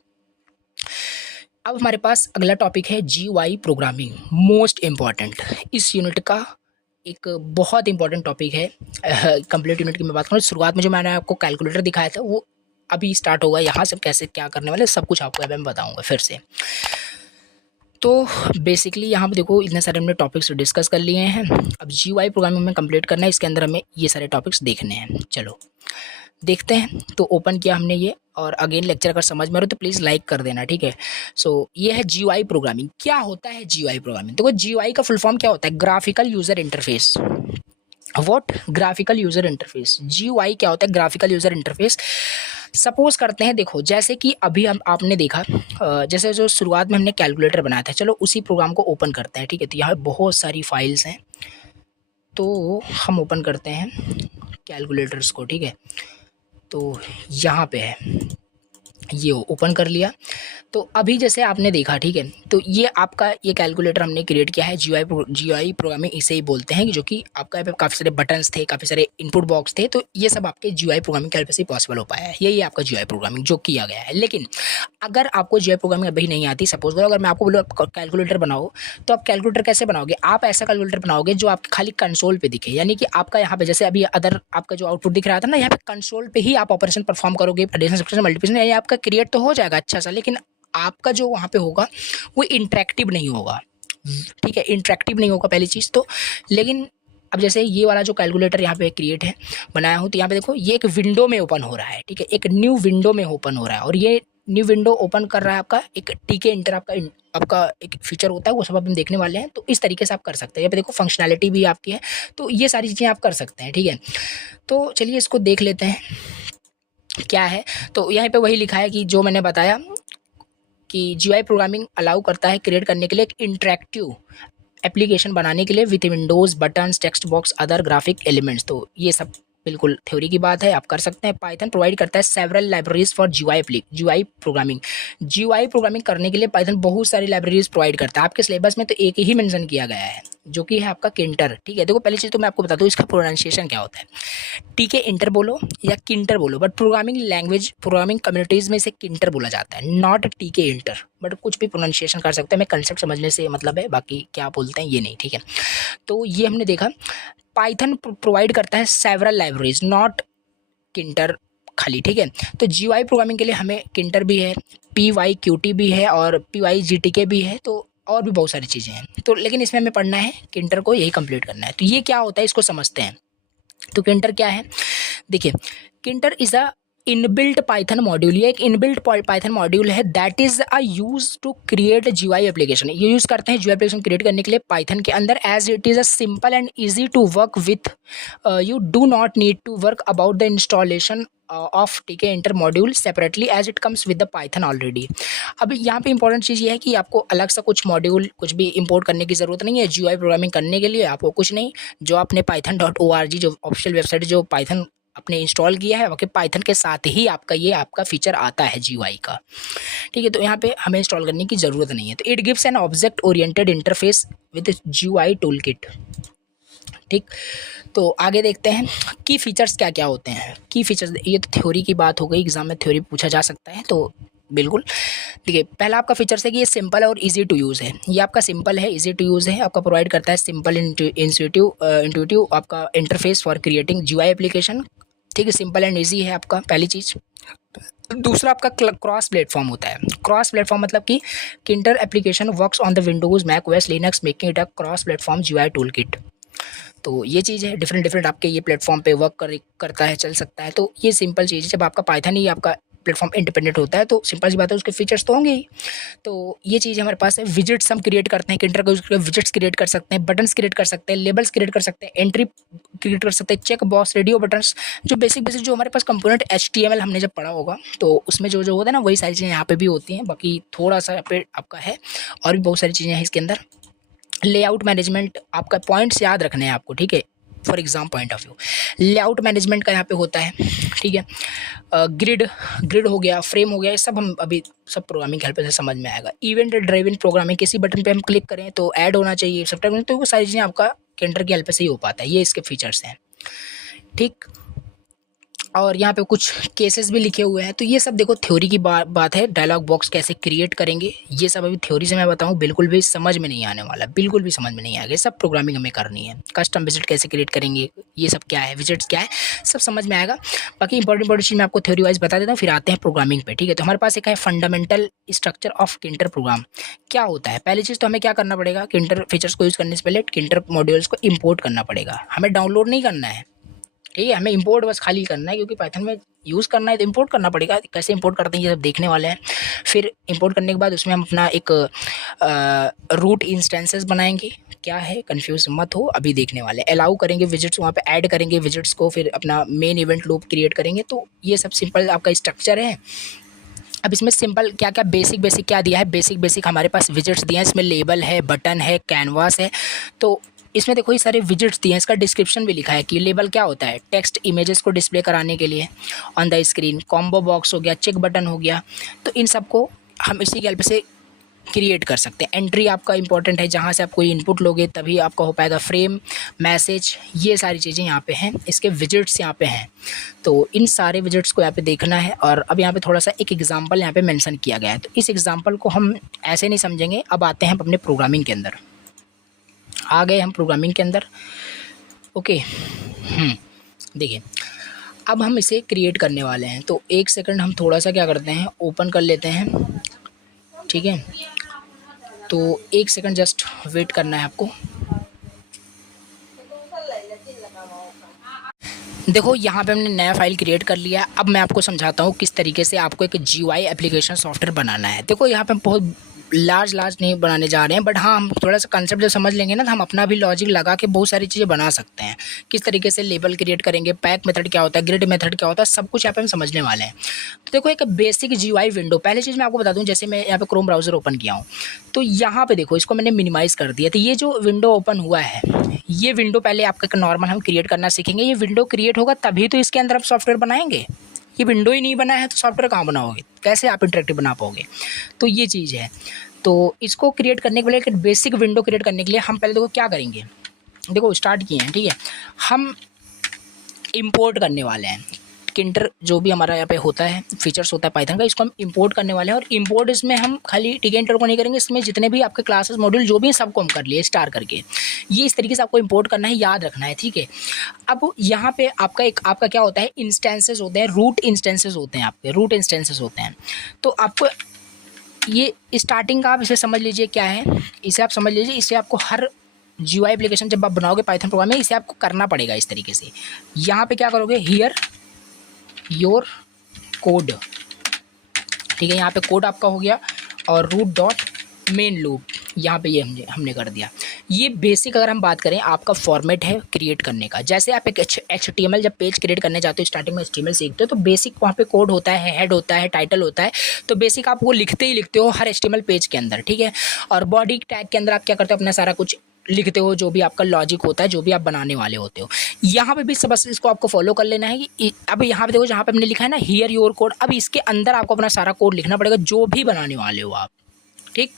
अब हमारे पास अगला टॉपिक है GUI प्रोग्रामिंग, मोस्ट इम्पॉर्टेंट। इस यूनिट का एक बहुत इंपॉर्टेंट टॉपिक है। कंप्लीट यूनिट की मैं बात करूँ, शुरुआत में जो मैंने आपको कैलकुलेटर दिखाया था वो अभी स्टार्ट होगा। यहाँ से कैसे क्या करने वाले सब कुछ आपको अभी मैं बताऊँगा फिर से। तो बेसिकली यहाँ पे देखो इतने सारे हमने टॉपिक्स डिस्कस कर लिए हैं। अब GUI प्रोग्रामिंग में कंप्लीट करना है, इसके अंदर हमें ये सारे टॉपिक्स देखने हैं। चलो देखते हैं। तो ओपन किया हमने ये, और अगेन लेक्चर अगर समझ में आ रहा हो तो प्लीज़ लाइक कर देना, ठीक है। सो ये है GUI प्रोग्रामिंग। क्या होता है GUI प्रोग्रामिंग? देखो GUI का फुल फॉर्म क्या होता है? Graphical user interface. What? Graphical user interface. GUI क्या होता है? Graphical user interface. सपोज करते हैं, देखो जैसे कि अभी हम आपने देखा, जैसे जो शुरुआत में हमने कैलकुलेटर बनाया था, चलो उसी प्रोग्राम को ओपन करते हैं, ठीक है। तो यहाँ बहुत सारी फाइल्स हैं, तो हम ओपन करते हैं कैलकुलेटर्स को, ठीक है। तो यहाँ पे है, ये ओपन कर लिया। तो अभी जैसे आपने देखा, ठीक है, तो ये आपका ये कैलकुलेटर हमने क्रिएट किया है। GUI प्रोग्रामिंग इसे ही बोलते हैं, जो कि आपका यहाँ पे काफ़ी सारे बटन्स थे, काफ़ी सारे इनपुट बॉक्स थे, तो ये सब आपके GUI प्रोग्रामिंग की हेल्प से पॉसिबल हो पाया है। यही आपका GUI प्रोग्रामिंग जो किया गया है। लेकिन अगर आपको GUI प्रोग्रामिंग अभी नहीं आती, सपोज करो अगर मैं आपको बोलूँ कैलकुलेटर बनाओ, तो आप कैलकुलेटर कैसे बनाओगे? आप ऐसा कैलकुलेटर बनाओगे जो आप खाली कंसोल पे दिखे, यानी कि आपका यहाँ पे जैसे अभी अदर आपका जो आउटपुट दिख रहा था ना, यहाँ पे कंसोल पे ही आप ऑपरेशन परफॉर्म करोगे, एडिशन सब्ट्रैक्शन मल्टीप्लिकेशन, ये आपका क्रिएट तो हो जाएगा अच्छा सा, लेकिन आपका जो वहाँ पे होगा वो इंटरेक्टिव नहीं होगा, ठीक है। इंटरेक्टिव नहीं होगा पहली चीज़ तो। लेकिन अब जैसे ये वाला जो कैलकुलेटर यहाँ पे क्रिएट है, बनाया हूँ, तो यहाँ पे देखो ये एक विंडो में ओपन हो रहा है, ठीक है। एक न्यू विंडो में ओपन हो रहा है, और ये न्यू विंडो ओपन कर रहा है आपका एक TK इंटर, आपका एक फीचर होता है, वो सब हम देखने वाले हैं। तो इस तरीके से आप कर सकते हैं। यहाँ पे देखो फंक्शनैलिटी भी आपकी है, तो ये सारी चीज़ें आप कर सकते हैं, ठीक है। तो चलिए इसको देख लेते हैं क्या है। तो यहाँ पे वही लिखा है कि जो मैंने बताया कि GUI प्रोग्रामिंग अलाउ करता है क्रिएट करने के लिए एक इंटरेक्टिव एप्लीकेशन बनाने के लिए with Windows, buttons, text box, other graphic elements. तो ये सब बिल्कुल थ्योरी की बात है, आप कर सकते हैं। पाइथन प्रोवाइड करता है several libraries for GUI programming. GUI programming करने के लिए पाइथन बहुत सारी लाइब्रेरीज प्रोवाइड करता है। आपके सिलेबस में तो एक ही मेंशन किया गया है, जो कि है आपका किंटर, ठीक है। देखो पहली चीज़ तो मैं आपको बता दूँ इसका प्रोनाउंसिएशन क्या होता है। TK इंटर बोलो या किंटर बोलो, but programming language, programming communities में इसे किंटर बोला जाता है, नॉट TK इंटर। बट कुछ भी प्रोनाउंसिएशन कर सकते हैं, मैं कंसेप्ट समझने से मतलब है, बाकी क्या बोलते हैं ये नहीं, ठीक है। तो ये हमने देखा पाइथन प्रोवाइड करता है सेवरल लाइब्रेरीज, नॉट किंटर खाली, ठीक है। तो GUI प्रोग्रामिंग के लिए हमें किंटर भी है, PyQt भी है, और PyGTK भी है, तो और भी बहुत सारी चीज़ें हैं। तो लेकिन इसमें हमें पढ़ना है किंटर को, यही कंप्लीट करना है। तो ये क्या होता है इसको समझते हैं। तो किंटर क्या है? देखिए, Tkinter is a inbuilt Python module. ये एक इनबिल्ट पाइथन मॉड्यूल है that is a use to create GUI application. ये यूज़ करते हैं GUI एप्लीकेशन क्रिएट करने के लिए पाइथन के अंदर, as it is a simple and easy to work with. You do not need to work about the installation of TK inter module separately as it comes with the Python already. अब यहाँ पे important चीज़ ये है कि आपको अलग सा कुछ मॉड्यूल कुछ भी इंपोर्ट करने की ज़रूरत नहीं है। GUI प्रोग्रामिंग करने के लिए आपको कुछ नहीं, जो आपने python.org जो ऑफिशियल वेबसाइट जो पाइथन आपने इंस्टॉल किया है, आपके पाइथन के साथ ही आपका ये आपका फीचर आता है GUI का, ठीक है। तो यहाँ पे हमें इंस्टॉल करने की ज़रूरत नहीं है। तो it gives an object oriented interface with GUI tool kit, ठीक। तो आगे देखते हैं की फीचर्स क्या क्या होते हैं। की फीचर्स, ये तो थ्योरी की बात हो गई, एग्जाम में थ्योरी पूछा जा सकता है, तो बिल्कुल ठीक है। पहला आपका फीचर्स है कि ये सिंपल और इजी टू यूज़ है। ये आपका सिंपल है, इजी टू यूज़ है, आपका प्रोवाइड करता है सिंपल इंट्यूटिव आपका interface for creating GUI application, ठीक है। सिंपल एंड ईजी है आपका, पहली चीज़। दूसरा आपका क्रॉस प्लेटफॉर्म होता है। क्रॉस प्लेटफॉर्म मतलब कि Tkinter application works on the Windows, Mac OS, Linux, making it a cross platform GUI toolkit. तो ये चीज़ है, डिफरेंट आपके ये प्लेटफॉर्म पे वर्क करता है, चल सकता है। तो ये सिंपल चीज़ है। जब आपका पाइथन ही आपका प्लेटफॉर्म इंडिपेंडेंट होता है तो सिंपल सी बात है, उसके फीचर्स तो होंगे ही। तो ये चीज़ हमारे पास है। विजिट्स हम क्रिएट करते हैं, किंटर को विजिट्स क्रिएट कर सकते हैं, बटन्स क्रिएट कर सकते हैं, लेबल्स क्रिएट कर सकते हैं, एंट्री क्रिएट कर सकते हैं, चेक बॉक्स, रेडियो बटन्स, जो बेसिक जो हमारे पास कंपोनेंट HTML हमने जब पढ़ा होगा तो उसमें जो होता है ना, वही सारी चीज़ें यहाँ पे भी होती हैं। बाकी थोड़ा सा पे आपका है, और भी बहुत सारी चीज़ें हैं इसके अंदर। लेआउट मैनेजमेंट, आपका पॉइंट्स याद रखने हैं आपको, ठीक है। For exam point of view. Layout management का यहाँ पे होता है, ठीक है। ग्रिड ग्रिड हो गया, फ्रेम हो गया, ये सब हम अभी सब प्रोग्रामिंग हेल्प से समझ में आएगा। इवेंट ड्राइवन प्रोग्रामिंग, किसी बटन पे हम क्लिक करें तो ऐड होना चाहिए सॉफ्टवेयर, तो वो सारी चीज़ें आपका कैंटर की हेल्प से ही हो पाता है। ये इसके फीचर्स हैं, ठीक। और यहाँ पे कुछ केसेस भी लिखे हुए हैं। तो ये सब देखो थ्योरी की बात है। डायलॉग बॉक्स कैसे क्रिएट करेंगे, ये सब अभी थ्योरी से मैं बताऊँ बिल्कुल भी समझ में नहीं आने वाला, बिल्कुल भी समझ में नहीं आएगा। सब प्रोग्रामिंग हमें करनी है। कस्टम विजिट कैसे क्रिएट करेंगे, ये सब क्या है, विजिट्स क्या है, सब समझ में आएगा। बाकी इंपॉर्टेंट चीज़ मैं आपको थ्योरी वाइज बता देता हूँ, फिर आते हैं प्रोग्रामिंग पे, ठीक है। तो हमारे पास एक है फंडामेंटल स्ट्रक्चर ऑफ किंटर प्रोग्राम। क्या होता है, पहली चीज़ तो हमें क्या करना पड़ेगा, किंटर फीचर्स को यूज़ करने से पहले किंटर मॉड्यूल्स को इंपोर्ट करना पड़ेगा। हमें डाउनलोड नहीं करना है, ठीक है, हमें इंपोर्ट बस खाली करना है, क्योंकि पाइथन में यूज़ करना है तो इंपोर्ट करना पड़ेगा। कैसे इंपोर्ट करते हैं ये सब देखने वाले हैं। फिर इंपोर्ट करने के बाद उसमें हम अपना एक रूट इंस्टेंसेस बनाएंगे। क्या है, कंफ्यूज मत हो, अभी देखने वाले। अलाउ करेंगे विजिट्स, वहाँ पे ऐड करेंगे विजिट्स को, फिर अपना मेन इवेंट लूप क्रिएट करेंगे। तो ये सब सिंपल आपका स्ट्रक्चर है। अब इसमें सिंपल क्या क्या बेसिक क्या दिया है, बेसिक हमारे पास विजिट्स दिए हैं। इसमें लेबल है, बटन है, कैनवास है। तो इसमें देखो ये सारे विजिट्स दिए हैं, इसका डिस्क्रिप्शन भी लिखा है कि लेबल क्या होता है, टेक्स्ट इमेजेस को डिस्प्ले कराने के लिए on the screen. Combo box हो गया, चेक बटन हो गया। तो इन सबको हम इसी की हेल्प से क्रिएट कर सकते हैं। एंट्री आपका इंपॉर्टेंट है, जहाँ से आप कोई इनपुट लोगे तभी आपका हो पाएगा। फ्रेम, मैसेज, ये सारी चीज़ें यहाँ पे हैं। इसके विजिट्स यहाँ पे हैं, तो इन सारे विजिट्स को यहाँ पे देखना है। और अब यहाँ पे थोड़ा सा एक एग्जांपल यहाँ पे मेंशन किया गया है, तो इस एग्जांपल को हम ऐसे नहीं समझेंगे। अब आते हैं अपने प्रोग्रामिंग के अंदर। आ गए हम प्रोग्रामिंग के अंदर, ओके। देखिए अब हम इसे क्रिएट करने वाले हैं। तो एक सेकंड हम थोड़ा सा क्या करते हैं, ओपन कर लेते हैं, ठीक है। तो एक सेकंड जस्ट वेट करना है आपको। देखो यहाँ पे हमने नया फाइल क्रिएट कर लिया है। अब मैं आपको समझाता हूँ किस तरीके से आपको एक GUI एप्लीकेशन सॉफ्टवेयर बनाना है। देखो यहाँ पे बहुत लार्ज नहीं बनाने जा रहे हैं, बट हाँ हम थोड़ा सा कंसेप्ट जब समझ लेंगे ना, तो हम अपना भी लॉजिक लगा के बहुत सारी चीज़ें बना सकते हैं। किस तरीके से लेबल क्रिएट करेंगे, पैक मेथड क्या होता है, ग्रिड मेथड क्या होता है, सब कुछ यहाँ पे हम समझने वाले हैं। तो देखो एक बेसिक GUI विंडो, पहली चीज़ मैं आपको बता दूँ, जैसे मैं यहाँ पे क्रोम ब्राउज़र ओपन किया हूँ, तो यहाँ पे देखो इसको मैंने मिनिमाइज़ कर दिया। तो ये जो विंडो ओपन हुआ है, ये विंडो पहले आपका नॉर्मल हम क्रिएट करना सीखेंगे। ये विंडो क्रिएट होगा तभी तो इसके अंदर आप सॉफ्टवेयर बनाएंगे। ये विंडो ही नहीं बना है तो सॉफ्टवेयर कहाँ बनाओगे, कैसे आप इंटरेक्टिव बना पाओगे। तो ये चीज़ है। तो इसको क्रिएट करने के लिए, एक बेसिक विंडो क्रिएट करने के लिए हम पहले देखो क्या करेंगे। देखो स्टार्ट किए हैं, ठीक है। हम इंपोर्ट करने वाले हैं किंटर, जो भी हमारा यहाँ पे होता है फीचर्स होता है पाइथन का, इसको हम इंपोर्ट करने वाले हैं। और इंपोर्ट इसमें हम खाली टिकेंटर को नहीं करेंगे, इसमें जितने भी आपके क्लासेस मॉड्यूल जो भी हैं सबको हम कर लिए स्टार करके। ये इस तरीके से आपको इंपोर्ट करना है, याद रखना है, ठीक है। अब यहाँ पे आपका क्या होता है, इंस्टेंसेस होते हैं, रूट इंस्टेंसेस होते हैं, आपके रूट इंस्टेंसेस होते हैं। तो आपको ये स्टार्टिंग का आप इसे समझ लीजिए क्या है, इसे आप समझ लीजिए। इसे आपको हर GUI एप्लीकेशन जब आप बनाओगे पाइथन प्रोग्राम में, इसे आपको करना पड़ेगा इस तरीके से। यहाँ पे क्या करोगे, हियर योर कोड, ठीक है। यहाँ पे कोड आपका हो गया, और रूट डॉट मेन लूप यहाँ पे ये हमने कर दिया। ये बेसिक अगर हम बात करें आपका फॉर्मेट है क्रिएट करने का। जैसे आप एक HTML जब पेज क्रिएट करने जाते हो, स्टार्टिंग में HTML सीखते हो, तो बेसिक वहाँ पे कोड होता है, हेड होता है, टाइटल होता है। तो बेसिक आप वो लिखते ही लिखते हो हर HTML पेज के अंदर, ठीक है। और बॉडी टैग के अंदर आप क्या करते हो, अपना सारा कुछ लिखते हो, जो भी आपका लॉजिक होता है, जो भी आप बनाने वाले होते हो। यहाँ पे भी सब बस इसको आपको फॉलो कर लेना है कि अब यहाँ पे देखो, जहाँ पे हमने लिखा है ना हियर योर कोड, अब इसके अंदर आपको अपना सारा कोड लिखना पड़ेगा जो भी बनाने वाले हो आप, ठीक।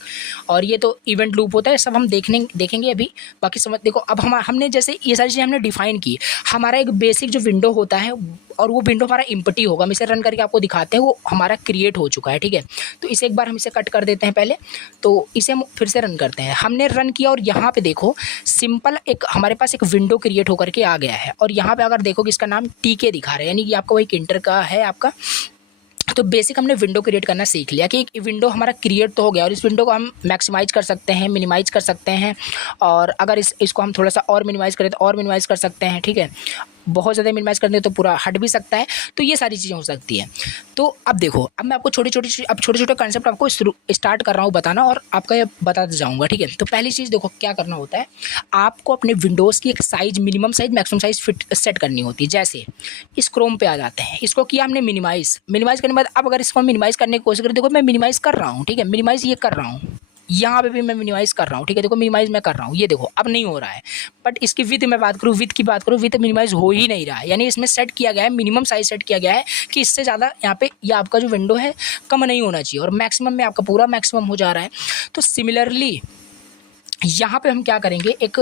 और ये तो इवेंट लूप होता है, सब हम देखेंगे अभी। बाकी समझ देखो, अब हमने जैसे ये सारी चीज़ें हमने डिफाइन की। हमारा एक बेसिक जो विंडो होता है, और वो विंडो हमारा एम्प्टी होगा। हम इसे रन करके आपको दिखाते हैं, वो हमारा क्रिएट हो चुका है, ठीक है। तो इसे एक बार हम इसे कट कर देते हैं पहले, तो इसे हम फिर से रन करते हैं। हमने रन किया और यहाँ पे देखो सिंपल एक हमारे पास एक विंडो क्रिएट होकर के आ गया है। और यहाँ पे अगर देखो कि इसका नाम TK दिखा रहा है, यानी कि आपका वही किंटर का है आपका। तो बेसिक हमने विंडो क्रिएट करना सीख लिया कि एक विंडो हमारा क्रिएट तो हो गया, और इस विंडो को हम मैक्सिमाइज़ कर सकते हैं, मिनिमाइज़ कर सकते हैं। और अगर इसको हम थोड़ा सा और मिनिमाइज़ करें तो और मिनिमाइज़ कर सकते हैं, ठीक है। बहुत ज़्यादा मिनिमाइज़ करते हैं तो पूरा हट भी सकता है। तो ये सारी चीज़ें हो सकती है। तो अब देखो, अब मैं आपको छोटे छोटे कंसेप्ट आपको स्टार्ट कर रहा हूँ बताना, और आपका ये बताते जाऊँगा, ठीक है। तो पहली चीज़ देखो क्या करना होता है, आपको अपने विंडोज़ की एक size, minimum size, maximum size set करनी होती है। जैसे इस क्रोम पे आ जाते हैं, इसको किया हमने मिनिमाइज़ करने के बाद, अब अगर इसको मिनिमाइज़ करने की कोशिश करें, देखो मैं मिनिमाइज़ कर रहा हूँ, ठीक है, मिनिमाइज़ ये कर रहा हूँ, यहाँ पे भी मैं मिनिमाइज़ कर रहा हूँ, ठीक है। देखो मिनिमाइज़ मैं कर रहा हूँ, ये देखो अब नहीं हो रहा है। बट इसकी विड्थ मैं बात करूँ, विड्थ की बात करूँ, विड्थ मिनिमाइज़ हो ही नहीं रहा है। यानी इसमें सेट किया गया है, मिनिमम साइज़ सेट किया गया है कि इससे ज़्यादा यहाँ पे ये आपका जो विंडो है कम नहीं होना चाहिए, और मैक्सिमम में आपका पूरा मैक्सिमम हो जा रहा है। तो सिमिलरली यहाँ पे हम क्या करेंगे, एक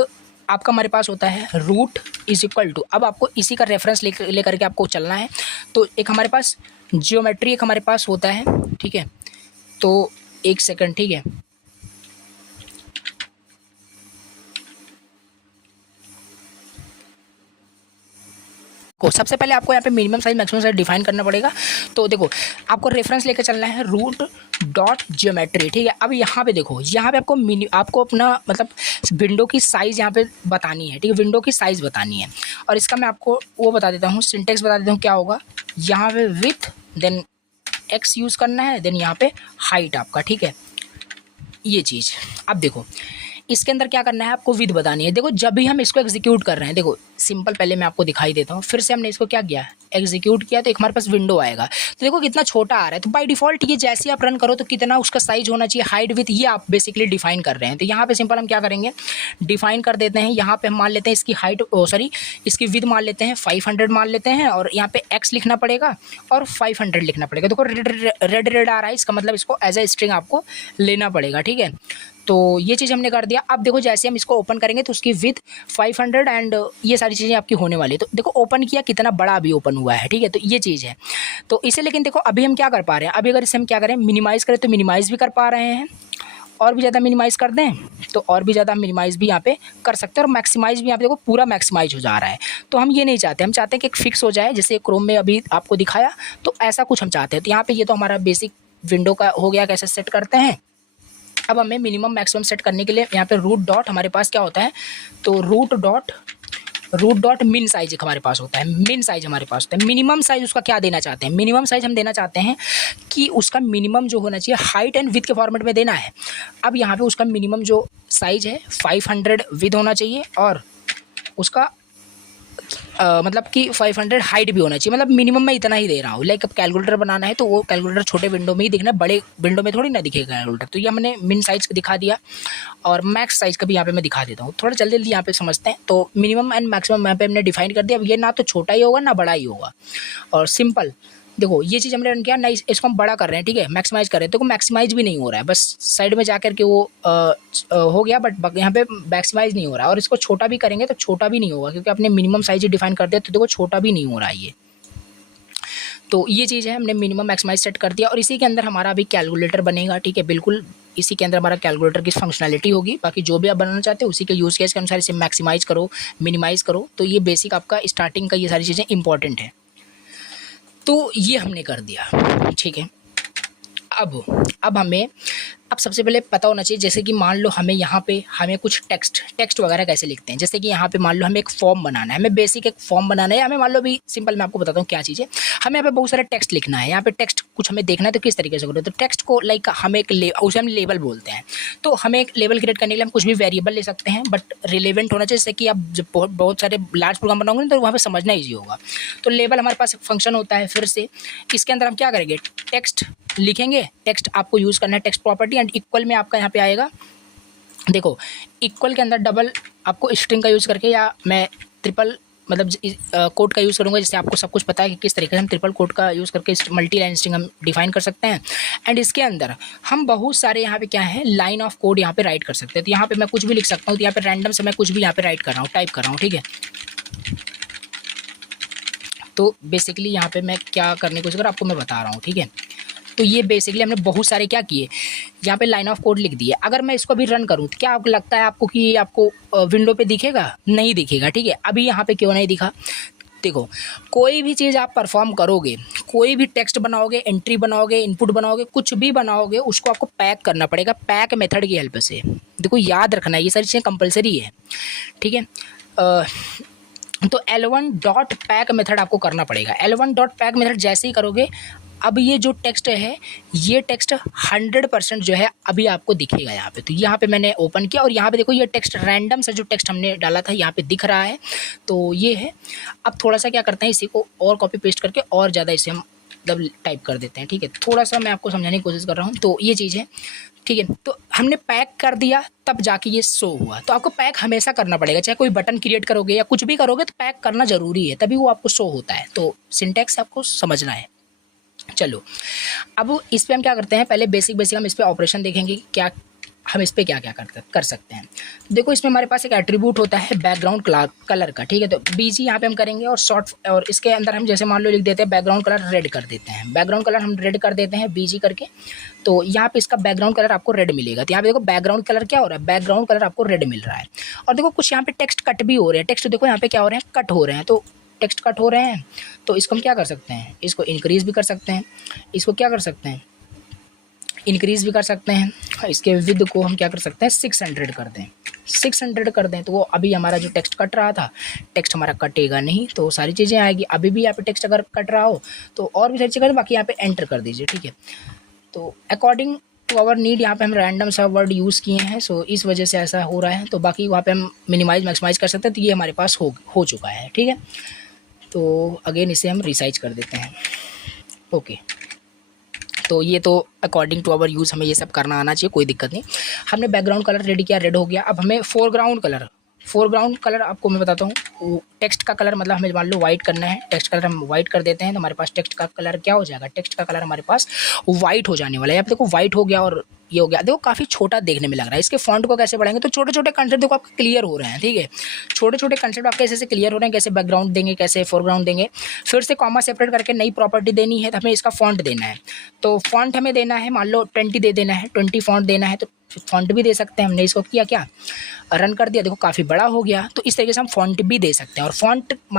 आपका हमारे पास होता है रूट इज इक्वल टू, अब आपको इसी का रेफरेंस लेकर के आपको चलना है। तो एक हमारे पास जियोमेट्री एक हमारे पास होता है, ठीक है। तो एक सेकंड, ठीक है। को सबसे पहले आपको यहाँ पे minimum size maximum size define करना पड़ेगा। तो देखो आपको रेफरेंस लेकर चलना है रूट डॉट जियोमेट्री, ठीक है। अब यहाँ पे देखो, यहाँ पे आपको अपना मतलब विंडो की साइज़ यहाँ पे बतानी है, ठीक है। विंडो की साइज़ बतानी है, और इसका मैं आपको वो बता देता हूँ, सिंटेक्स बता देता हूँ क्या होगा। यहाँ पे विथ देन एक्स यूज़ करना है, देन यहाँ पे हाइट आपका, ठीक है, ये चीज़। अब देखो इसके अंदर क्या करना है, आपको विद बतानी है। देखो जब भी हम इसको एग्जीक्यूट कर रहे हैं, देखो सिंपल पहले मैं आपको दिखाई देता हूँ, फिर से हमने इसको क्या किया, एग्जीक्यूट किया, तो एक हमारे पास विंडो आएगा। तो देखो कितना छोटा आ रहा है। तो बाय डिफ़ॉल्ट ये जैसे आप रन करो तो कितना उसका साइज होना चाहिए, हाइट विथ, ये आप बेसिकली डिफाइन कर रहे हैं। तो यहाँ पे सिंपल हम क्या करेंगे, डिफाइन कर देते हैं। यहाँ पे हम मान लेते हैं इसकी हाइट, सॉरी इसकी विद मान लेते हैं 500 मान लेते हैं, और यहाँ पे एक्स लिखना पड़ेगा और 500 लिखना पड़ेगा। देखो रेड आ रहा है, इसका मतलब इसको एज ए स्ट्रिंग आपको लेना पड़ेगा, ठीक है। तो ये चीज़ हमने कर दिया। अब देखो जैसे हम इसको ओपन करेंगे तो उसकी विथ 500 एंड ये सारी चीज़ें आपकी होने वाली है। तो देखो ओपन किया, कितना बड़ा अभी ओपन हुआ है, ठीक है। तो ये चीज़ है। तो इसे लेकिन देखो अभी हम क्या कर पा रहे हैं, अभी अगर इसे हम क्या करें, मिनिमाइज़ करें तो मिनिमाइज़ भी कर पा रहे हैं, और भी ज़्यादा मिनिमाइज़ कर दें तो और भी ज़्यादा मिनिमाइज़ भी यहाँ पे कर सकते हैं, और मैक्सिमाइज़ भी यहाँ पे देखो पूरा मैक्सिमाइज़ हो जा रहा है। तो हम ये नहीं चाहते, हम चाहते हैं कि एक फिक्स हो जाए, जैसे क्रोम में अभी आपको दिखाया, तो ऐसा कुछ हम चाहते हैं। तो यहाँ पे ये तो हमारा बेसिक विंडो का हो गया, कैसे सेट करते हैं। अब हमें मिनिमम मैक्सिमम सेट करने के लिए यहाँ पे रूट डॉट हमारे पास क्या होता है, तो रूट डॉट मिन साइज एक हमारे पास होता है, मिन साइज हमारे पास होता है। मिनिमम साइज उसका क्या देना चाहते हैं, मिनिमम साइज हम देना चाहते हैं कि उसका मिनिमम जो होना चाहिए हाइट एंड विथ के फॉर्मेट में देना है। अब यहाँ पे उसका मिनिमम जो साइज है 500 विथ होना चाहिए, और उसका मतलब कि 500 हाइट भी होना चाहिए। मतलब मिनिमम मैं इतना ही दे रहा हूँ। लाइक अब कैलकुलेटर बनाना है तो वो कैलकुलेटर छोटे विंडो में ही दिखना है, बड़े विंडो में थोड़ी ना दिखेगा कैलकुलेटर। तो ये हमने मिन साइज़ दिखा दिया, और मैक्स साइज़ का भी यहाँ पे मैं दिखा देता हूँ। थोड़ा जल्दी जल्दी यहाँ पे समझते हैं। तो मिनिमम एंड मैक्सिमम यहाँ पे हमने डिफाइन कर दिया। अब ये ना तो छोटा ही होगा ना बड़ा ही होगा, और सिंपल देखो ये चीज़ हमने रन किया ना, इसको हम बड़ा कर रहे हैं, ठीक है, मैक्सिमाइज़ कर रहे हैं। तो मैक्सिमाइज़ भी नहीं हो रहा है, बस साइड में जाकर के वो हो गया, बट यहाँ पे मैक्सिमाइज़ नहीं हो रहा है। और इसको छोटा भी करेंगे तो छोटा भी नहीं होगा, क्योंकि आपने मिनिमम साइज डिफाइन कर दिया, तो देखो छोटा भी नहीं हो रहा है ये। तो ये चीज़ है, हमने मिनिमम मैक्सिमाइज सेट कर दिया, और इसी के अंदर हमारा अभी कैलकुलेटर बनेगा, ठीक है। बिल्कुल इसी के अंदर हमारा कैलकुलेटर की फंक्शनैलिटी होगी। बाकी जो भी आप बनाना चाहते हो उसी के यूज़ केस के अनुसार इसे मैक्सिमाइज़ करो, मिनिमाइज़ करो। तो ये बेसिक आपका स्टार्टिंग का ये सारी चीज़ें इंपॉर्टेंट है। तो ये हमने कर दिया, ठीक है। अब हमें सबसे पहले पता होना चाहिए, जैसे कि मान लो यहाँ पे हमें कुछ टेक्स्ट वगैरह कैसे लिखते हैं। जैसे कि यहाँ पे मान लो हमें एक फॉर्म बनाना है, हमें बेसिक एक फॉर्म बनाना है। हमें मान लो अभी सिंपल मैं आपको बताता हूँ क्या चीज़ है। हमें यहाँ पे बहुत सारा टेक्स्ट लिखना है, यहाँ पे टेक्स्ट कुछ हमें देखना है, तो किस तरीके से करो। तो टेक्स्ट को लाइक हमें उसे हम लेबल बोलते हैं। तो हमें एक लेबल क्रिएट करने के लिए हम कुछ भी वेरिएबल ले सकते हैं, बट रिलेवेंट होना चाहिए, जैसे कि आप जब बहुत सारे लार्ज प्रोग्राम बनाओगे तो वहाँ पर समझना ईजी होगा। तो लेबल हमारे पास फंक्शन होता है। फिर से इसके अंदर हम क्या करेंगे, टेक्स्ट लिखेंगे। टेक्स्ट आपको यूज़ करना है टेक्स्ट प्रॉपर्टी, एंड इक्वल में आपका यहाँ पे आएगा, देखो इक्वल के अंदर डबल आपको स्ट्रिंग का यूज़ करके, या मैं ट्रिपल मतलब कोड का यूज़ करूँगा, जिससे आपको सब कुछ पता है कि किस तरीके से हम ट्रिपल कोड का यूज़ करके मल्टी लाइन स्ट्रिंग हम डिफाइन कर सकते हैं। एंड इसके अंदर हम बहुत सारे यहाँ पे क्या है लाइन ऑफ कोड यहाँ पे राइट कर सकते हैं। तो यहाँ पे मैं कुछ भी लिख सकता हूँ। तो यहाँ पे रैंडम से मैं कुछ भी यहाँ पे राइट कर रहा हूँ, टाइप कर रहा हूँ, ठीक है। तो बेसिकली यहाँ पे मैं क्या करने की कोशिश कर रहा हूँ आपको मैं बता रहा हूँ, ठीक है। तो ये बेसिकली हमने बहुत सारे क्या किए, यहाँ पे लाइन ऑफ कोड लिख दिए। अगर मैं इसको भी रन करूँ तो क्या आपको लगता है आपको कि ये आपको विंडो पे दिखेगा? नहीं दिखेगा, ठीक है। अभी यहाँ पे क्यों नहीं दिखा, देखो कोई भी चीज़ आप परफॉर्म करोगे, कोई भी टेक्स्ट बनाओगे, एंट्री बनाओगे, इनपुट बनाओगे, कुछ भी बनाओगे, उसको आपको पैक करना पड़ेगा पैक मेथड की हेल्प से। देखो याद रखना ये सारी चीज़ें कंपलसरी है, ठीक है। तो L1 डॉट पैक मेथड आपको करना पड़ेगा। L1 डॉट पैक मेथड जैसे ही करोगे, अब ये जो टेक्स्ट है, ये टेक्स्ट 100% जो है अभी आपको दिखेगा यहाँ पे। तो यहाँ पे मैंने ओपन किया, और यहाँ पे देखो ये टेक्स्ट रैंडम से जो टेक्स्ट हमने डाला था यहाँ पे दिख रहा है। तो ये है। अब थोड़ा सा क्या करते हैं, इसी को और कॉपी पेस्ट करके और ज़्यादा इसे हम मतलब टाइप कर देते हैं, ठीक है। थोड़ा सा मैं आपको समझाने की कोशिश कर रहा हूँ। तो ये चीज़ है, ठीक है। तो हमने पैक कर दिया तब जाके ये शो हुआ। तो आपको पैक हमेशा करना पड़ेगा, चाहे कोई बटन क्रिएट करोगे या कुछ भी करोगे तो पैक करना ज़रूरी है, तभी वो आपको शो होता है। तो सिंटैक्स आपको समझना है। चलो, अब इस पे हम क्या करते हैं, पहले बेसिक हम इस पे ऑपरेशन देखेंगे, क्या हम इस पे क्या क्या कर सकते हैं। देखो, इसमें हमारे पास एक एट्रीब्यूट होता है बैकग्राउंड कलर का, ठीक है। तो बीजी यहाँ पे हम करेंगे और शॉर्ट, और इसके अंदर हम जैसे मान लो लिख देते हैं बैकग्राउंड कलर रेड कर देते हैं, बैकग्राउंड कलर हम रेड कर देते हैं बीजी करके। तो यहाँ पे इसका बैकग्राउंड कलर आपको रेड मिलेगा। तो यहाँ पे देखो बैकग्राउंड कलर क्या हो रहा है, बैकग्राउंड कलर आपको रेड मिल रहा है। और देखो कुछ यहाँ पे टेक्स्ट कट भी हो रहे हैं, टेक्स्ट देखो यहाँ पे क्या हो रहे हैं, कट हो रहे हैं। तो टेक्स्ट कट हो रहे हैं तो इसको हम क्या कर सकते हैं, इसको इंक्रीज़ भी कर सकते हैं, इसको क्या कर सकते हैं, इंक्रीज़ भी कर सकते हैं। इसके विद को हम क्या कर सकते हैं, 600 कर दें, 600 कर दें। तो वो अभी हमारा जो टेक्स्ट कट रहा था, टेक्स्ट हमारा कटेगा नहीं, तो सारी चीज़ें आएगी। अभी भी यहाँ पे टेक्स्ट अगर कट रहा हो तो और भी सारी चीज़ें, बाकी यहाँ पे एंटर कर दीजिए, ठीक है। तो अकॉर्डिंग टू आवर नीड यहाँ पे हम रैंडम सा वर्ड यूज़ किए हैं, सो इस वजह से ऐसा हो रहा है। तो बाकी वहाँ पे हम मिनिमाइज मैक्सिमाइज कर सकते हैं। तो ये हमारे पास हो चुका है, ठीक है। तो अगेन इसे हम रिसाइज कर देते हैं, ओके। तो ये तो अकॉर्डिंग टू आवर यूज़ हमें ये सब करना आना चाहिए, कोई दिक्कत नहीं। हमने बैकग्राउंड कलर रेडी किया, रेड हो गया। अब हमें फोरग्राउंड कलर आपको मैं बताता हूँ। टेक्स्ट का कलर मतलब हमें मान लो वाइट करना है, टेक्स्ट कलर हम वाइट कर देते हैं। तो हमारे पास टेक्स्ट का कलर क्या हो जाएगा, टेक्स्ट का कलर हमारे पास वाइट हो जाने वाला है। यहाँ पे देखो वाइट हो गया और ये हो गया। देखो काफ़ी छोटा देखने में लग रहा है। इसके फॉन्ट को कैसे बढ़ाएंगे, तो छोटे छोटे कंसेप्ट देखो आपके क्लियर हो रहे हैं, ठीक है। छोटे छोटे कंसेप्ट आपके ऐसे क्लियर हो रहे हैं, कैसे बैकग्राउंड देंगे, कैसे फोरग्राउंड देंगे। फिर से कॉमा सेपरेट करके नई प्रॉपर्टी देनी है, तो हमें इसका फॉन्ट देना है। तो फॉन्ट हमें देना है, मान लो 20 दे देना है, 20 फॉन्ट देना है। तो फॉन्ट भी दे सकते हैं। हमने इसको किया, क्या रन कर दिया, देखो काफ़ी बड़ा हो गया। तो इस तरीके से हम फॉन्ट भी दे सकते हैं। और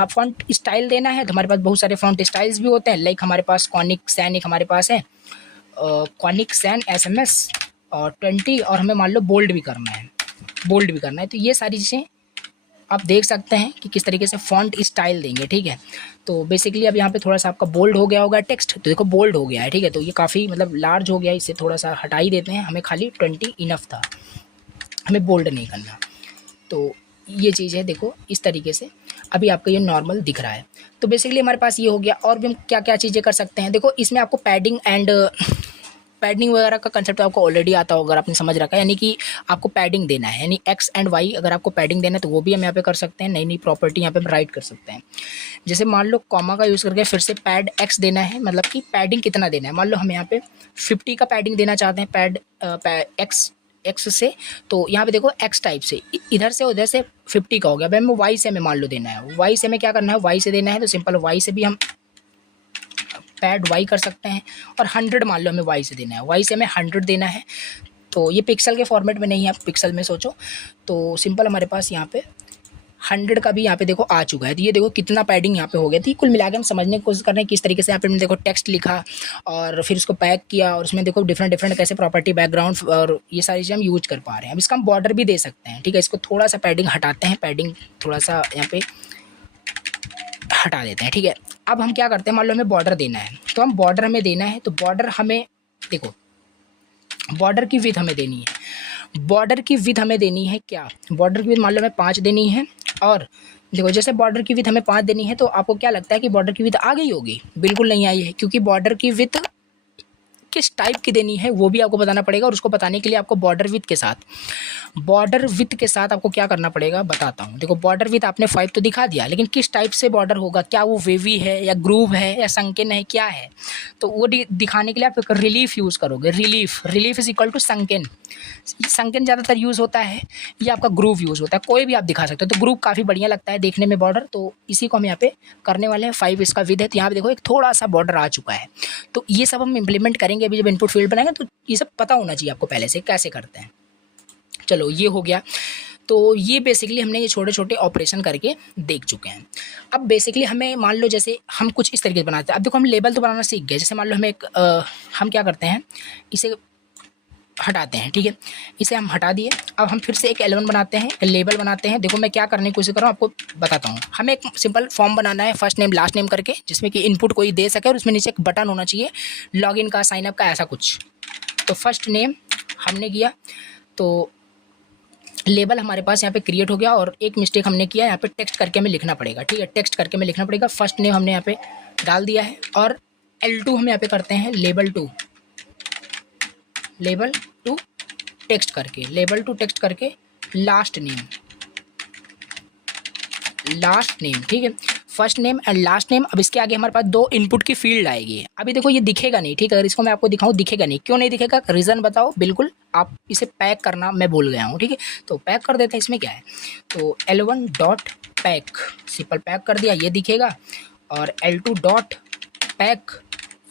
फॉन्ट स्टाइल देना है, तो हमारे पास बहुत सारे फॉन्ट स्टाइल्स भी होते हैं। लाइक हमारे पास कॉनिक सैन एक हमारे पास है, कॉनिक सैन SMS और 20, और हमें मान लो बोल्ड भी करना है, तो ये सारी चीज़ें आप देख सकते हैं कि किस तरीके से फॉन्ट स्टाइल देंगे, ठीक है। तो बेसिकली अब यहाँ पे थोड़ा सा आपका बोल्ड हो गया होगा टेक्स्ट, तो देखो बोल्ड हो गया है, ठीक है। तो ये काफ़ी मतलब लार्ज हो गया, इसे थोड़ा सा हटा ही देते हैं। हमें खाली 20 इनफ था, हमें बोल्ड नहीं करना। तो ये चीज़ है, देखो इस तरीके से अभी आपका ये नॉर्मल दिख रहा है। तो बेसिकली हमारे पास ये हो गया। और भी हम क्या क्या चीज़ें कर सकते हैं, देखो इसमें आपको पैडिंग वगैरह का कंसेप्ट आपको ऑलरेडी आता होगा, अगर आपने समझ रखा है। यानी कि आपको पैडिंग देना है, यानी X एंड Y अगर आपको पैडिंग देना है तो वो भी हम यहाँ पे कर सकते हैं। नई नई प्रॉपर्टी यहाँ पे हम राइट कर सकते हैं। जैसे मान लो कॉमा का यूज़ करके फिर से पैड X देना है, मतलब कि पैडिंग कितना देना है। मान लो हम यहाँ पे 50 का पैडिंग देना चाहते हैं, X से। तो यहाँ पे देखो X टाइप से इधर से उधर से 50 का हो गया। भाई हमें Y से हमें मान लो देना है, Y से हमें क्या करना है, Y से देना है। तो सिंपल Y से भी हम पैड Y कर सकते हैं। और 100 मान लो हमें Y से देना है, Y से हमें 100 देना है। तो ये पिक्सल के फॉर्मेट में नहीं है, आप पिक्सल में सोचो। तो सिंपल हमारे पास यहाँ पे 100 का भी यहाँ पे देखो आ चुका है। तो ये देखो कितना पैडिंग यहाँ पे हो गया। तो कुल मिला के हम समझने की कोशिश कर रहे हैं किस तरीके से यहाँ पे हमने देखो टेक्स्ट लिखा और फिर उसको पैक किया, और उसमें देखो डिफरेंट कैसे प्रॉपर्टी बैकग्राउंड और ये सारी चीज़ें हम यूज कर पा रहे हैं। अब इसका हम बॉर्डर भी दे सकते हैं, ठीक है। इसको थोड़ा सा पैडिंग हटाते हैं, पैडिंग थोड़ा सा यहाँ पे हटा देते हैं, ठीक है। अब हम क्या करते हैं, मान लो हमें बॉर्डर देना है, तो हम बॉर्डर हमें देना है। तो बॉर्डर हमें देखो, बॉर्डर की विड्थ हमें देनी है, बॉर्डर की विड्थ हमें देनी है क्या, बॉर्डर की विड्थ मान लो हमें 5 देनी है। और देखो जैसे बॉर्डर की विड्थ हमें 5 देनी है, तो आपको क्या लगता है कि बॉर्डर की विड्थ आ गई होगी? बिल्कुल नहीं आई है, क्योंकि बॉर्डर की विड्थ किस टाइप की देनी है वो भी आपको बताना पड़ेगा। और उसको बताने के लिए आपको बॉर्डर विड्थ के साथ आपको क्या करना पड़ेगा, बताता हूँ। देखो बॉर्डर विड्थ आपने 5 तो दिखा दिया, लेकिन किस टाइप से बॉर्डर होगा, क्या वो वेवी है या ग्रूव है या संकेन है, क्या है, तो वो दिखाने के लिए आप एक रिलीफ यूज़ करोगे। Relief is equal to sunken. Sunken ज़्यादातर यूज़ होता है, या आपका ग्रूव यूज़ होता है, कोई भी आप दिखा सकते हो। तो ग्रूव काफ़ी बढ़िया लगता है देखने में बॉर्डर, तो इसी को हम यहाँ पे करने वाले हैं। 5 इसका विड्थ है। तो यहाँ पे देखो एक थोड़ा सा बॉर्डर आ चुका है। तो ये सब हम इम्प्लीमेंट करेंगे अभी जब इनपुट फील्ड बनाएंगे, तो ये सब पता होना चाहिए आपको पहले से कैसे करते हैं। चलो ये हो गया। तो ये बेसिकली हमने ये छोटे छोटे ऑपरेशन करके देख चुके हैं। अब बेसिकली हमें मान लो जैसे हम कुछ इस तरीके से बनाते हैं। अब देखो हम लेबल तो बनाना सीख गए। जैसे मान लो हमें हम क्या करते हैं, इसे हटाते हैं, ठीक है। इसे हम हटा दिए। अब हम फिर से एक एलिमेंट बनाते हैं, लेबल बनाते हैं। देखो मैं क्या करने की कोशिश कर रहा हूँ आपको बताता हूँ। हमें एक सिंपल फॉर्म बनाना है, फर्स्ट नेम लास्ट नेम करके, जिसमें कि इनपुट कोई दे सके और उसमें नीचे एक बटन होना चाहिए लॉगिन का, साइनअप का, ऐसा कुछ। तो फर्स्ट नेम हमने किया, तो लेबल हमारे पास यहाँ पे क्रिएट हो गया। और एक मिस्टेक हमने किया, यहाँ पे टेक्स्ट करके हमें लिखना पड़ेगा, ठीक है। टेक्स्ट करके हमें लिखना पड़ेगा। फर्स्ट नेम हमने यहाँ पे डाल दिया है और L2 हम यहाँ पे करते हैं लेबल टू टेक्स्ट करके, लेबल टू टेक्स्ट करके लास्ट नेम, ठीक है, first name and last name. अब इसके आगे हमारे पास दो इनपुट की फील्ड आएगी। अभी देखो ये दिखेगा नहीं, ठीक है, अगर इसको मैं आपको दिखाऊं दिखेगा नहीं, क्यों नहीं दिखेगा, रीज़न बताओ। बिल्कुल आप इसे पैक करना मैं भूल गया हूँ, ठीक है, तो पैक कर देते हैं। इसमें क्या है, तो L1 dot pack, simple pack कर दिया, ये दिखेगा, और L2 डॉट पैक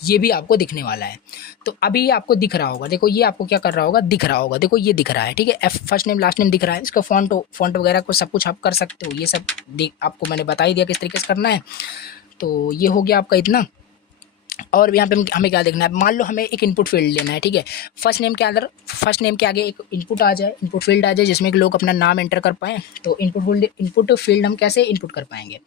ये भी आपको दिखने वाला है। तो अभी ये आपको दिख रहा होगा, देखो ये आपको क्या कर रहा होगा, दिख रहा होगा, देखो ये दिख रहा है, ठीक है, F first name last name दिख रहा है। इसका फॉन्ट वगैरह को सब कुछ आप कर सकते हो, ये सब आपको मैंने बता ही दिया किस तरीके से करना है। तो ये हो गया आपका इतना। और यहाँ पे हमें क्या देखना है, मान लो हमें एक इनपुट फील्ड लेना है, ठीक है, फर्स्ट नेम के आगे एक इनपुट आ जाए, इनपुट फील्ड आ जाए जिसमें कि लोग अपना नाम एंटर कर पाएँ। तो इनपुट फील्ड हम कैसे इनपुट कर पाएंगे,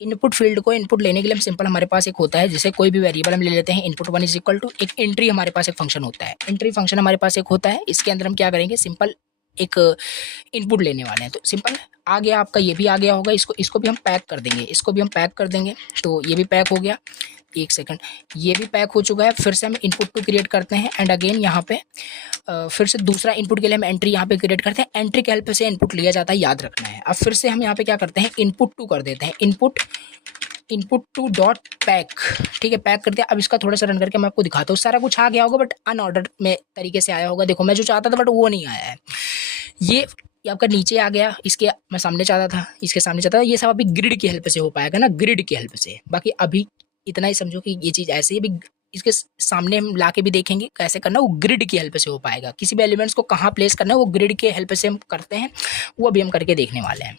इनपुट फील्ड को इनपुट लेने के लिए हम सिंपल, हमारे पास एक होता है, जैसे कोई भी वेरिएबल हम ले लेते हैं, इनपुट 1 इज इक्वल टू एक एंट्री, हमारे पास एक फंक्शन होता है, एंट्री फंक्शन हमारे पास एक होता है। इसके अंदर हम क्या करेंगे, सिंपल एक इनपुट लेने वाले हैं। तो सिंपल आ गया आपका, ये भी आ गया होगा, इसको भी हम पैक कर देंगे, तो ये भी पैक हो गया। एक सेकंड, ये भी पैक हो चुका है। फिर से हम इनपुट टू क्रिएट करते हैं एंड अगेन यहाँ पे फिर से दूसरा इनपुट के लिए हम एंट्री यहाँ पे क्रिएट करते हैं। एंट्री के हेल्प से इनपुट लिया जाता है, याद रखना है। अब फिर से हम यहाँ पे क्या करते हैं, इनपुट टू कर देते हैं, इनपुट टू डॉट पैक, ठीक है, पैक कर दिया। अब इसका थोड़ा सा रन करके मैं आपको दिखाता हूँ। सारा कुछ आ गया होगा बट अनऑर्डर में तरीके से आया होगा। देखो मैं जो चाहता था बट वो नहीं आया है, ये आपका नीचे आ गया, इसके मैं सामने चाहता था, इसके सामने चाहता था। ये सब अभी ग्रिड की हेल्प से हो पाएगा ना, ग्रिड की हेल्प से। बाकी अभी इतना ही समझो कि ये चीज़ ऐसे ही, भी इसके सामने हम ला के भी देखेंगे कैसे करना, वो ग्रिड की हेल्प से हो पाएगा। किसी भी एलिमेंट्स को कहाँ प्लेस करना है वो ग्रिड के हेल्प से हम करते हैं, वो अभी हम करके देखने वाले हैं।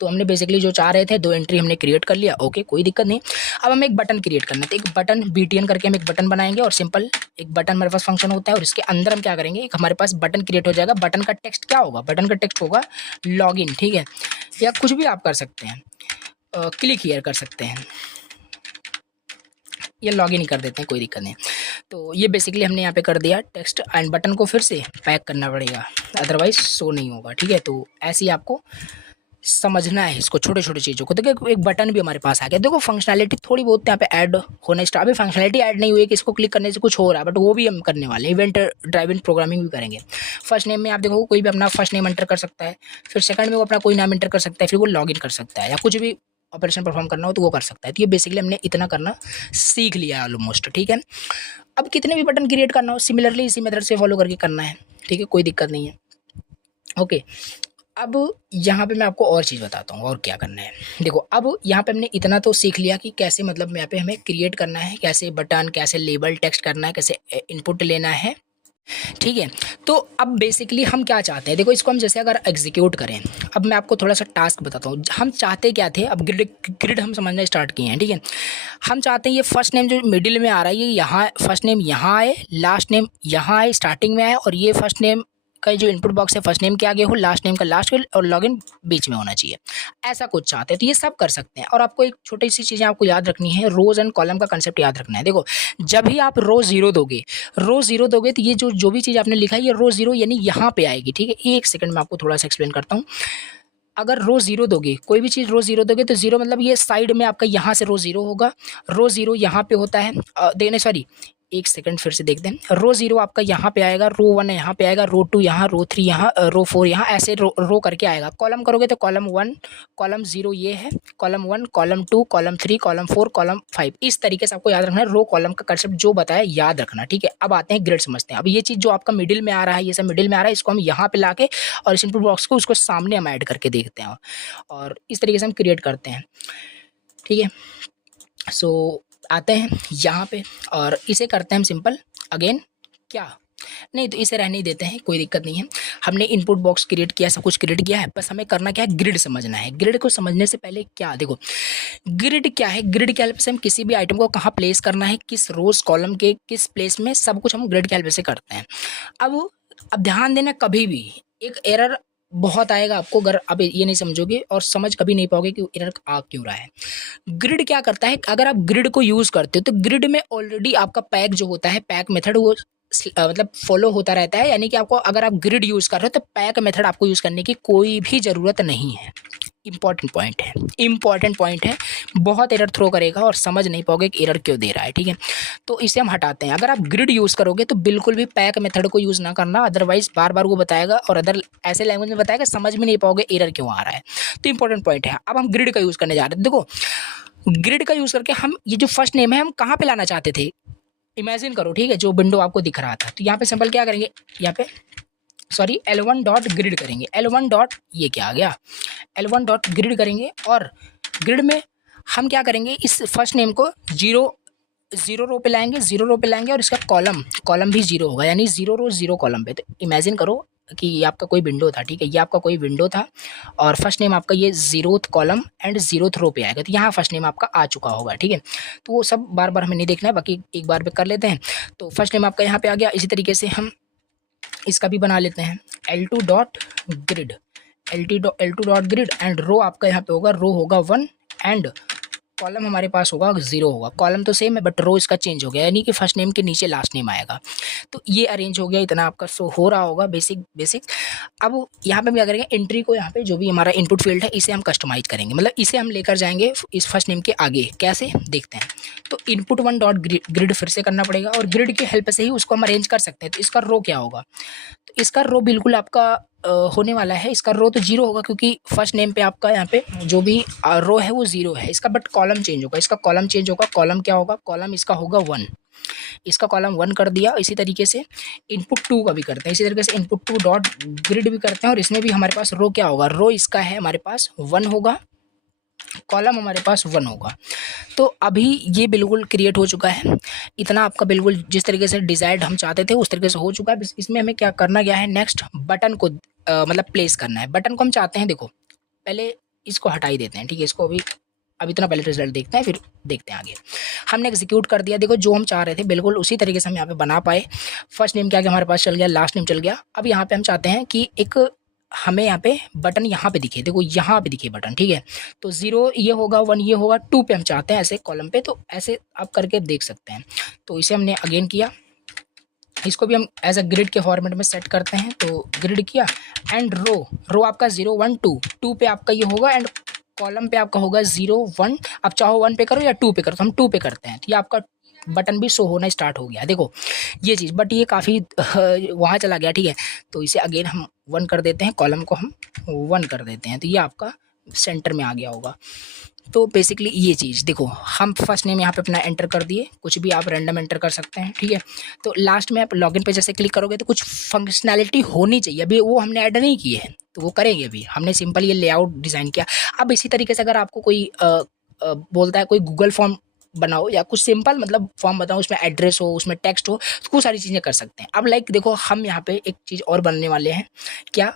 तो हमने बेसिकली जो चाह रहे थे, दो एंट्री हमने क्रिएट कर लिया, ओके, कोई दिक्कत नहीं। अब हमें एक बटन क्रिएट करना है, तो एक बटन BTN करके हम एक बटन बनाएंगे, और सिंपल एक बटन हमारे पास फंक्शन होता है, और इसके अंदर हम क्या करेंगे, एक हमारे पास बटन क्रिएट हो जाएगा। बटन का टेक्स्ट क्या होगा, बटन का टेक्स्ट होगा लॉगिन, ठीक है, या कुछ भी आप कर सकते हैं, क्लिक हियर कर सकते हैं, या लॉगिन ही कर देते हैं, कोई दिक्कत नहीं। तो ये बेसिकली हमने यहाँ पे कर दिया टेक्स्ट, एंड बटन को फिर से पैक करना पड़ेगा, अदरवाइज शो नहीं होगा, ठीक है। तो ऐसे ही आपको समझना है इसको, छोटे छोटे चीज़ों को। देखो एक बटन भी हमारे पास आ गया, देखो फंक्शनैलिटी थोड़ी बहुत यहाँ पे ऐड होना स्टार्ट। अभी फंक्शनैलिटी ऐड नहीं हुई है कि इसको क्लिक करने से कुछ हो रहा है, बट वो भी हम करने वाले हैं, इवेंट ड्राइवन प्रोग्रामिंग भी करेंगे। फर्स्ट नेम में आप देखो कोई भी अपना फर्स्ट नेम एंटर कर सकता है, फिर सेकंड में वो अपना कोई नाम एंटर कर सकता है, फिर वो लॉगिन कर सकता है, या कुछ भी ऑपरेशन परफॉर्म करना हो तो वो कर सकता है। तो ये बेसिकली हमने इतना करना सीख लिया ऑलमोस्ट, ठीक है। अब कितने भी बटन क्रिएट करना हो सिमिलरली इसी मेथड से फॉलो करके करना है, ठीक है, कोई दिक्कत नहीं है, ओके। अब यहाँ पे मैं आपको और चीज़ बताता हूँ और क्या करना है। देखो अब यहाँ पे हमने इतना तो सीख लिया कि कैसे, मतलब यहाँ पे हमें क्रिएट करना है, कैसे बटन, कैसे लेबल टेक्स्ट करना है, कैसे इनपुट लेना है, ठीक है। तो अब बेसिकली हम क्या चाहते हैं, देखो इसको हम जैसे अगर एग्जीक्यूट करें, अब मैं आपको थोड़ा सा टास्क बताता हूँ। हम चाहते क्या थे, अब ग्रिड हम समझना स्टार्ट किए हैं, ठीक है। हम चाहते हैं ये फर्स्ट नेम जो मिडिल में आ रहा है, ये यहाँ फर्स्ट नेम यहाँ आए, लास्ट नेम यहाँ आए, स्टार्टिंग में आए, और ये फर्स्ट नेम का जो इनपुट बॉक्स है फर्स्ट नेम के आगे हो, लास्ट नेम का लास्ट के, और लॉगिन बीच में होना चाहिए। ऐसा कुछ चाहते हैं तो ये सब कर सकते हैं। और आपको एक छोटी सी चीज़ें आपको याद रखनी है, रोज एंड कॉलम का कंसेप्ट याद रखना है। देखो जब भी आप रो जीरो दोगे तो ये जो भी चीज़ आपने लिखा है ये रो जीरो यानी यहाँ पे आएगी, ठीक है। एक सेकंड में आपको थोड़ा सा एक्सप्लेन करता हूँ। अगर रो जीरो दोगे, कोई भी चीज़ रो जीरो दोगे तो जीरो मतलब ये साइड में आपका यहाँ से रो जीरो होगा, रो जीरो यहाँ पे होता है, देने सॉरी एक सेकंड फिर से देखते हैं। रो जीरो आपका यहाँ पे आएगा, रो वन यहाँ पे आएगा, रो टू यहाँ, रो थ्री यहाँ, रो फोर यहाँ, ऐसे रो करके आएगा। कॉलम करोगे तो कॉलम वन, कॉलम जीरो ये है, column one, column to, column three, column four, column five, इस तरीके से आपको याद रखना है। रो कॉलम का कंसेप्ट जो बताया याद रखना, ठीक है। अब आते हैं ग्रिड समझते हैं। अब ये चीज़ जो आपका मिडिल में आ रहा है, ये सब मिडिल में आ रहा है, इसको हम यहाँ पे लाके और इस इनपुट बॉक्स को उसको सामने हम ऐड करके देखते हैं, और इस तरीके से हम क्रिएट करते हैं, ठीक है। सो आते हैं यहाँ पे और इसे करते हैं हम सिंपल अगेन, क्या नहीं तो इसे रहने ही देते हैं, कोई दिक्कत नहीं है। हमने इनपुट बॉक्स क्रिएट किया, सब कुछ क्रिएट किया है, बस हमें करना क्या है, ग्रिड समझना है। ग्रिड को समझने से पहले क्या, देखो ग्रिड क्या है, ग्रिड के हेल्प से हम किसी भी आइटम को कहाँ प्लेस करना है, किस रोज कॉलम के किस प्लेस में, सब कुछ हम ग्रिड के हेल्प से करते हैं। अब ध्यान देना, कभी भी एक एरर बहुत आएगा आपको अगर आप ये नहीं समझोगे, और समझ कभी नहीं पाओगे कि एरर आ क्यों रहा है। ग्रिड क्या करता है, अगर आप ग्रिड को यूज़ करते हो तो ग्रिड में ऑलरेडी आपका पैक जो होता है, पैक मेथड वो मतलब फॉलो होता रहता है। यानी कि आपको अगर आप ग्रिड यूज़ कर रहे हो तो पैक मेथड आपको यूज़ करने की कोई भी ज़रूरत नहीं है। इंपॉर्टेंट पॉइंट है, बहुत एरर थ्रो करेगा और समझ नहीं पाओगे कि एरर क्यों दे रहा है, ठीक है। तो इसे हम हटाते हैं। अगर आप ग्रिड यूज़ करोगे तो बिल्कुल भी पैक मेथड को यूज़ ना करना, अदरवाइज बार बार वो बताएगा और अदर ऐसे लैंग्वेज में बताएगा, समझ में नहीं पाओगे एरर क्यों आ रहा है। तो इंपॉर्टेंट पॉइंट है। अब हम ग्रिड का यूज़ करने जा रहे हैं। देखो ग्रिड का यूज़ करके हम ये जो फर्स्ट नेम है हम कहाँ पे लाना चाहते थे, इमेजिन करो, ठीक है, जो विंडो आपको दिख रहा था। तो यहाँ पे सिंपल क्या करेंगे, यहाँ पे सॉरी L1 डॉट ग्रिड करेंगे। L1 डॉट ये क्या आ गया, L1 डॉट ग्रिड करेंगे और ग्रिड में हम क्या करेंगे, इस फर्स्ट नेम को जीरो रो पे लाएंगे और इसका कॉलम भी जीरो होगा, यानी 0 रो 0 कॉलम पे। तो इमेजिन करो कि ये आपका कोई विंडो था, ठीक है, ये आपका कोई विंडो था और फर्स्ट नेम आपका ये 0th कॉलम एंड 0th रो पे आएगा। तो यहाँ फर्स्ट नेम आपका आ चुका होगा, ठीक है। तो वो सब बार बार हमें नहीं देखना है, बाकी एक बार पे कर लेते हैं। तो फर्स्ट नेम आपका यहाँ पे आ गया। इसी तरीके से हम इसका भी बना लेते हैं, L2 dot grid, L2 dot grid and row आपका यहाँ पे होगा, रो होगा 1 एंड कॉलम हमारे पास होगा 0 होगा। कॉलम तो सेम है बट रो इसका चेंज हो गया, यानी कि फर्स्ट नेम के नीचे लास्ट नेम आएगा। तो ये अरेंज हो गया, इतना आपका शो हो रहा होगा बेसिक। अब यहाँ पे हम क्या करेंगे, एंट्री को यहाँ पे जो भी हमारा इनपुट फील्ड है इसे हम कस्टमाइज करेंगे, मतलब इसे हम लेकर जाएंगे इस फर्स्ट नेम के आगे। कैसे देखते हैं, तो इनपुट 1 डॉट ग्रिड फिर से करना पड़ेगा और ग्रिड की हेल्प से ही उसको हम अरेंज कर सकते हैं। तो इसका रो क्या होगा, तो इसका रो बिल्कुल आपका होने वाला है, इसका रो तो 0 होगा क्योंकि फर्स्ट नेम पे आपका यहाँ पे जो भी रो है वो 0 है इसका, बट कॉलम चेंज होगा, इसका कॉलम चेंज होगा। कॉलम क्या होगा, कॉलम इसका होगा 1, इसका कॉलम 1 कर दिया। इसी तरीके से इनपुट 2 का भी करते हैं, इसी तरीके से इनपुट 2 डॉट ग्रिड भी करते हैं और इसमें भी हमारे पास रो क्या होगा, रो इसका है हमारे पास 1 होगा, कॉलम हमारे पास 1 होगा। तो अभी ये बिल्कुल क्रिएट हो चुका है, इतना आपका बिल्कुल जिस तरीके से डिजायर्ड हम चाहते थे उस तरीके से हो चुका है। इसमें हमें क्या करना गया है, नेक्स्ट बटन को मतलब प्लेस करना है। बटन को हम चाहते हैं, देखो पहले इसको हटा ही देते हैं, ठीक है, इसको अब इतना पहले रिजल्ट देखते हैं फिर देखते हैं आगे। हमने एग्जीक्यूट कर दिया, देखो जो हम चाह रहे थे बिल्कुल उसी तरीके से हम यहाँ पे बना पाए। फर्स्ट नेम क्या हमारे पास चल गया, लास्ट नेम चल गया। अब यहाँ पे हम चाहते हैं कि एक हमें यहाँ पे बटन यहाँ पे दिखे, देखो यहाँ पे दिखे बटन, ठीक है। तो 0 ये होगा, 1 ये होगा, 2 पे हम चाहते हैं ऐसे कॉलम पे, तो ऐसे आप करके देख सकते हैं। तो इसे हमने अगेन किया, इसको भी हम एज अ ग्रिड के फॉर्मेट में सेट करते हैं। तो ग्रिड किया एंड रो आपका 0 1 2 पे आपका ये होगा एंड कॉलम पे आपका होगा 0 1। अब चाहो 1 पे करो या 2 पे करो, तो हम 2 पे करते हैं। तो ये आपका बटन भी शो होना स्टार्ट हो गया, देखो ये चीज़, बट ये काफ़ी वहाँ चला गया, ठीक है। तो इसे अगेन हम 1 कर देते हैं, कॉलम को हम 1 कर देते हैं, तो ये आपका सेंटर में आ गया होगा। तो बेसिकली ये चीज़ देखो, हम फर्स्ट नेम यहाँ पे अपना एंटर कर दिए, कुछ भी आप रैंडम एंटर कर सकते हैं, ठीक है। तो लास्ट में आप लॉगिन पे जैसे क्लिक करोगे तो कुछ फंक्शनैलिटी होनी चाहिए, अभी वो हमने ऐड नहीं की है तो वो करेंगे। अभी हमने सिंपल ये लेआउट डिज़ाइन किया। अब इसी तरीके से अगर आपको कोई बोलता है कोई गूगल फॉर्म बनाओ या कुछ सिंपल मतलब फॉर्म बताओ, उसमें एड्रेस हो, उसमें टेक्स्ट हो, तो कुछ सारी चीज़ें कर सकते हैं। अब लाइक देखो हम यहाँ पे एक चीज़ और बनने वाले हैं, क्या,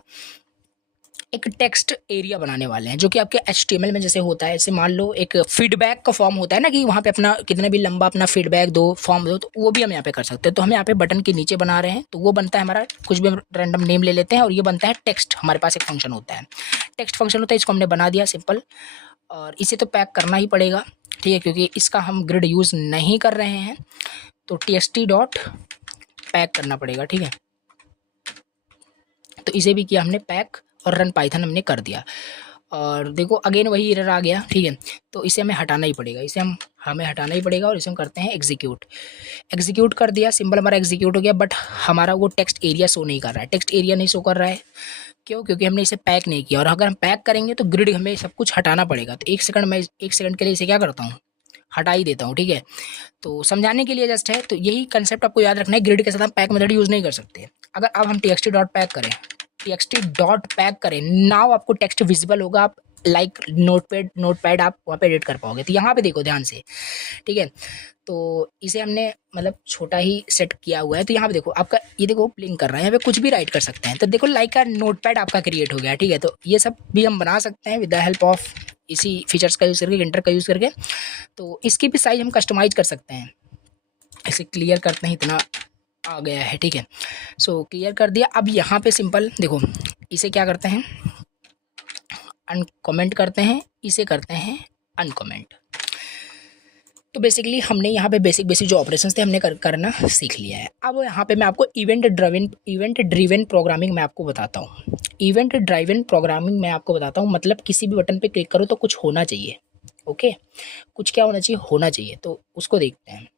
एक टेक्स्ट एरिया बनाने वाले हैं जो कि आपके HTML में जैसे होता है। जैसे मान लो एक फीडबैक का फॉर्म होता है ना, कि वहाँ पे अपना कितने भी लंबा अपना फीडबैक दो, फॉर्म दो, तो वो भी हम यहाँ पे कर सकते हैं। तो हम यहाँ पे बटन के नीचे बना रहे हैं, तो वो बनता है हमारा, कुछ भी हम रैंडम नेम ले लेते हैं और ये बनता है टेक्स्ट। हमारे पास एक फंक्शन होता है, टेक्स्ट फंक्शन होता है, इसको हमने बना दिया सिंपल। और इसे तो पैक करना ही पड़ेगा, ठीक है, क्योंकि इसका हम ग्रिड यूज़ नहीं कर रहे हैं, तो txt डॉट पैक करना पड़ेगा, ठीक है। तो इसे भी किया हमने पैक और रन पाइथन हमने कर दिया। और देखो अगेन वही एरर आ गया, ठीक है। तो इसे हमें हटाना ही पड़ेगा, हमें हटाना ही पड़ेगा और इसे हम करते हैं एग्जीक्यूट कर दिया, सिंपल हमारा एग्जीक्यूट हो गया। बट हमारा वो टेक्स्ट एरिया शो नहीं कर रहा है, टेक्स्ट एरिया नहीं शो कर रहा है, क्यों, क्योंकि हमने इसे पैक नहीं किया। और अगर हम पैक करेंगे तो ग्रिड हमें सब कुछ हटाना पड़ेगा। तो एक सेकंड के लिए इसे क्या करता हूँ, हटा ही देता हूँ, ठीक है। तो समझाने के लिए जस्ट है, तो यही कंसेप्ट आपको याद रखना है, ग्रिड के साथ हम पैक मेथड यूज़ नहीं कर सकते। अगर अब हम txt डॉट पैक करें, नाउ आपको टेक्स्ट विजिबल होगा, आप लाइक नोटपैड आप वहाँ पे एडिट कर पाओगे। तो यहाँ पे देखो ध्यान से, ठीक है। तो इसे हमने मतलब छोटा ही सेट किया हुआ है। तो यहाँ पे देखो आपका ये देखो ब्लिंक कर रहा है, यहाँ पे कुछ भी राइट कर सकते हैं। तो देखो लाइक का नोटपैड आपका क्रिएट हो गया, ठीक है। तो ये सब भी हम बना सकते हैं विद द हेल्प ऑफ इसी फीचर्स का यूज़ करके, इंटर का यूज़ करके। तो इसकी भी साइज हम कस्टमाइज कर सकते हैं। इसे क्लियर करते हैं, इतना आ गया है, ठीक है। सो क्लियर कर दिया। अब यहाँ पे सिंपल देखो, इसे क्या करते हैं, अनकमेंट करते हैं, इसे करते हैं अनकमेंट। तो बेसिकली हमने यहाँ पे बेसिक बेसिक जो ऑपरेशंस थे हमने करना सीख लिया है। अब यहाँ पे मैं आपको इवेंट ड्रिवन प्रोग्रामिंग मैं आपको बताता हूँ। इवेंट ड्राइवन प्रोग्रामिंग मैं आपको बताता हूँ, मतलब किसी भी बटन पे क्लिक करो तो कुछ होना चाहिए। ओके, कुछ क्या होना चाहिए, होना चाहिए, तो उसको देखते हैं।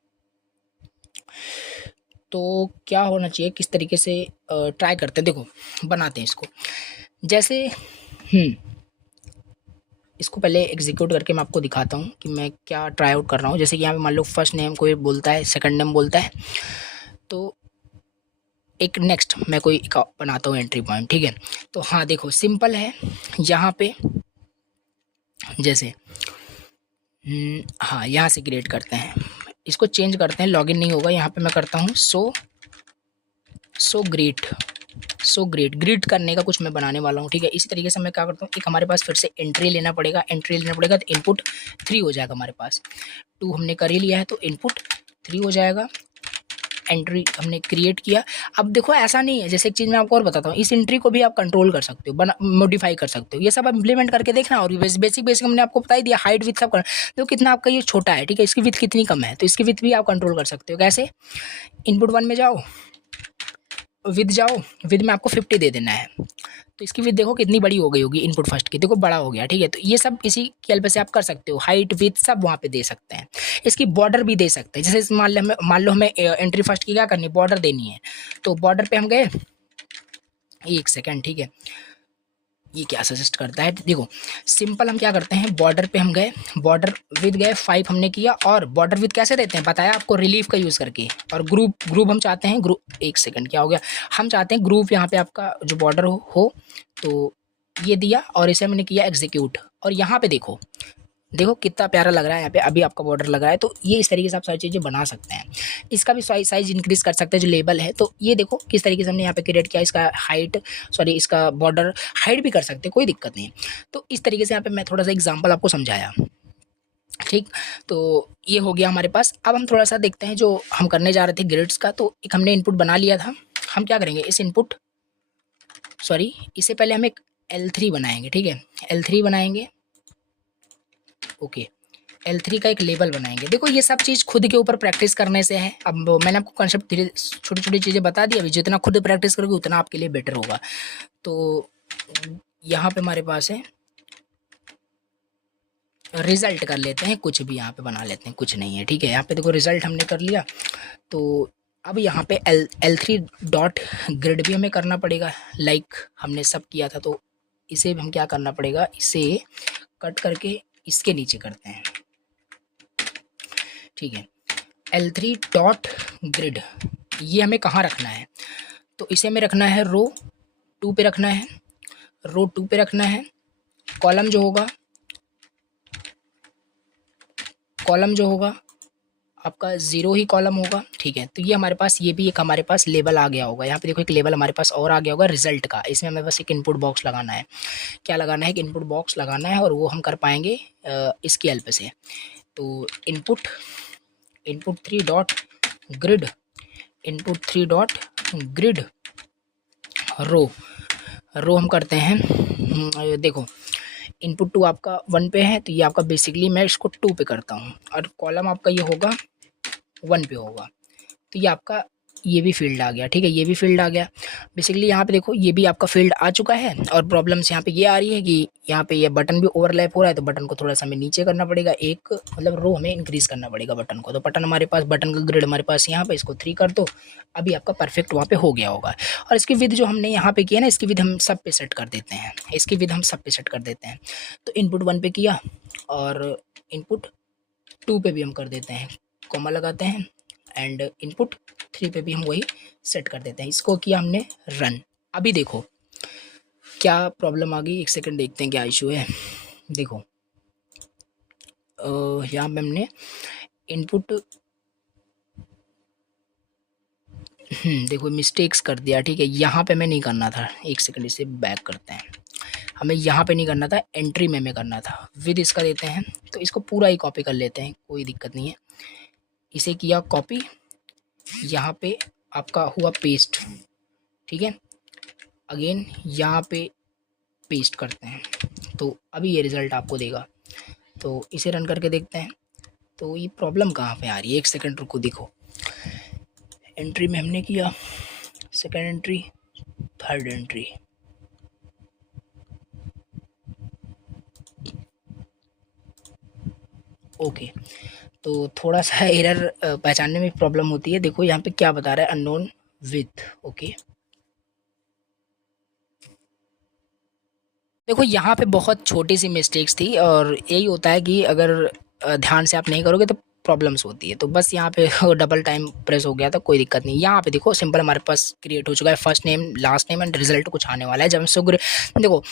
तो क्या होना चाहिए, किस तरीके से ट्राई करते हैं, देखो बनाते हैं इसको। जैसे इसको पहले एग्जीक्यूट करके मैं आपको दिखाता हूँ कि मैं क्या ट्राई आउट कर रहा हूँ। जैसे कि यहाँ पे मान लो फर्स्ट नेम कोई बोलता है, सेकंड नेम बोलता है, तो एक नेक्स्ट मैं कोई बनाता हूँ एंट्री पॉइंट, ठीक है। तो हाँ देखो सिंपल है, यहाँ पे जैसे हाँ यहाँ से क्रिएट करते हैं, इसको चेंज करते हैं, लॉगिन नहीं होगा। यहाँ पे मैं करता हूँ सो ग्रेट करने का कुछ मैं बनाने वाला हूँ, ठीक है। इसी तरीके से मैं क्या करता हूँ, एक हमारे पास फिर से एंट्री लेना पड़ेगा तो इनपुट 3 हो जाएगा हमारे पास। 2 हमने कर ही लिया है तो इनपुट 3 हो जाएगा। एंट्री हमने क्रिएट किया। अब देखो ऐसा नहीं है, जैसे एक चीज़ मैं आपको और बताता हूँ, इस एंट्री को भी आप कंट्रोल कर सकते हो, मॉडिफाई कर सकते हो। ये सब आप इंप्लीमेंट करके देखना। और बेसिक हमने आपको बता ही दिया, हाइट विथ सब करना। देखो कितना आपका ये छोटा है, ठीक है, इसकी विथ कितनी कम है, तो इसकी विथ भी आप कंट्रोल कर सकते हो। कैसे, इनपुट 1 में जाओ, विद जाओ, विद में आपको 50 दे देना है, तो इसकी विथ देखो कितनी बड़ी हो गई होगी, इनपुट फर्स्ट की देखो बड़ा हो गया, ठीक है। तो ये सब इसी के हेल्प से आप कर सकते हो, हाइट विथ सब वहाँ पे दे सकते हैं। इसकी बॉर्डर भी दे सकते हैं, जैसे मान लो हमें एंट्री फर्स्ट की क्या करनी, बॉर्डर देनी है, तो बॉर्डर पे हम गए, एक सेकेंड, ठीक है, ये क्या सजेस्ट करता है, देखो सिंपल हम क्या करते हैं, बॉर्डर पे हम गए, बॉर्डर विद गए 5 हमने किया। और बॉर्डर विद कैसे देते हैं बताया आपको, रिलीफ का यूज़ करके। और ग्रुप हम चाहते हैं, ग्रुप, एक सेकंड क्या हो गया, हम चाहते हैं ग्रुप यहाँ पे आपका जो बॉर्डर हो तो ये दिया, और इसे हमने किया एग्जीक्यूट। और यहाँ पे देखो कितना प्यारा लग रहा है, यहाँ पे अभी आपका बॉर्डर लगा है। तो ये इस तरीके से आप सारी चीज़ें बना सकते हैं। इसका भी साइज इंक्रीज कर सकते हैं, जो लेबल है। तो ये देखो किस तरीके से हमने यहाँ पे क्रिएट किया, इसका हाइट, सॉरी इसका बॉर्डर हाइट भी कर सकते हैं, कोई दिक्कत नहीं। तो इस तरीके से यहाँ पे मैं थोड़ा सा एग्जाम्पल आपको समझाया, ठीक। तो ये हो गया हमारे पास। अब हम थोड़ा सा देखते हैं जो हम करने जा रहे थे ग्रिड्स का। तो एक हमने इनपुट बना लिया था, हम क्या करेंगे, इस इनपुट, सॉरी इससे पहले हम एक L3 बनाएंगे, ठीक है, L3 बनाएंगे, ओके। L3 का एक लेबल बनाएंगे। देखो ये सब चीज़ खुद के ऊपर प्रैक्टिस करने से है। अब मैंने आपको कॉन्सेप्ट धीरे छोटी छोटी चीज़ें बता दी, अभी जितना खुद प्रैक्टिस करोगे उतना आपके लिए बेटर होगा। तो यहाँ पे हमारे पास है, रिजल्ट कर लेते हैं, कुछ भी यहाँ पे बना लेते हैं, कुछ नहीं है, ठीक है। यहाँ पे देखो रिजल्ट हमने कर लिया। तो अब यहाँ पे L3 डॉट ग्रिड भी हमें करना पड़ेगा, लाइक हमने सब किया था। तो इसे हम क्या करना पड़ेगा, इसे कट करके इसके नीचे करते हैं, ठीक है। L3 डॉट ग्रिड ये हमें कहाँ रखना है, तो इसे हमें रखना है रो 2 पे रखना है, रो 2 पे रखना है। कॉलम जो होगा आपका 0 ही कॉलम होगा, ठीक है। तो ये हमारे पास, ये भी एक हमारे पास लेबल आ गया होगा। यहाँ पे देखो एक लेबल हमारे पास और आ गया होगा रिजल्ट का। इसमें हमें बस एक इनपुट बॉक्स लगाना है, क्या लगाना है, कि इनपुट बॉक्स लगाना है, और वो हम कर पाएंगे इसकी हेल्प से। तो input 3 dot grid, input 3 dot grid row हम करते हैं, देखो इनपुट 2 आपका 1 पे है, तो ये आपका बेसिकली मैं इसको 2 पे करता हूँ, और कॉलम आपका ये होगा 1 पे होगा। तो ये आपका ये भी फील्ड आ गया, ठीक है, ये भी फील्ड आ गया। बेसिकली यहाँ पे देखो ये भी आपका फील्ड आ चुका है। और प्रॉब्लम्स यहाँ पे ये आ रही है कि यहाँ पे ये बटन भी ओवरलैप हो रहा है, तो बटन को थोड़ा सा हमें नीचे करना पड़ेगा, एक मतलब रो हमें इंक्रीज करना पड़ेगा बटन को। तो बटन हमारे पास, बटन का ग्रिड हमारे पास यहाँ पे, इसको 3 कर दो, अभी आपका परफेक्ट वहाँ पे हो गया होगा। और इसकी विद जो हमने यहाँ पे किया ना, इसकी विद हम सब पे सेट कर देते हैं, इसकी विद हम सब पे सेट कर देते हैं। तो इनपुट 1 पे किया, और इनपुट 2 पे भी हम कर देते हैं, कॉमा लगाते हैं, एंड इनपुट 3 पे भी हम वही सेट कर देते हैं। इसको किया हमने रन। अभी देखो क्या प्रॉब्लम आ गई, एक सेकंड देखते हैं क्या इशू है। देखो यहाँ पे हमने इनपुट देखो मिस्टेक्स कर दिया, ठीक है। यहाँ पे हमें नहीं करना था, एक सेकंड इसे बैक करते हैं। हमें यहाँ पे नहीं करना था, एंट्री में हमें करना था। विद इसका देते हैं, तो इसको पूरा ही कॉपी कर लेते हैं, कोई दिक्कत नहीं है। इसे किया कॉपी, यहाँ पे आपका हुआ पेस्ट, ठीक है। अगेन यहाँ पे पेस्ट करते हैं, तो अभी ये रिज़ल्ट आपको देगा। तो इसे रन करके देखते हैं। तो ये प्रॉब्लम कहाँ पे आ रही है, एक सेकंड रुको, देखो एंट्री में हमने किया, second entry, third entry, okay. तो थोड़ा सा एरर पहचानने में प्रॉब्लम होती है। देखो यहाँ पे क्या बता रहा है, अननोन विथ, ओके। देखो यहाँ पे बहुत छोटी सी मिस्टेक्स थी, और यही होता है कि अगर ध्यान से आप नहीं करोगे तो प्रॉब्लम्स होती है। तो बस यहाँ पे डबल टाइम प्रेस हो गया था, कोई दिक्कत नहीं। यहाँ पे देखो सिंपल हमारे पास क्रिएट हो चुका है, first name last name and result कुछ आने वाला है। जब हम सो ग्रिड, देखो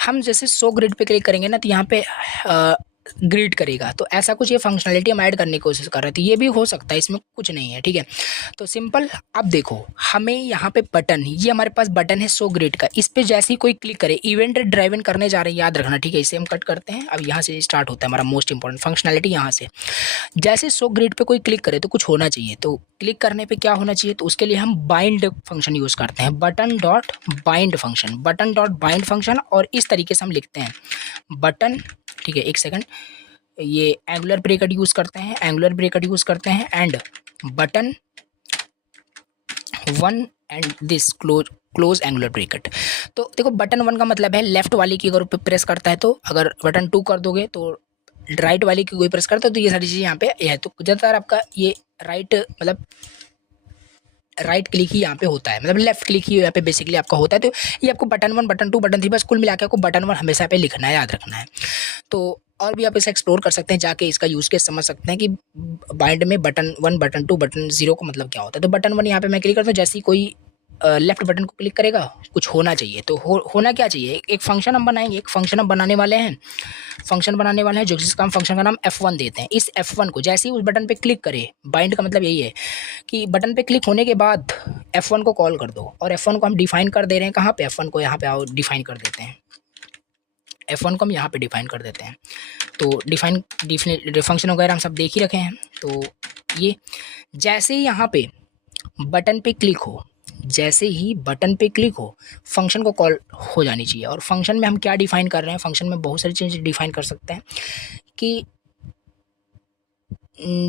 हम जैसे सो ग्रिड पे क्लिक करेंगे ना, तो यहाँ पे ग्रिड करेगा, तो ऐसा कुछ ये फंक्शनलिटी हम ऐड करने की कोशिश कर रहे थे। ये भी हो सकता है, इसमें कुछ नहीं है, ठीक है। तो सिंपल अब देखो हमें यहाँ पे बटन, ये हमारे पास बटन है सो ग्रिड का, इस पे जैसे ही कोई क्लिक करे इवेंट ड्राइवन करने जा रहे हैं, याद रखना, ठीक है। इसे हम कट करते हैं। अब यहाँ से स्टार्ट होता है हमारा मोस्ट इंपॉर्टेंट फंक्शनलिटी। यहाँ से जैसे सो ग्रिड पे कोई क्लिक करे तो कुछ होना चाहिए, तो क्लिक करने पे क्या होना चाहिए, तो उसके लिए हम बाइंड फंक्शन यूज़ करते हैं, button dot bind function, button dot bind function. और इस तरीके से हम लिखते हैं बटन, ठीक है, एक सेकंड, ये एंगुलर ब्रैकेट यूज़ करते हैं, एंगुलर ब्रैकेट यूज़ करते हैं, and button one and this close angular bracket. तो देखो बटन वन का मतलब है लेफ्ट वाली की अगर प्रेस करता है तो, अगर बटन टू कर दोगे तो राइट वाली की कोई प्रेस करता है तो ये सारी चीज़ें यहाँ पे है। तो ज़्यादातर आपका ये राइट, मतलब राइट क्लिक ही यहाँ पे होता है, मतलब लेफ्ट क्लिक ही यहाँ पे बेसिकली आपका होता है। तो ये आपको button one, button two, button three, बस कुल मिला के आपको बटन वन हमेशा पे लिखना है, याद रखना है। तो और भी आप इसे एक्सप्लोर कर सकते हैं, जाके इसका यूज़ केस समझ सकते हैं कि बाइंड में button one, button two, button zero का मतलब क्या होता है। तो बटन वन यहाँ पे मैं क्लिक करता हूँ, जैसे ही कोई लेफ्ट बटन को क्लिक करेगा कुछ होना चाहिए। तो होना क्या चाहिए, एक फंक्शन हम बनाएंगे, एक फंक्शन हम बनाने वाले हैं, फंक्शन बनाने वाले हैं जो जिसका हम फंक्शन का नाम F1 देते हैं। इस F1 को जैसे ही उस बटन पे क्लिक करे, बाइंड का मतलब यही है कि बटन पे क्लिक होने के बाद F1 को कॉल कर दो, और F1 को हम डिफाइन कर दे रहे हैं कहाँ पे, F1 को यहाँ पे आओ डिफाइन कर देते हैं, F1 को हम यहाँ पे डिफाइन कर देते हैं। तो डिफाइन फंक्शन वगैरह हम सब देख ही रखे हैं। तो ये जैसे ही यहाँ पे बटन पे क्लिक हो, जैसे ही बटन पे क्लिक हो, फंक्शन को कॉल हो जानी चाहिए। और फंक्शन में हम क्या डिफाइन कर रहे हैं, फंक्शन में बहुत सारी चीज़ें डिफाइन कर सकते हैं कि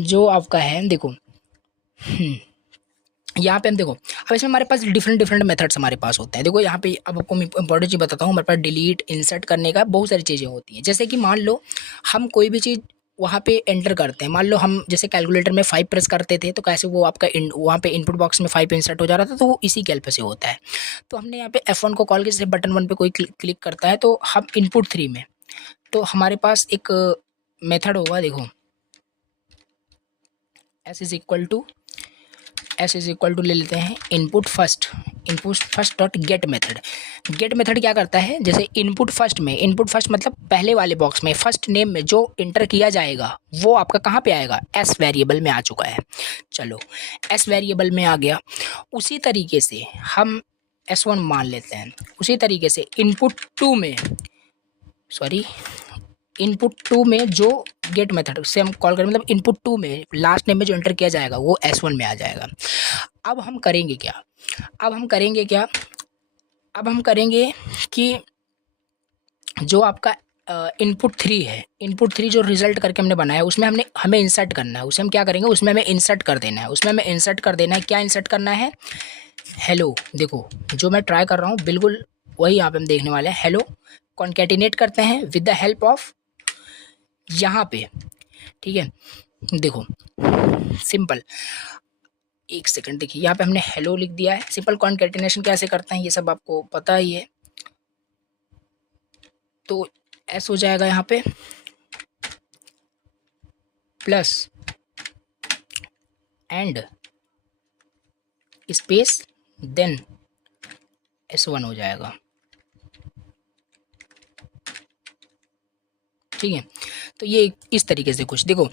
जो आपका है, देखो यहाँ पे हम देखो, अब इसमें हमारे पास डिफरेंट मेथड्स हमारे पास होते हैं। देखो यहाँ पे अब आपको इंपॉर्टेंट चीज़ बताता हूँ, हमारे पास डिलीट, इंसर्ट करने का बहुत सारी चीज़ें होती हैं। जैसे कि मान लो हम कोई भी चीज़ वहाँ पे एंटर करते हैं, मान लो हम जैसे कैलकुलेटर में 5 प्रेस करते थे तो कैसे वो आपका वहाँ पे इनपुट बॉक्स में 5 इंसर्ट हो जा रहा था, तो वो इसी की हेल्प से होता है। तो हमने यहाँ पे F1 को कॉल किया, जैसे बटन वन पे कोई क्लिक करता है तो हम इनपुट 3 में, तो हमारे पास एक मेथड होगा, देखो S इज इक्वल टू ले लेते हैं input first dot get method. Get method क्या करता है, जैसे इनपुट फर्स्ट में, इनपुट फर्स्ट मतलब पहले वाले बॉक्स में फर्स्ट नेम में जो इंटर किया जाएगा वो आपका कहाँ पे आएगा, एस वेरिएबल में आ चुका है। चलो एस वेरिएबल में आ गया, उसी तरीके से हम S1 मान लेते हैं। उसी तरीके से इनपुट टू में जो गेट मेथड से हम कॉल करें, मतलब इनपुट टू में लास्ट नेम में जो एंटर किया जाएगा वो S1 में आ जाएगा। अब हम करेंगे क्या, अब हम करेंगे कि जो आपका इनपुट 3 है, इनपुट 3 जो रिजल्ट करके हमने बनाया है उसमें हमें इंसर्ट करना है। उसे हम क्या करेंगे, उसमें हमें इंसर्ट कर देना है, क्या इंसर्ट करना है, हेलो। देखो जो मैं ट्राई कर रहा हूँ बिल्कुल वही यहाँ पे हम देखने वाले हैं, हेलो कॉन्केटिनेट करते हैं विद द हेल्प ऑफ यहाँ पे, ठीक है। देखो सिंपल, एक सेकंड, देखिए यहाँ पे हमने हेलो लिख दिया है। सिंपल कॉन्केटिनेशन कैसे करते हैं ये सब आपको पता ही है। तो एस हो जाएगा यहाँ पे plus and space then S1 हो जाएगा, ठीक है। तो ये इस तरीके से कुछ, देखो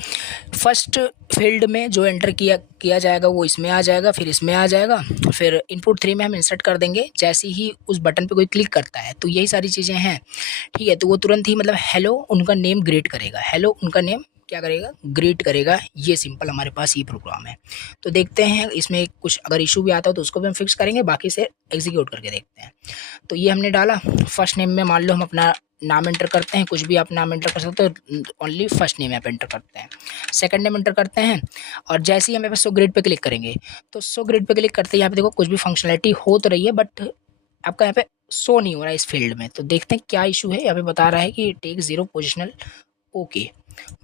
फर्स्ट फील्ड में जो एंटर किया जाएगा वो इसमें आ जाएगा, फिर इसमें आ जाएगा, फिर इनपुट 3 में हम इंसर्ट कर देंगे। जैसे ही उस बटन पे कोई क्लिक करता है तो यही सारी चीज़ें हैं, ठीक है। तो वो तुरंत ही मतलब हेलो उनका नेम ग्रीट करेगा, हेलो उनका नेम क्या करेगा, ग्रीट करेगा। ये सिंपल हमारे पास ये प्रोग्राम है। तो देखते हैं इसमें कुछ अगर इशू भी आता हो तो उसको भी हम फिक्स करेंगे, बाकी से एग्जीक्यूट करके देखते हैं। तो ये हमने डाला, फर्स्ट नेम में मान लो हम अपना नाम एंटर करते हैं, कुछ भी आप नाम एंटर कर सकते हो, ओनली फर्स्ट नेम आप एंटर करते हैं, सेकंड नेम एंटर करते हैं। और जैसे ही हम यहाँ पे शो ग्रिड पे क्लिक करेंगे तो शो ग्रिड पे क्लिक करते ही यहाँ पे देखो कुछ भी फंक्शनलिटी हो तो रही है बट आपका यहाँ पे शो नहीं हो रहा है इस फील्ड में। तो देखते हैं क्या इशू है। यहाँ पे बता रहा है कि take 0 positional okay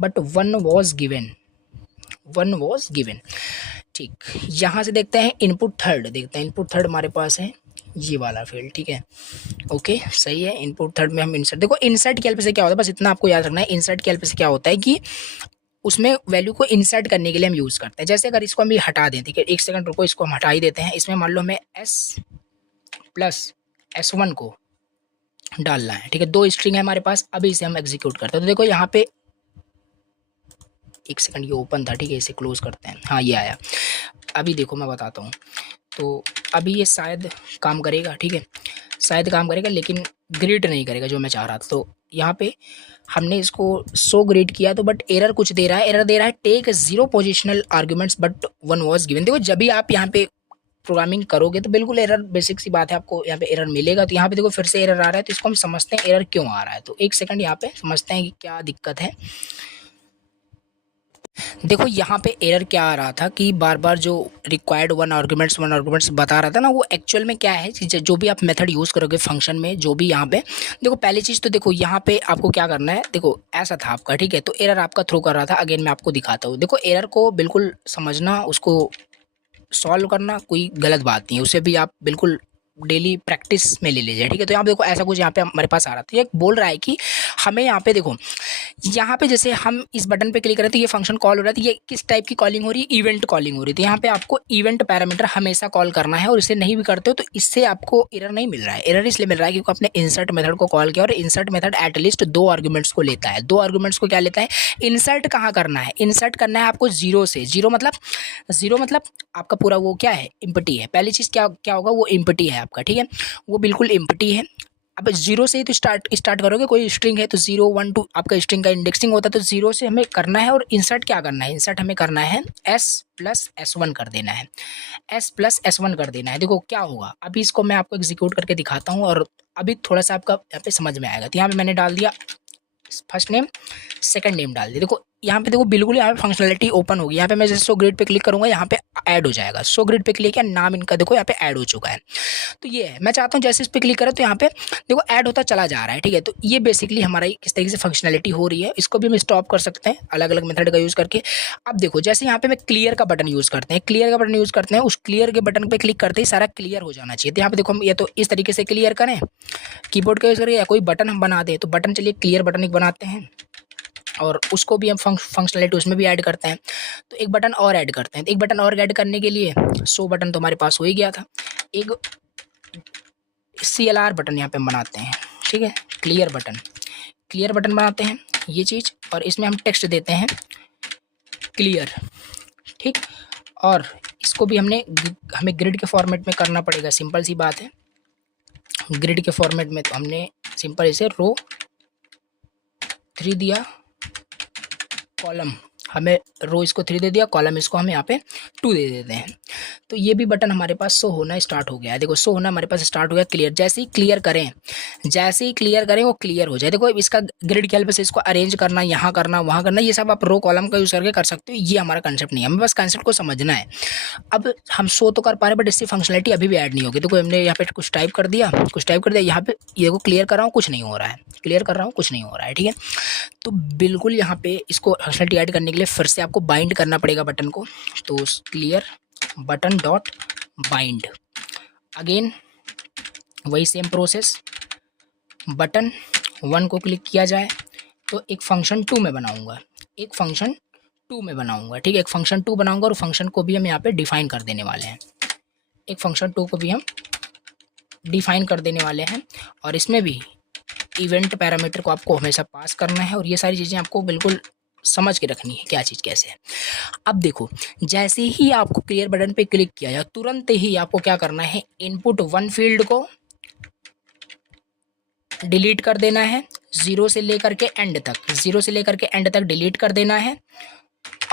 but 1 was given, 1 was given. ठीक, यहाँ से देखते हैं इनपुट थर्ड, देखते हैं इनपुट थर्ड हमारे पास है ये वाला फील्ड। ठीक है, ओके सही है। इनपुट थर्ड में हम इंसर्ट, देखो इंसर्ट के हेल्प से क्या होता है, बस इतना आपको याद रखना है। इंसर्ट के हेल्प से क्या होता है कि उसमें वैल्यू को इंसर्ट करने के लिए हम यूज़ करते हैं। जैसे अगर इसको हम ये हटा दें, ठीक है, एक सेकंड रुको, इसको हम हटा ही देते हैं। इसमें मान लो हमें S प्लस S1 को डालना है, ठीक है, 2 स्ट्रिंग है हमारे पास। अभी इसे हम एग्जीक्यूट करते हैं तो देखो यहाँ पे, एक सेकंड ये ओपन था, ठीक है, इसे क्लोज करते हैं। हाँ ये आया। अभी देखो मैं बताता हूँ, तो अभी ये शायद काम करेगा, ठीक है, शायद काम करेगा लेकिन ग्रीड नहीं करेगा जो मैं चाह रहा था। तो यहाँ पे हमने इसको सो ग्रीड किया तो बट एरर कुछ दे रहा है, एरर दे रहा है take 0 positional arguments but 1 was given. देखो जब भी आप यहाँ पे प्रोग्रामिंग करोगे तो बिल्कुल एरर, बेसिक सी बात है, आपको यहाँ पे एरर मिलेगा। तो यहाँ पे देखो फिर से एरर आ रहा है, तो इसको हम समझते हैं एरर क्यों आ रहा है। तो एक सेकंड यहाँ पे समझते हैं कि क्या दिक्कत है। देखो यहाँ पे एरर क्या आ रहा था कि बार बार जो रिक्वायर्ड 1 आर्गुमेंट्स बता रहा था ना, वो एक्चुअल में क्या है कि जो भी आप मेथड यूज़ करोगे फंक्शन में, जो भी यहाँ पे देखो पहली चीज़ तो देखो यहाँ पे आपको क्या करना है। देखो ऐसा था आपका, ठीक है, तो एरर आपका थ्रो कर रहा था। अगेन मैं आपको दिखाता हूँ। देखो एरर को बिल्कुल समझना, उसको सॉल्व करना कोई गलत बात नहीं है, उसे भी आप बिल्कुल डेली प्रैक्टिस में ले लीजिए, ठीक है। तो यहाँ पे देखो ऐसा कुछ यहाँ पे हमारे पास आ रहा था, ये बोल रहा है कि हमें यहाँ पे देखो, यहाँ पे जैसे हम इस बटन पे क्लिक करें तो ये फंक्शन कॉल हो रहा है, तो ये किस टाइप की कॉलिंग हो रही है, इवेंट कॉलिंग हो रही है। तो यहाँ पे आपको इवेंट पैरामीटर हमेशा कॉल करना है और इसे नहीं भी करते हो तो इससे आपको एरर नहीं मिल रहा है। एरर इसलिए मिल रहा है क्योंकि आपने इंसर्ट मेथड को कॉल किया और इंसर्ट मेथड एटलीस्ट 2 आर्गुमेंट्स को लेता है। 2 आर्गुमेंट्स को क्या लेता है, इंसर्ट कहाँ करना है, इंसर्ट करना है आपको 0 से। 0 मतलब आपका पूरा वो क्या है, एम्प्टी है। पहली चीज़ क्या होगा, वो एम्प्टी है आपका, ठीक है, वो बिल्कुल एम्प्टी है। अब 0 से ही तो स्टार्ट करोगे, कोई स्ट्रिंग है तो 0 1 2 आपका स्ट्रिंग का इंडेक्सिंग होता है, तो 0 से हमें करना है। और इंसर्ट क्या करना है, इंसर्ट हमें करना है S प्लस S1 कर देना है, S प्लस S1 कर देना है। देखो क्या होगा, अभी इसको मैं आपको एग्जीक्यूट करके दिखाता हूँ और अभी थोड़ा सा आपका यहाँ पे समझ में आएगा। तो यहाँ पे मैंने डाल दिया फर्स्ट नेम, सेकंड नेम डाल दिया। देखो यहाँ पे देखो बिल्कुल यहाँ पे फंक्शनलिटी ओपन होगी। यहाँ पे मैं जैसे सो ग्रिड पे क्लिक करूँगा, यहाँ पे ऐड हो जाएगा। सो ग्रिड पे क्लिक किया, नाम इनका देखो यहाँ पे ऐड हो चुका है। तो ये है, मैं चाहता हूँ जैसे इस पे क्लिक करें तो यहाँ पे देखो ऐड होता चला जा रहा है, ठीक है। तो ये बेसिकली हमारा किस तरीके से फंक्शनलिटी हो रही है, इसको भी हम स्टॉप कर सकते हैं अलग अलग मेथड का यूज़ करके। अब देखो जैसे यहाँ पे मैं क्लियर का बटन यूज़ करते हैं, क्लियर का बटन यूज़ करते हैं, उस क्लियर के बटन पर क्लिक करते ही सारा क्लियर हो जाना चाहिए। तो यहाँ पे देखो हम ये तो इस तरीके से क्लियर करें कीबोर्ड का यूज़ करके, या कोई बटन हम बना दें तो बटन, चलिए क्लियर बटन एक बनाते हैं और उसको भी हम फंक्शनलिटी उसमें भी ऐड करते हैं। तो एक बटन और ऐड करते हैं। तो एक बटन और ऐड करने के लिए सो बटन तो हमारे पास हो ही गया था, एक CLR बटन यहाँ पे हम बनाते हैं, ठीक है, क्लियर बटन बनाते हैं ये चीज़, और इसमें हम टेक्स्ट देते हैं क्लियर, ठीक। और इसको भी हमें ग्रिड के फॉर्मेट में करना पड़ेगा, सिंपल सी बात है। ग्रिड के फॉर्मेट में तो हमने सिंपल इसे रो 3 दिया, कॉलम हमें रो इसको 3 दे दिया, कॉलम इसको हम यहाँ पे 2 दे देते हैं। तो ये भी बटन हमारे पास शो होना स्टार्ट हो गया है। देखो शो होना हमारे पास स्टार्ट हो गया क्लियर। जैसे ही क्लियर करें वो क्लियर हो जाए। देखो इसका ग्रिड के हेल्प से इसको अरेंज करना, यहाँ करना, वहाँ करना, ये सब आप रो कॉलम का यूज़ करके कर सकते हो। ये हमारा कंसेप्ट नहीं है, हमें बस कंसेप्ट को समझना है। अब हम शो तो कर पा रहे हैं बट इससे फंक्शनलिटी अभी भी ऐड नहीं होगी। देखो हमने यहाँ पे कुछ टाइप कर दिया, यहाँ पे ये को क्लियर कर रहा हूँ, कुछ नहीं हो रहा है, ठीक है। तो बिल्कुल यहाँ पे इसको फंक्शनलिटी ऐड करने के लिए फिर से आपको बाइंड करना पड़ेगा बटन को। तो clear button dot bind, again वही सेम प्रोसेस, बटन 1 को क्लिक किया जाए तो एक फंक्शन 2 में बनाऊंगा, ठीक है, एक फंक्शन 2 बनाऊंगा और फंक्शन को भी हम यहाँ पे डिफाइन कर देने वाले हैं। एक फंक्शन 2 को भी हम डिफाइन कर देने वाले हैं और इसमें भी इवेंट पैरामीटर को आपको हमेशा पास करना है और ये सारी चीज़ें आपको बिल्कुल समझ के रखनी है क्या चीज़ कैसे है। अब देखो जैसे ही आपको क्लियर बटन पे क्लिक किया जाए तुरंत ही आपको क्या करना है, इनपुट 1 फील्ड को डिलीट कर देना है, 0 से लेकर के एंड तक डिलीट कर देना है।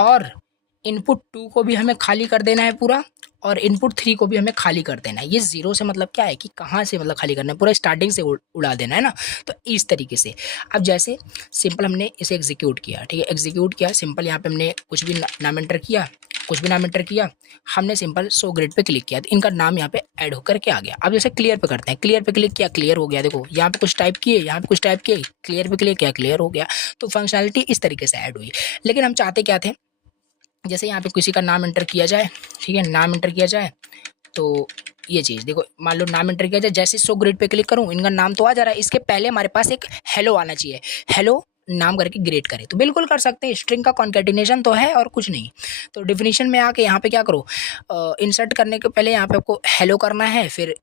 और इनपुट 2 को भी हमें खाली कर देना है पूरा, और इनपुट 3 को भी हमें खाली कर देना है। ये 0 से मतलब क्या है कि कहाँ से मतलब खाली करना है, पूरा स्टार्टिंग से उड़ा देना है ना। तो इस तरीके से अब जैसे सिंपल हमने इसे एग्जीक्यूट किया, ठीक है, एग्जीक्यूट किया सिंपल, यहाँ पे हमने कुछ भी नाम एंटर किया, कुछ भी नाम एंटर किया, हमने सिंपल शो ग्रिड पे क्लिक किया तो इनका नाम यहाँ पे ऐड होकर के आ गया। अब जैसे क्लियर पे करते हैं, क्लियर पे क्लिक किया, क्लियर हो गया। देखो यहाँ पे कुछ टाइप किए, यहाँ पे कुछ टाइप किए, क्लियर पे क्लिक किया, क्लियर हो गया। तो फंक्शनैलिटी इस तरीके से ऐड हुई। लेकिन हम चाहते क्या थे, जैसे यहाँ पे किसी का नाम एंटर किया जाए, ठीक है, नाम एंटर किया जाए तो ये चीज़ देखो, मान लो नाम एंटर किया जाए, जैसे शो ग्रिड पे क्लिक करूँ इनका नाम तो आ जा रहा है, इसके पहले हमारे पास एक हेलो आना चाहिए, हेलो नाम करके ग्रेड करें तो बिल्कुल कर सकते हैं। स्ट्रिंग का कॉन्केटिनेशन तो है और कुछ नहीं। तो डिफिनीशन में आके यहाँ पे क्या करो, इंसर्ट करने के पहले यहाँ पे आपको हेलो करना है, फिर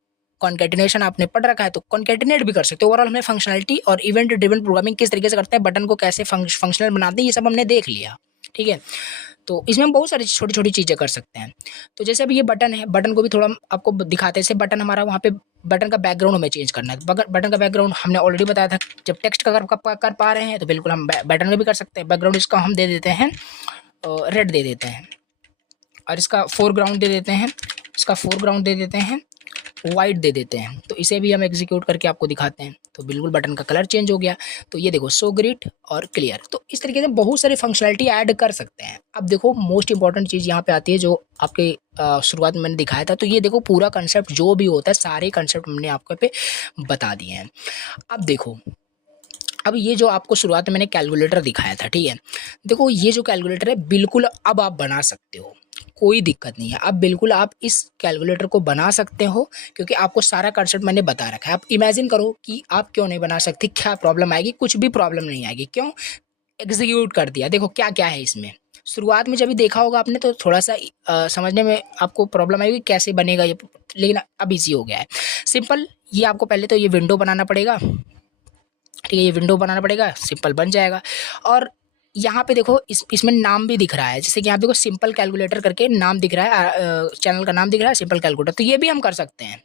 कॉन्केटिनेशन आपने पढ़ रखा है तो कॉन्केटिनेट भी कर सकते हो। ओवरऑल हमने फंक्शनलिटी और इवेंट ड्रिवन प्रोग्रामिंग किस तरीके से करते हैं, बटन को कैसे फंक्शनल बनाते हैं, ये सब हमने देख लिया, ठीक है। तो इसमें हम बहुत सारी छोटी छोटी चीज़ें कर सकते हैं। तो जैसे अभी ये बटन है, बटन को भी थोड़ा आपको दिखाते हैं। जैसे बटन हमारा वहाँ पे बटन का बैकग्राउंड हमें चेंज करना है। बटन का बैकग्राउंड हमने ऑलरेडी बताया था, जब टेक्स्ट का कर पा रहे हैं तो बिल्कुल हम बटन में भी कर सकते हैं। बैकग्राउंड इसका हम दे देते हैं रेड दे देते हैं, और इसका फोरग्राउंड दे देते हैं, इसका फोरग्राउंड दे देते हैं वाइट दे देते हैं। तो इसे भी हम एग्जीक्यूट करके आपको दिखाते हैं तो बिल्कुल बटन का कलर चेंज हो गया। तो ये देखो शो ग्रिड और क्लियर। तो इस तरीके से बहुत सारी फंक्शनलिटी ऐड कर सकते हैं। अब देखो मोस्ट इंपॉर्टेंट चीज़ यहाँ पे आती है जो आपके शुरुआत में मैंने दिखाया था। तो ये देखो पूरा कंसेप्ट जो भी होता है सारे कंसेप्ट हमने आपको पे बता दिए हैं। अब देखो, अब ये जो आपको शुरुआत में मैंने कैलकुलेटर दिखाया था, ठीक है, देखो ये जो कैलकुलेटर है बिल्कुल अब आप बना सकते हो, कोई दिक्कत नहीं है। अब बिल्कुल आप इस कैलकुलेटर को बना सकते हो क्योंकि आपको सारा कंसेप्ट मैंने बता रखा है। आप इमेजिन करो कि आप क्यों नहीं बना सकते, क्या प्रॉब्लम आएगी, कुछ भी प्रॉब्लम नहीं आएगी। क्यों, एग्जीक्यूट कर दिया। देखो क्या क्या है इसमें, शुरुआत में जब भी देखा होगा आपने तो थोड़ा सा समझने में आपको प्रॉब्लम आएगी कैसे बनेगा ये, लेकिन अब ईजी हो गया है, सिंपल। ये आपको पहले तो ये विंडो बनाना पड़ेगा, ठीक है, ये विंडो बनाना पड़ेगा, सिंपल बन जाएगा। और यहाँ पे देखो इसमें नाम भी दिख रहा है, जैसे कि यहाँ देखो सिंपल कैलकुलेटर करके नाम दिख रहा है, चैनल का नाम दिख रहा है सिंपल कैलकुलेटर। तो ये भी हम कर सकते हैं।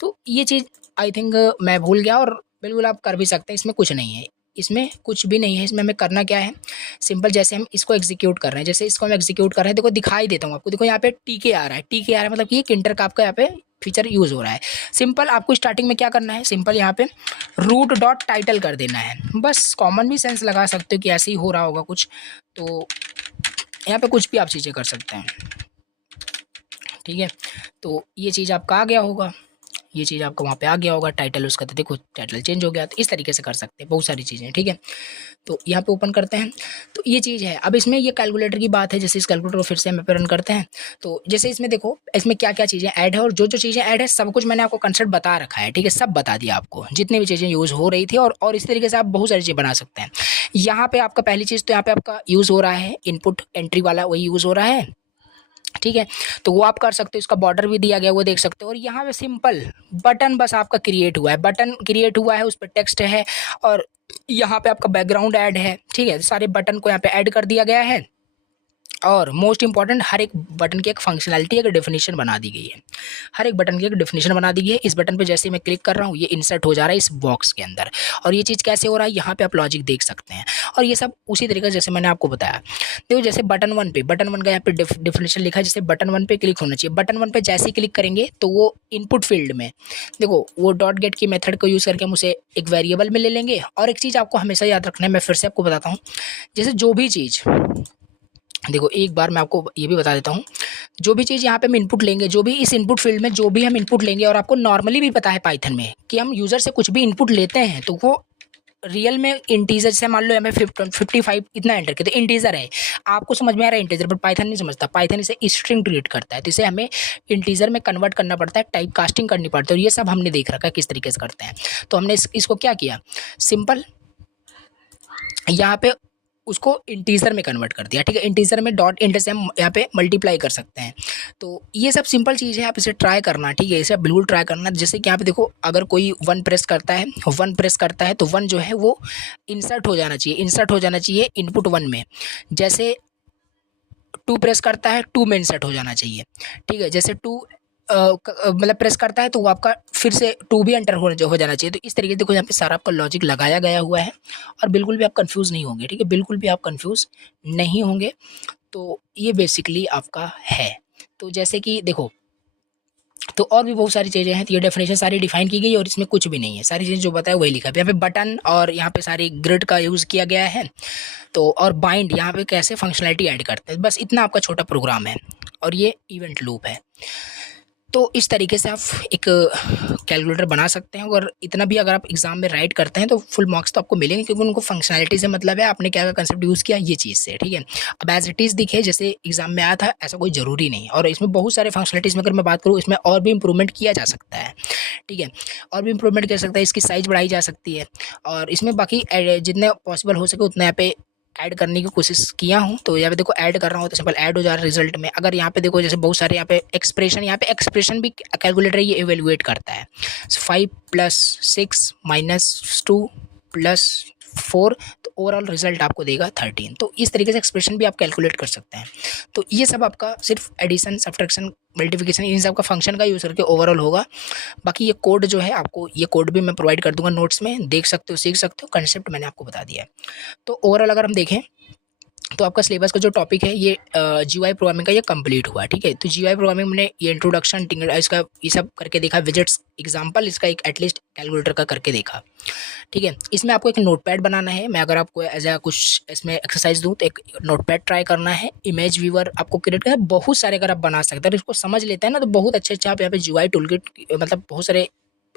तो ये चीज़ आई थिंक मैं भूल गया, और बिल्कुल आप कर भी सकते हैं, इसमें कुछ नहीं है, इसमें कुछ भी नहीं है। इसमें हमें करना क्या है, सिंपल जैसे हम इसको एग्जीक्यूट कर रहे हैं, जैसे इसको हम एग्जीक्यूट कर रहे हैं, देखो दिखाई देता हूँ आपको, देखो यहाँ पे टीके आ रहा है, टीके आ रहा है मतलब कि एक इंटर का आपका यहाँ पे फीचर यूज़ हो रहा है। सिंपल आपको स्टार्टिंग में क्या करना है, सिंपल यहाँ पे रूट डॉट टाइटल कर देना है, बस कॉमन भी सेंस लगा सकते हो कि ऐसे ही हो रहा होगा कुछ, तो यहाँ पे कुछ भी आप चीज़ें कर सकते हैं, ठीक है। तो ये चीज़ आपका आ गया होगा, ये चीज़ आपका वहाँ पे आ गया होगा, टाइटल उसका, तो देखो टाइटल चेंज हो गया। तो इस तरीके से कर सकते हैं बहुत सारी चीज़ें, ठीक है। तो यहाँ पे ओपन करते हैं तो ये चीज़ है। अब इसमें ये कैलकुलेटर की बात है, जैसे इस कैलकुलेटर को फिर से हम रन करते हैं तो जैसे इसमें देखो इसमें क्या क्या चीज़ें ऐड है, और जो जो चीज़ें ऐड है सब कुछ मैंने आपको कंसेप्ट बता रखा है, ठीक है, सब बता दिया आपको जितनी भी चीज़ें यूज़ हो रही थी। और इस तरीके से आप बहुत सारी चीज़ें बना सकते हैं। यहाँ पे आपका पहली चीज़ तो यहाँ पे आपका यूज़ हो रहा है इनपुट एंट्री वाला, वही यूज़ हो रहा है, ठीक है। तो वो आप कर सकते हो, इसका बॉर्डर भी दिया गया वो देख सकते हो। और यहाँ पे सिंपल बटन बस आपका क्रिएट हुआ है, बटन क्रिएट हुआ है, उस पर टेक्स्ट है, और यहाँ पे आपका बैकग्राउंड ऐड है, ठीक है। सारे बटन को यहाँ पे ऐड कर दिया गया है। और मोस्ट इंपॉर्टेंट, हर एक बटन की एक फंक्शनैलिटी, एक डेफिनेशन बना दी गई है, हर एक बटन की एक डेफिनेशन बना दी गई है। इस बटन पे जैसे ही मैं क्लिक कर रहा हूँ ये इंसर्ट हो जा रहा है इस बॉक्स के अंदर, और ये चीज़ कैसे हो रहा है यहाँ पे आप लॉजिक देख सकते हैं। और ये सब उसी तरीके से जैसे मैंने आपको बताया। देखो जैसे बटन वन का यहाँ पे डेफिनेशन लिखा है, जैसे बटन वन पे क्लिक होना चाहिए। बटन वन पे जैसे ही क्लिक करेंगे तो वो इनपुट फील्ड में देखो वो डॉट गेट की मेथड को यूज़ करके हम उसे एक वेरिएबल में ले लेंगे। और एक चीज़ आपको हमेशा याद रखना है, मैं फिर से आपको बताता हूँ, जैसे जो भी चीज़, देखो एक बार मैं आपको ये भी बता देता हूँ, जो भी चीज़ यहाँ पे हम इनपुट लेंगे, जो भी इस इनपुट फील्ड में जो भी हम इनपुट लेंगे, और आपको नॉर्मली भी पता है पाइथन में कि हम यूज़र से कुछ भी इनपुट लेते हैं तो वो रियल में इंटीजर, जैसे मान लो हमें 55 इतना एंटर किया तो इंटीजर है, आपको समझ में आ रहा है इंटीजर, बट पाइथन नहीं समझता, पाइथन इसे स्ट्रिंग ट्रीट करता है, तो इसे हमें इंटीजर में कन्वर्ट करना पड़ता है, टाइप कास्टिंग करनी पड़ती है, और ये सब हमने देख रखा है किस तरीके से करते हैं। तो हमने इसको क्या किया, सिंपल यहाँ पे उसको इंटीजर में कन्वर्ट कर दिया, ठीक है। इंटीजर में डॉट इंटर से हम यहाँ पे मल्टीप्लाई कर सकते हैं। तो ये सब सिंपल चीज़ है, आप इसे ट्राई करना, ठीक है, इसे बिल्कुल ट्राई करना। जैसे कि यहाँ पे देखो अगर कोई वन प्रेस करता है तो वन जो है वो इंसर्ट हो जाना चाहिए, इनपुट वन में। जैसे टू प्रेस करता है, टू में इंसर्ट हो जाना चाहिए, ठीक है। जैसे टू मतलब प्रेस करता है तो वो आपका फिर से टू भी एंटर हो जाना चाहिए। तो इस तरीके से देखो यहाँ पे सारा आपका लॉजिक लगाया गया हुआ है, और बिल्कुल भी आप कंफ्यूज नहीं होंगे, ठीक है, बिल्कुल भी आप कंफ्यूज नहीं होंगे। तो ये बेसिकली आपका है। तो जैसे कि देखो तो और भी बहुत सारी चीज़ें हैं, तो ये डेफिनेशन सारी डिफाइन की गई और इसमें कुछ भी नहीं है, सारी चीज़ें जो बताया वही लिखा है। यहाँ पे बटन और यहाँ पे सारी ग्रिड का यूज़ किया गया है। तो और बाइंड यहाँ पे कैसे फंक्शनैलिटी ऐड करते हैं, बस इतना आपका छोटा प्रोग्राम है और ये इवेंट लूप है। तो इस तरीके से आप एक कैलकुलेटर बना सकते हैं और इतना भी अगर आप एग्जाम में राइट करते हैं तो फुल मार्क्स तो आपको मिलेंगे, क्योंकि उनको फंक्शनैलिटी से मतलब है आपने क्या क्या कंसेप्ट यूज़ किया ये चीज़ से, ठीक है। अब एज इट इज़ दिखे जैसे एग्जाम में आया था ऐसा कोई ज़रूरी नहीं, और इसमें बहुत सारे फंक्शनैलिटीज़ में अगर मैं बात करूँ इसमें और भी इंप्रूवमेंट किया जा सकता है, ठीक है। और भी इंप्रूवमेंट कर सकता है, इसकी साइज़ बढ़ाई जा सकती है और इसमें बाकी जितने पॉसिबल हो सके उतना यहाँ पे ऐड करने की कोशिश किया हूँ। तो यहाँ पे देखो ऐड कर रहा हूँ तो सिंपल ऐड हो जा रहा है रिजल्ट में। अगर यहाँ पे देखो जैसे बहुत सारे यहाँ पे एक्सप्रेशन भी कैलकुलेटर ये इवेल्युएट करता है। 5 + 6 - 2 + 4 तो ओवरऑल रिजल्ट आपको देगा 13। तो इस तरीके से एक्सप्रेशन भी आप कैलकुलेट कर सकते हैं। तो ये सब आपका सिर्फ एडिशन, सब्ट्रैक्शन, मल्टीप्लिकेशन इन सब का फंक्शन का यूज़ करके ओवरऑल होगा। बाकी ये कोड जो है आपको, ये कोड भी मैं प्रोवाइड कर दूंगा नोट्स में, देख सकते हो, सीख सकते हो। कंसेप्ट मैंने आपको बता दिया है। तो ओवरऑल अगर हम देखें तो आपका सिलेबस का जो टॉपिक है ये जीयूआई प्रोग्रामिंग का ये कंप्लीट हुआ, ठीक है। तो जीयूआई प्रोग्रामिंग में ये इंट्रोडक्शन इसका ये सब करके देखा, विजेट्स एग्जांपल इसका एक एटलीस्ट कैलकुलेटर का करके देखा, ठीक है। इसमें आपको एक नोटपैड बनाना है। मैं अगर आपको एज ए कुछ इसमें एक्सरसाइज दूँ तो एक नोटपैड ट्राई करना है। इमेज व्यूअर आपको क्रिएट करना है, बहुत सारे अगर आप बना सकते हैं तो इसको समझ लेते हैं ना तो बहुत अच्छे अच्छे आप यहाँ पे जीयूआई टूलकिट मतलब बहुत सारे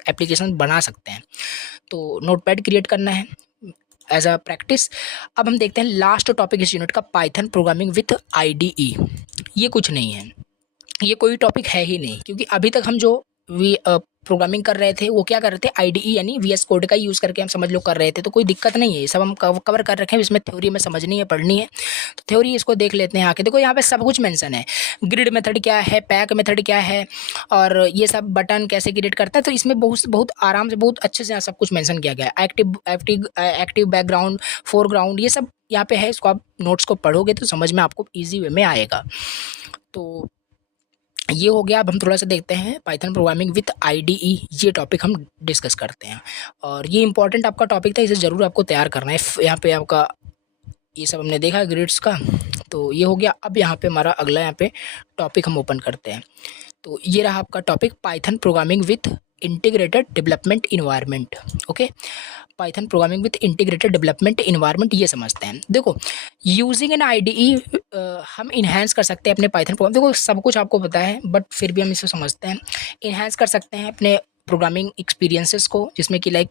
एप्लीकेशन बना सकते हैं। तो नोटपैड क्रिएट करना है एज अ प्रैक्टिस। अब हम देखते हैं लास्ट टॉपिक इस यूनिट का, पाइथन प्रोग्रामिंग विथ आईडीई। ये कुछ नहीं है, ये कोई टॉपिक है ही नहीं, क्योंकि अभी तक हम जो प्रोग्रामिंग कर रहे थे वो क्या कर रहे थे, आईडीई यानी वीएस कोड का यूज़ करके हम समझ लो कर रहे थे। तो कोई दिक्कत नहीं है, ये सब हम कवर कर रखे हैं। इसमें थ्योरी में समझनी है, पढ़नी है, तो थ्योरी इसको देख लेते हैं आके। देखो यहाँ पे सब कुछ मेंशन है, ग्रिड मेथड क्या है, पैक मेथड क्या है, और ये सब बटन कैसे क्रिएट करता है। तो इसमें बहुत बहुत आराम से, बहुत अच्छे से सब कुछ मेंशन किया गया है। एक्टिव बैकग्राउंड, फोरग्राउंड, ये सब यहाँ पे है। इसको आप नोट्स को पढ़ोगे तो समझ में आपको ईजी वे में आएगा। तो ये हो गया। अब हम थोड़ा सा देखते हैं पाइथन प्रोग्रामिंग विथ आईडीई, ये टॉपिक हम डिस्कस करते हैं। और ये इंपॉर्टेंट आपका टॉपिक था, इसे ज़रूर आपको तैयार करना है। यहाँ पे आपका ये सब हमने देखा ग्रिड्स का, तो ये हो गया। अब यहाँ पे हमारा अगला यहाँ पे टॉपिक हम ओपन करते हैं। तो ये रहा आपका topic, Python programming with integrated development environment. Okay, Python programming with integrated development environment, ये समझते हैं। देखो यूजिंग एन आईडीई हम इन्हांस कर सकते हैं अपने पाइथन प्रोग्राम। देखो सब कुछ आपको पता है बट फिर भी हम इसे समझते हैं। इन्हांस कर सकते हैं अपने प्रोग्रामिंग एक्सपीरियंसेस को, जिसमें कि लाइक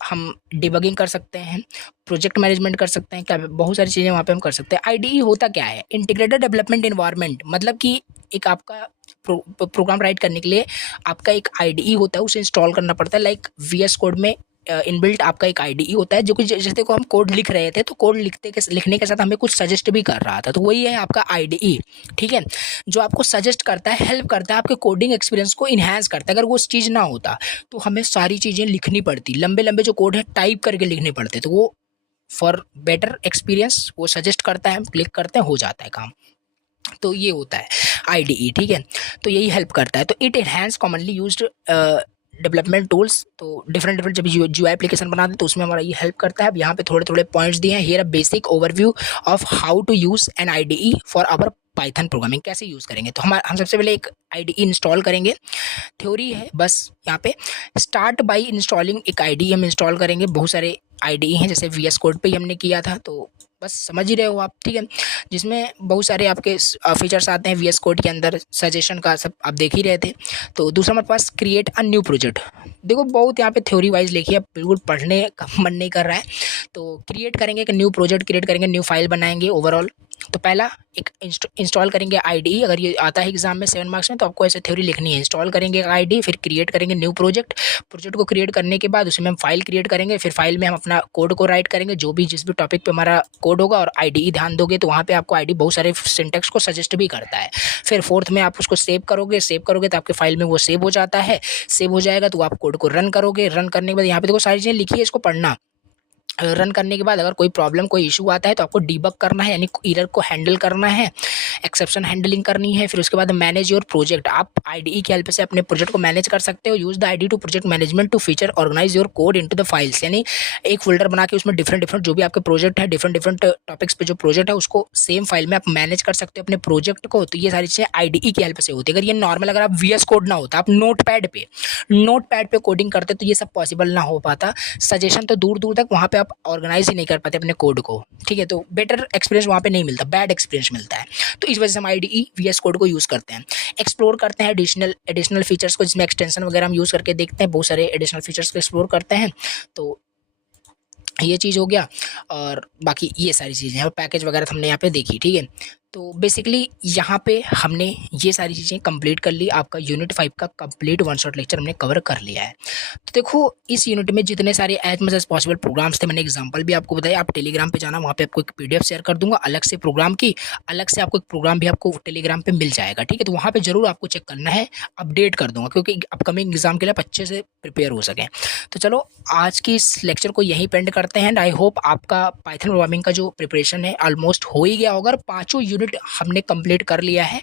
हम डिबगिंग कर सकते हैं, प्रोजेक्ट मैनेजमेंट कर सकते हैं, क्या बहुत सारी चीज़ें वहाँ पे हम कर सकते हैं। आईडीई होता क्या है, इंटीग्रेटेड डेवलपमेंट इन्वायरमेंट, मतलब कि एक आपका प्रोग्राम राइट करने के लिए आपका एक आईडीई होता है, उसे इंस्टॉल करना पड़ता है। लाइक वीएस कोड में इनबिल्ट आपका एक आईडीई होता है, जो कि जैसे को हम कोड लिख रहे थे तो कोड लिखने के साथ हमें कुछ सजेस्ट भी कर रहा था, तो वही है आपका आईडीई, ठीक है, जो आपको सजेस्ट करता है, हेल्प करता है, आपके कोडिंग एक्सपीरियंस को इन्हांस करता है। अगर वो चीज़ ना होता तो हमें सारी चीज़ें लिखनी पड़ती, लंबे लंबे जो कोड है टाइप करके लिखने पड़ते, तो वो फॉर बेटर एक्सपीरियंस वो सजेस्ट करता है, हम क्लिक करते हैं, हो जाता है काम। तो ये होता है आईडीई, ठीक है। तो यही हेल्प करता है। तो it enhance commonly used development tools. तो डिफरेंट जब जीयूआई एप्लीकेशन बनाते हैं तो उसमें हमारा ये हेल्प करता है। अब यहाँ पे थोड़े थोड़े पॉइंट्स दिए हैं। Here a basic overview of how to use an IDE for our Python programming. कैसे यूज़ करेंगे, तो हम सबसे पहले एक आईडीई इंस्टॉल करेंगे। थ्योरी है बस यहाँ पे, स्टार्ट बाय इंस्टॉलिंग एक आईडीई हम इंस्टॉल करेंगे। बहुत सारे आईडीई हैं, जैसे वीएस कोड पे ही हमने किया था, तो बस समझ ही रहे हो आप, ठीक है। जिसमें बहुत सारे आपके फीचर्स आते हैं वीएस कोड के अंदर, सजेशन का सब आप देख ही रहे थे। तो दूसरा हमारे पास क्रिएट अ न्यू प्रोजेक्ट। देखो बहुत यहाँ पे थ्योरी वाइज लिखी है, बिल्कुल पढ़ने का मन नहीं कर रहा है। तो क्रिएट करेंगे एक न्यू प्रोजेक्ट, क्रिएट करेंगे, न्यू फाइल बनाएंगे ओवरऑल। तो पहला एक इंस्टॉल करेंगे आईडीई। अगर ये आता है एग्जाम में 7 मार्क्स में तो आपको ऐसे थ्योरी लिखनी है। इंस्टॉल करेंगे आईडीई, फिर क्रिएट करेंगे न्यू प्रोजेक्ट। प्रोजेक्ट को क्रिएट करने के बाद उसमें हम फाइल क्रिएट करेंगे, फिर फाइल में हम अपना कोड को राइट करेंगे, जो भी जिस भी टॉपिक पे हमारा कोड होगा। और आईडीई ध्यान दोगे तो वहाँ पे आपको आईडीई बहुत सारे सिंटेक्स को सजेस्ट भी करता है। फिर फोर्थ में आप उसको सेव करोगे तो आपके फाइल में वो सेव हो जाता है। सेव हो जाएगा तो आप कोड को रन करोगे। रन करने के बाद यहाँ पे देखो सारी चीज़ें लिखी है, इसको पढ़ना। रन करने के बाद अगर कोई प्रॉब्लम कोई इशू आता है तो आपको डीबग करना है, यानी एरर को हैंडल करना है, एक्सेप्शन हैंडलिंग करनी है। फिर उसके बाद मैनेज योर प्रोजेक्ट, आप आईडीई की हेल्प से अपने प्रोजेक्ट को मैनेज कर सकते हो। Use the IDE to project management to feature organise your code into the files, यानी एक फोल्डर बना के उसमें डिफरेंट जो भी आपके प्रोजेक्ट है, डिफरेंट टॉपिक्स पे जो प्रोजेक्ट है उसको सेम फाइल में आप मैनेज कर सकते हो अपने प्रोजेक्ट को। तो ये सारी चीज़ें आईडीई की हेल्प से होती है। अगर ये नॉर्मल अगर आप वीएस कोड ना होता, आप नोटपैड पे कोडिंग करते तो ये सब पॉसिबल ना हो पाता। सजेशन तो दूर दूर तक, वहाँ पे आप ऑर्गेनाइज ही नहीं कर पाते अपने कोड को, ठीक है। तो बेटर एक्सपीरियंस वहाँ पे नहीं मिलता, बैड एक्सपीरियंस मिलता है। तो इस वजह से हम आईडीई वीएस कोड को यूज़ करते हैं। एक्सप्लोर करते हैं एडिशनल फीचर्स को, जिसमें एक्सटेंशन वगैरह हम यूज़ करके देखते हैं, बहुत सारे एडिशनल फीचर्स को एक्सप्लोर करते हैं। तो ये चीज़ हो गया, और बाकी ये सारी चीज़ें हैं, पैकेज वगैरह हमने यहाँ पे देखी, ठीक है। तो बेसिकली यहाँ पे हमने ये सारी चीज़ें कंप्लीट कर ली। आपका यूनिट 5 का कंप्लीट वन शॉट लेक्चर हमने कवर कर लिया है। तो देखो इस यूनिट में जितने सारे as much as possible programs थे, मैंने एग्जांपल भी आपको बताया। आप टेलीग्राम पे जाना, वहाँ पे आपको एक पीडीएफ शेयर कर दूंगा अलग से प्रोग्राम की, अलग से आपको एक प्रोग्राम भी आपको टेलीग्राम पे मिल जाएगा, ठीक है। तो वहाँ पे जरूर आपको चेक करना है, अपडेट कर दूंगा क्योंकि अपकमिंग एग्जाम के लिए आप अच्छे से प्रिपेयर हो सकें। तो चलो आज की इस लेक्चर को यहीं पेंड करते हैं। आई होप आपका पाइथन प्रोग्रामिंग का जो प्रिपरेशन है ऑलमोस्ट हो ही गया होगा। 5 यूनिट हमने कंप्लीट कर लिया है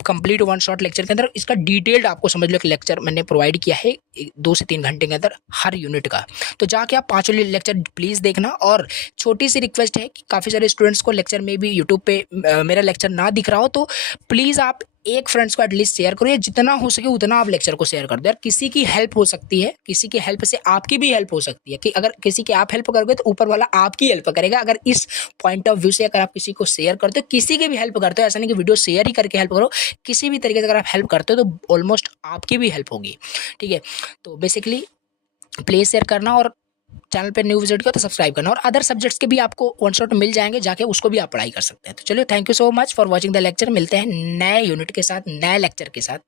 कंप्लीट वन शॉट लेक्चर के अंदर। इसका डिटेल्ड आपको समझ लो कि लेक्चर मैंने प्रोवाइड किया है 2 से 3 घंटे के अंदर हर यूनिट का। तो जाके आप 5 लेक्चर प्लीज़ देखना। और छोटी सी रिक्वेस्ट है कि काफ़ी सारे स्टूडेंट्स को लेक्चर में भी यूट्यूब पे मेरा लेक्चर ना दिख रहा हो तो प्लीज़ आप एक फ्रेंड्स को एटलीस्ट शेयर करो, या जितना हो सके उतना आप लेक्चर को शेयर कर दो यार। किसी की हेल्प हो सकती है, किसी की हेल्प से आपकी भी हेल्प हो सकती है कि अगर किसी की आप हेल्प करोगे तो ऊपर वाला आपकी हेल्प करेगा। अगर इस पॉइंट ऑफ व्यू से अगर आप किसी को शेयर करते हो, किसी की भी हेल्प करते हो, ऐसा नहीं कि वीडियो शेयर ही करके हेल्प करो, किसी भी तरीके से अगर आप हेल्प करते हो तो ऑलमोस्ट आपकी भी हेल्प होगी, ठीक है। तो बेसिकली प्लीज शेयर करना, और चैनल पे न्यू विजिट किया तो सब्सक्राइब करना। और अदर सब्जेक्ट्स के भी आपको वन शॉट मिल जाएंगे, जाके उसको भी आप पढ़ाई कर सकते हैं। तो चलिए, thank you so much for watching the lecture. मिलते हैं नए यूनिट के साथ, नए लेक्चर के साथ।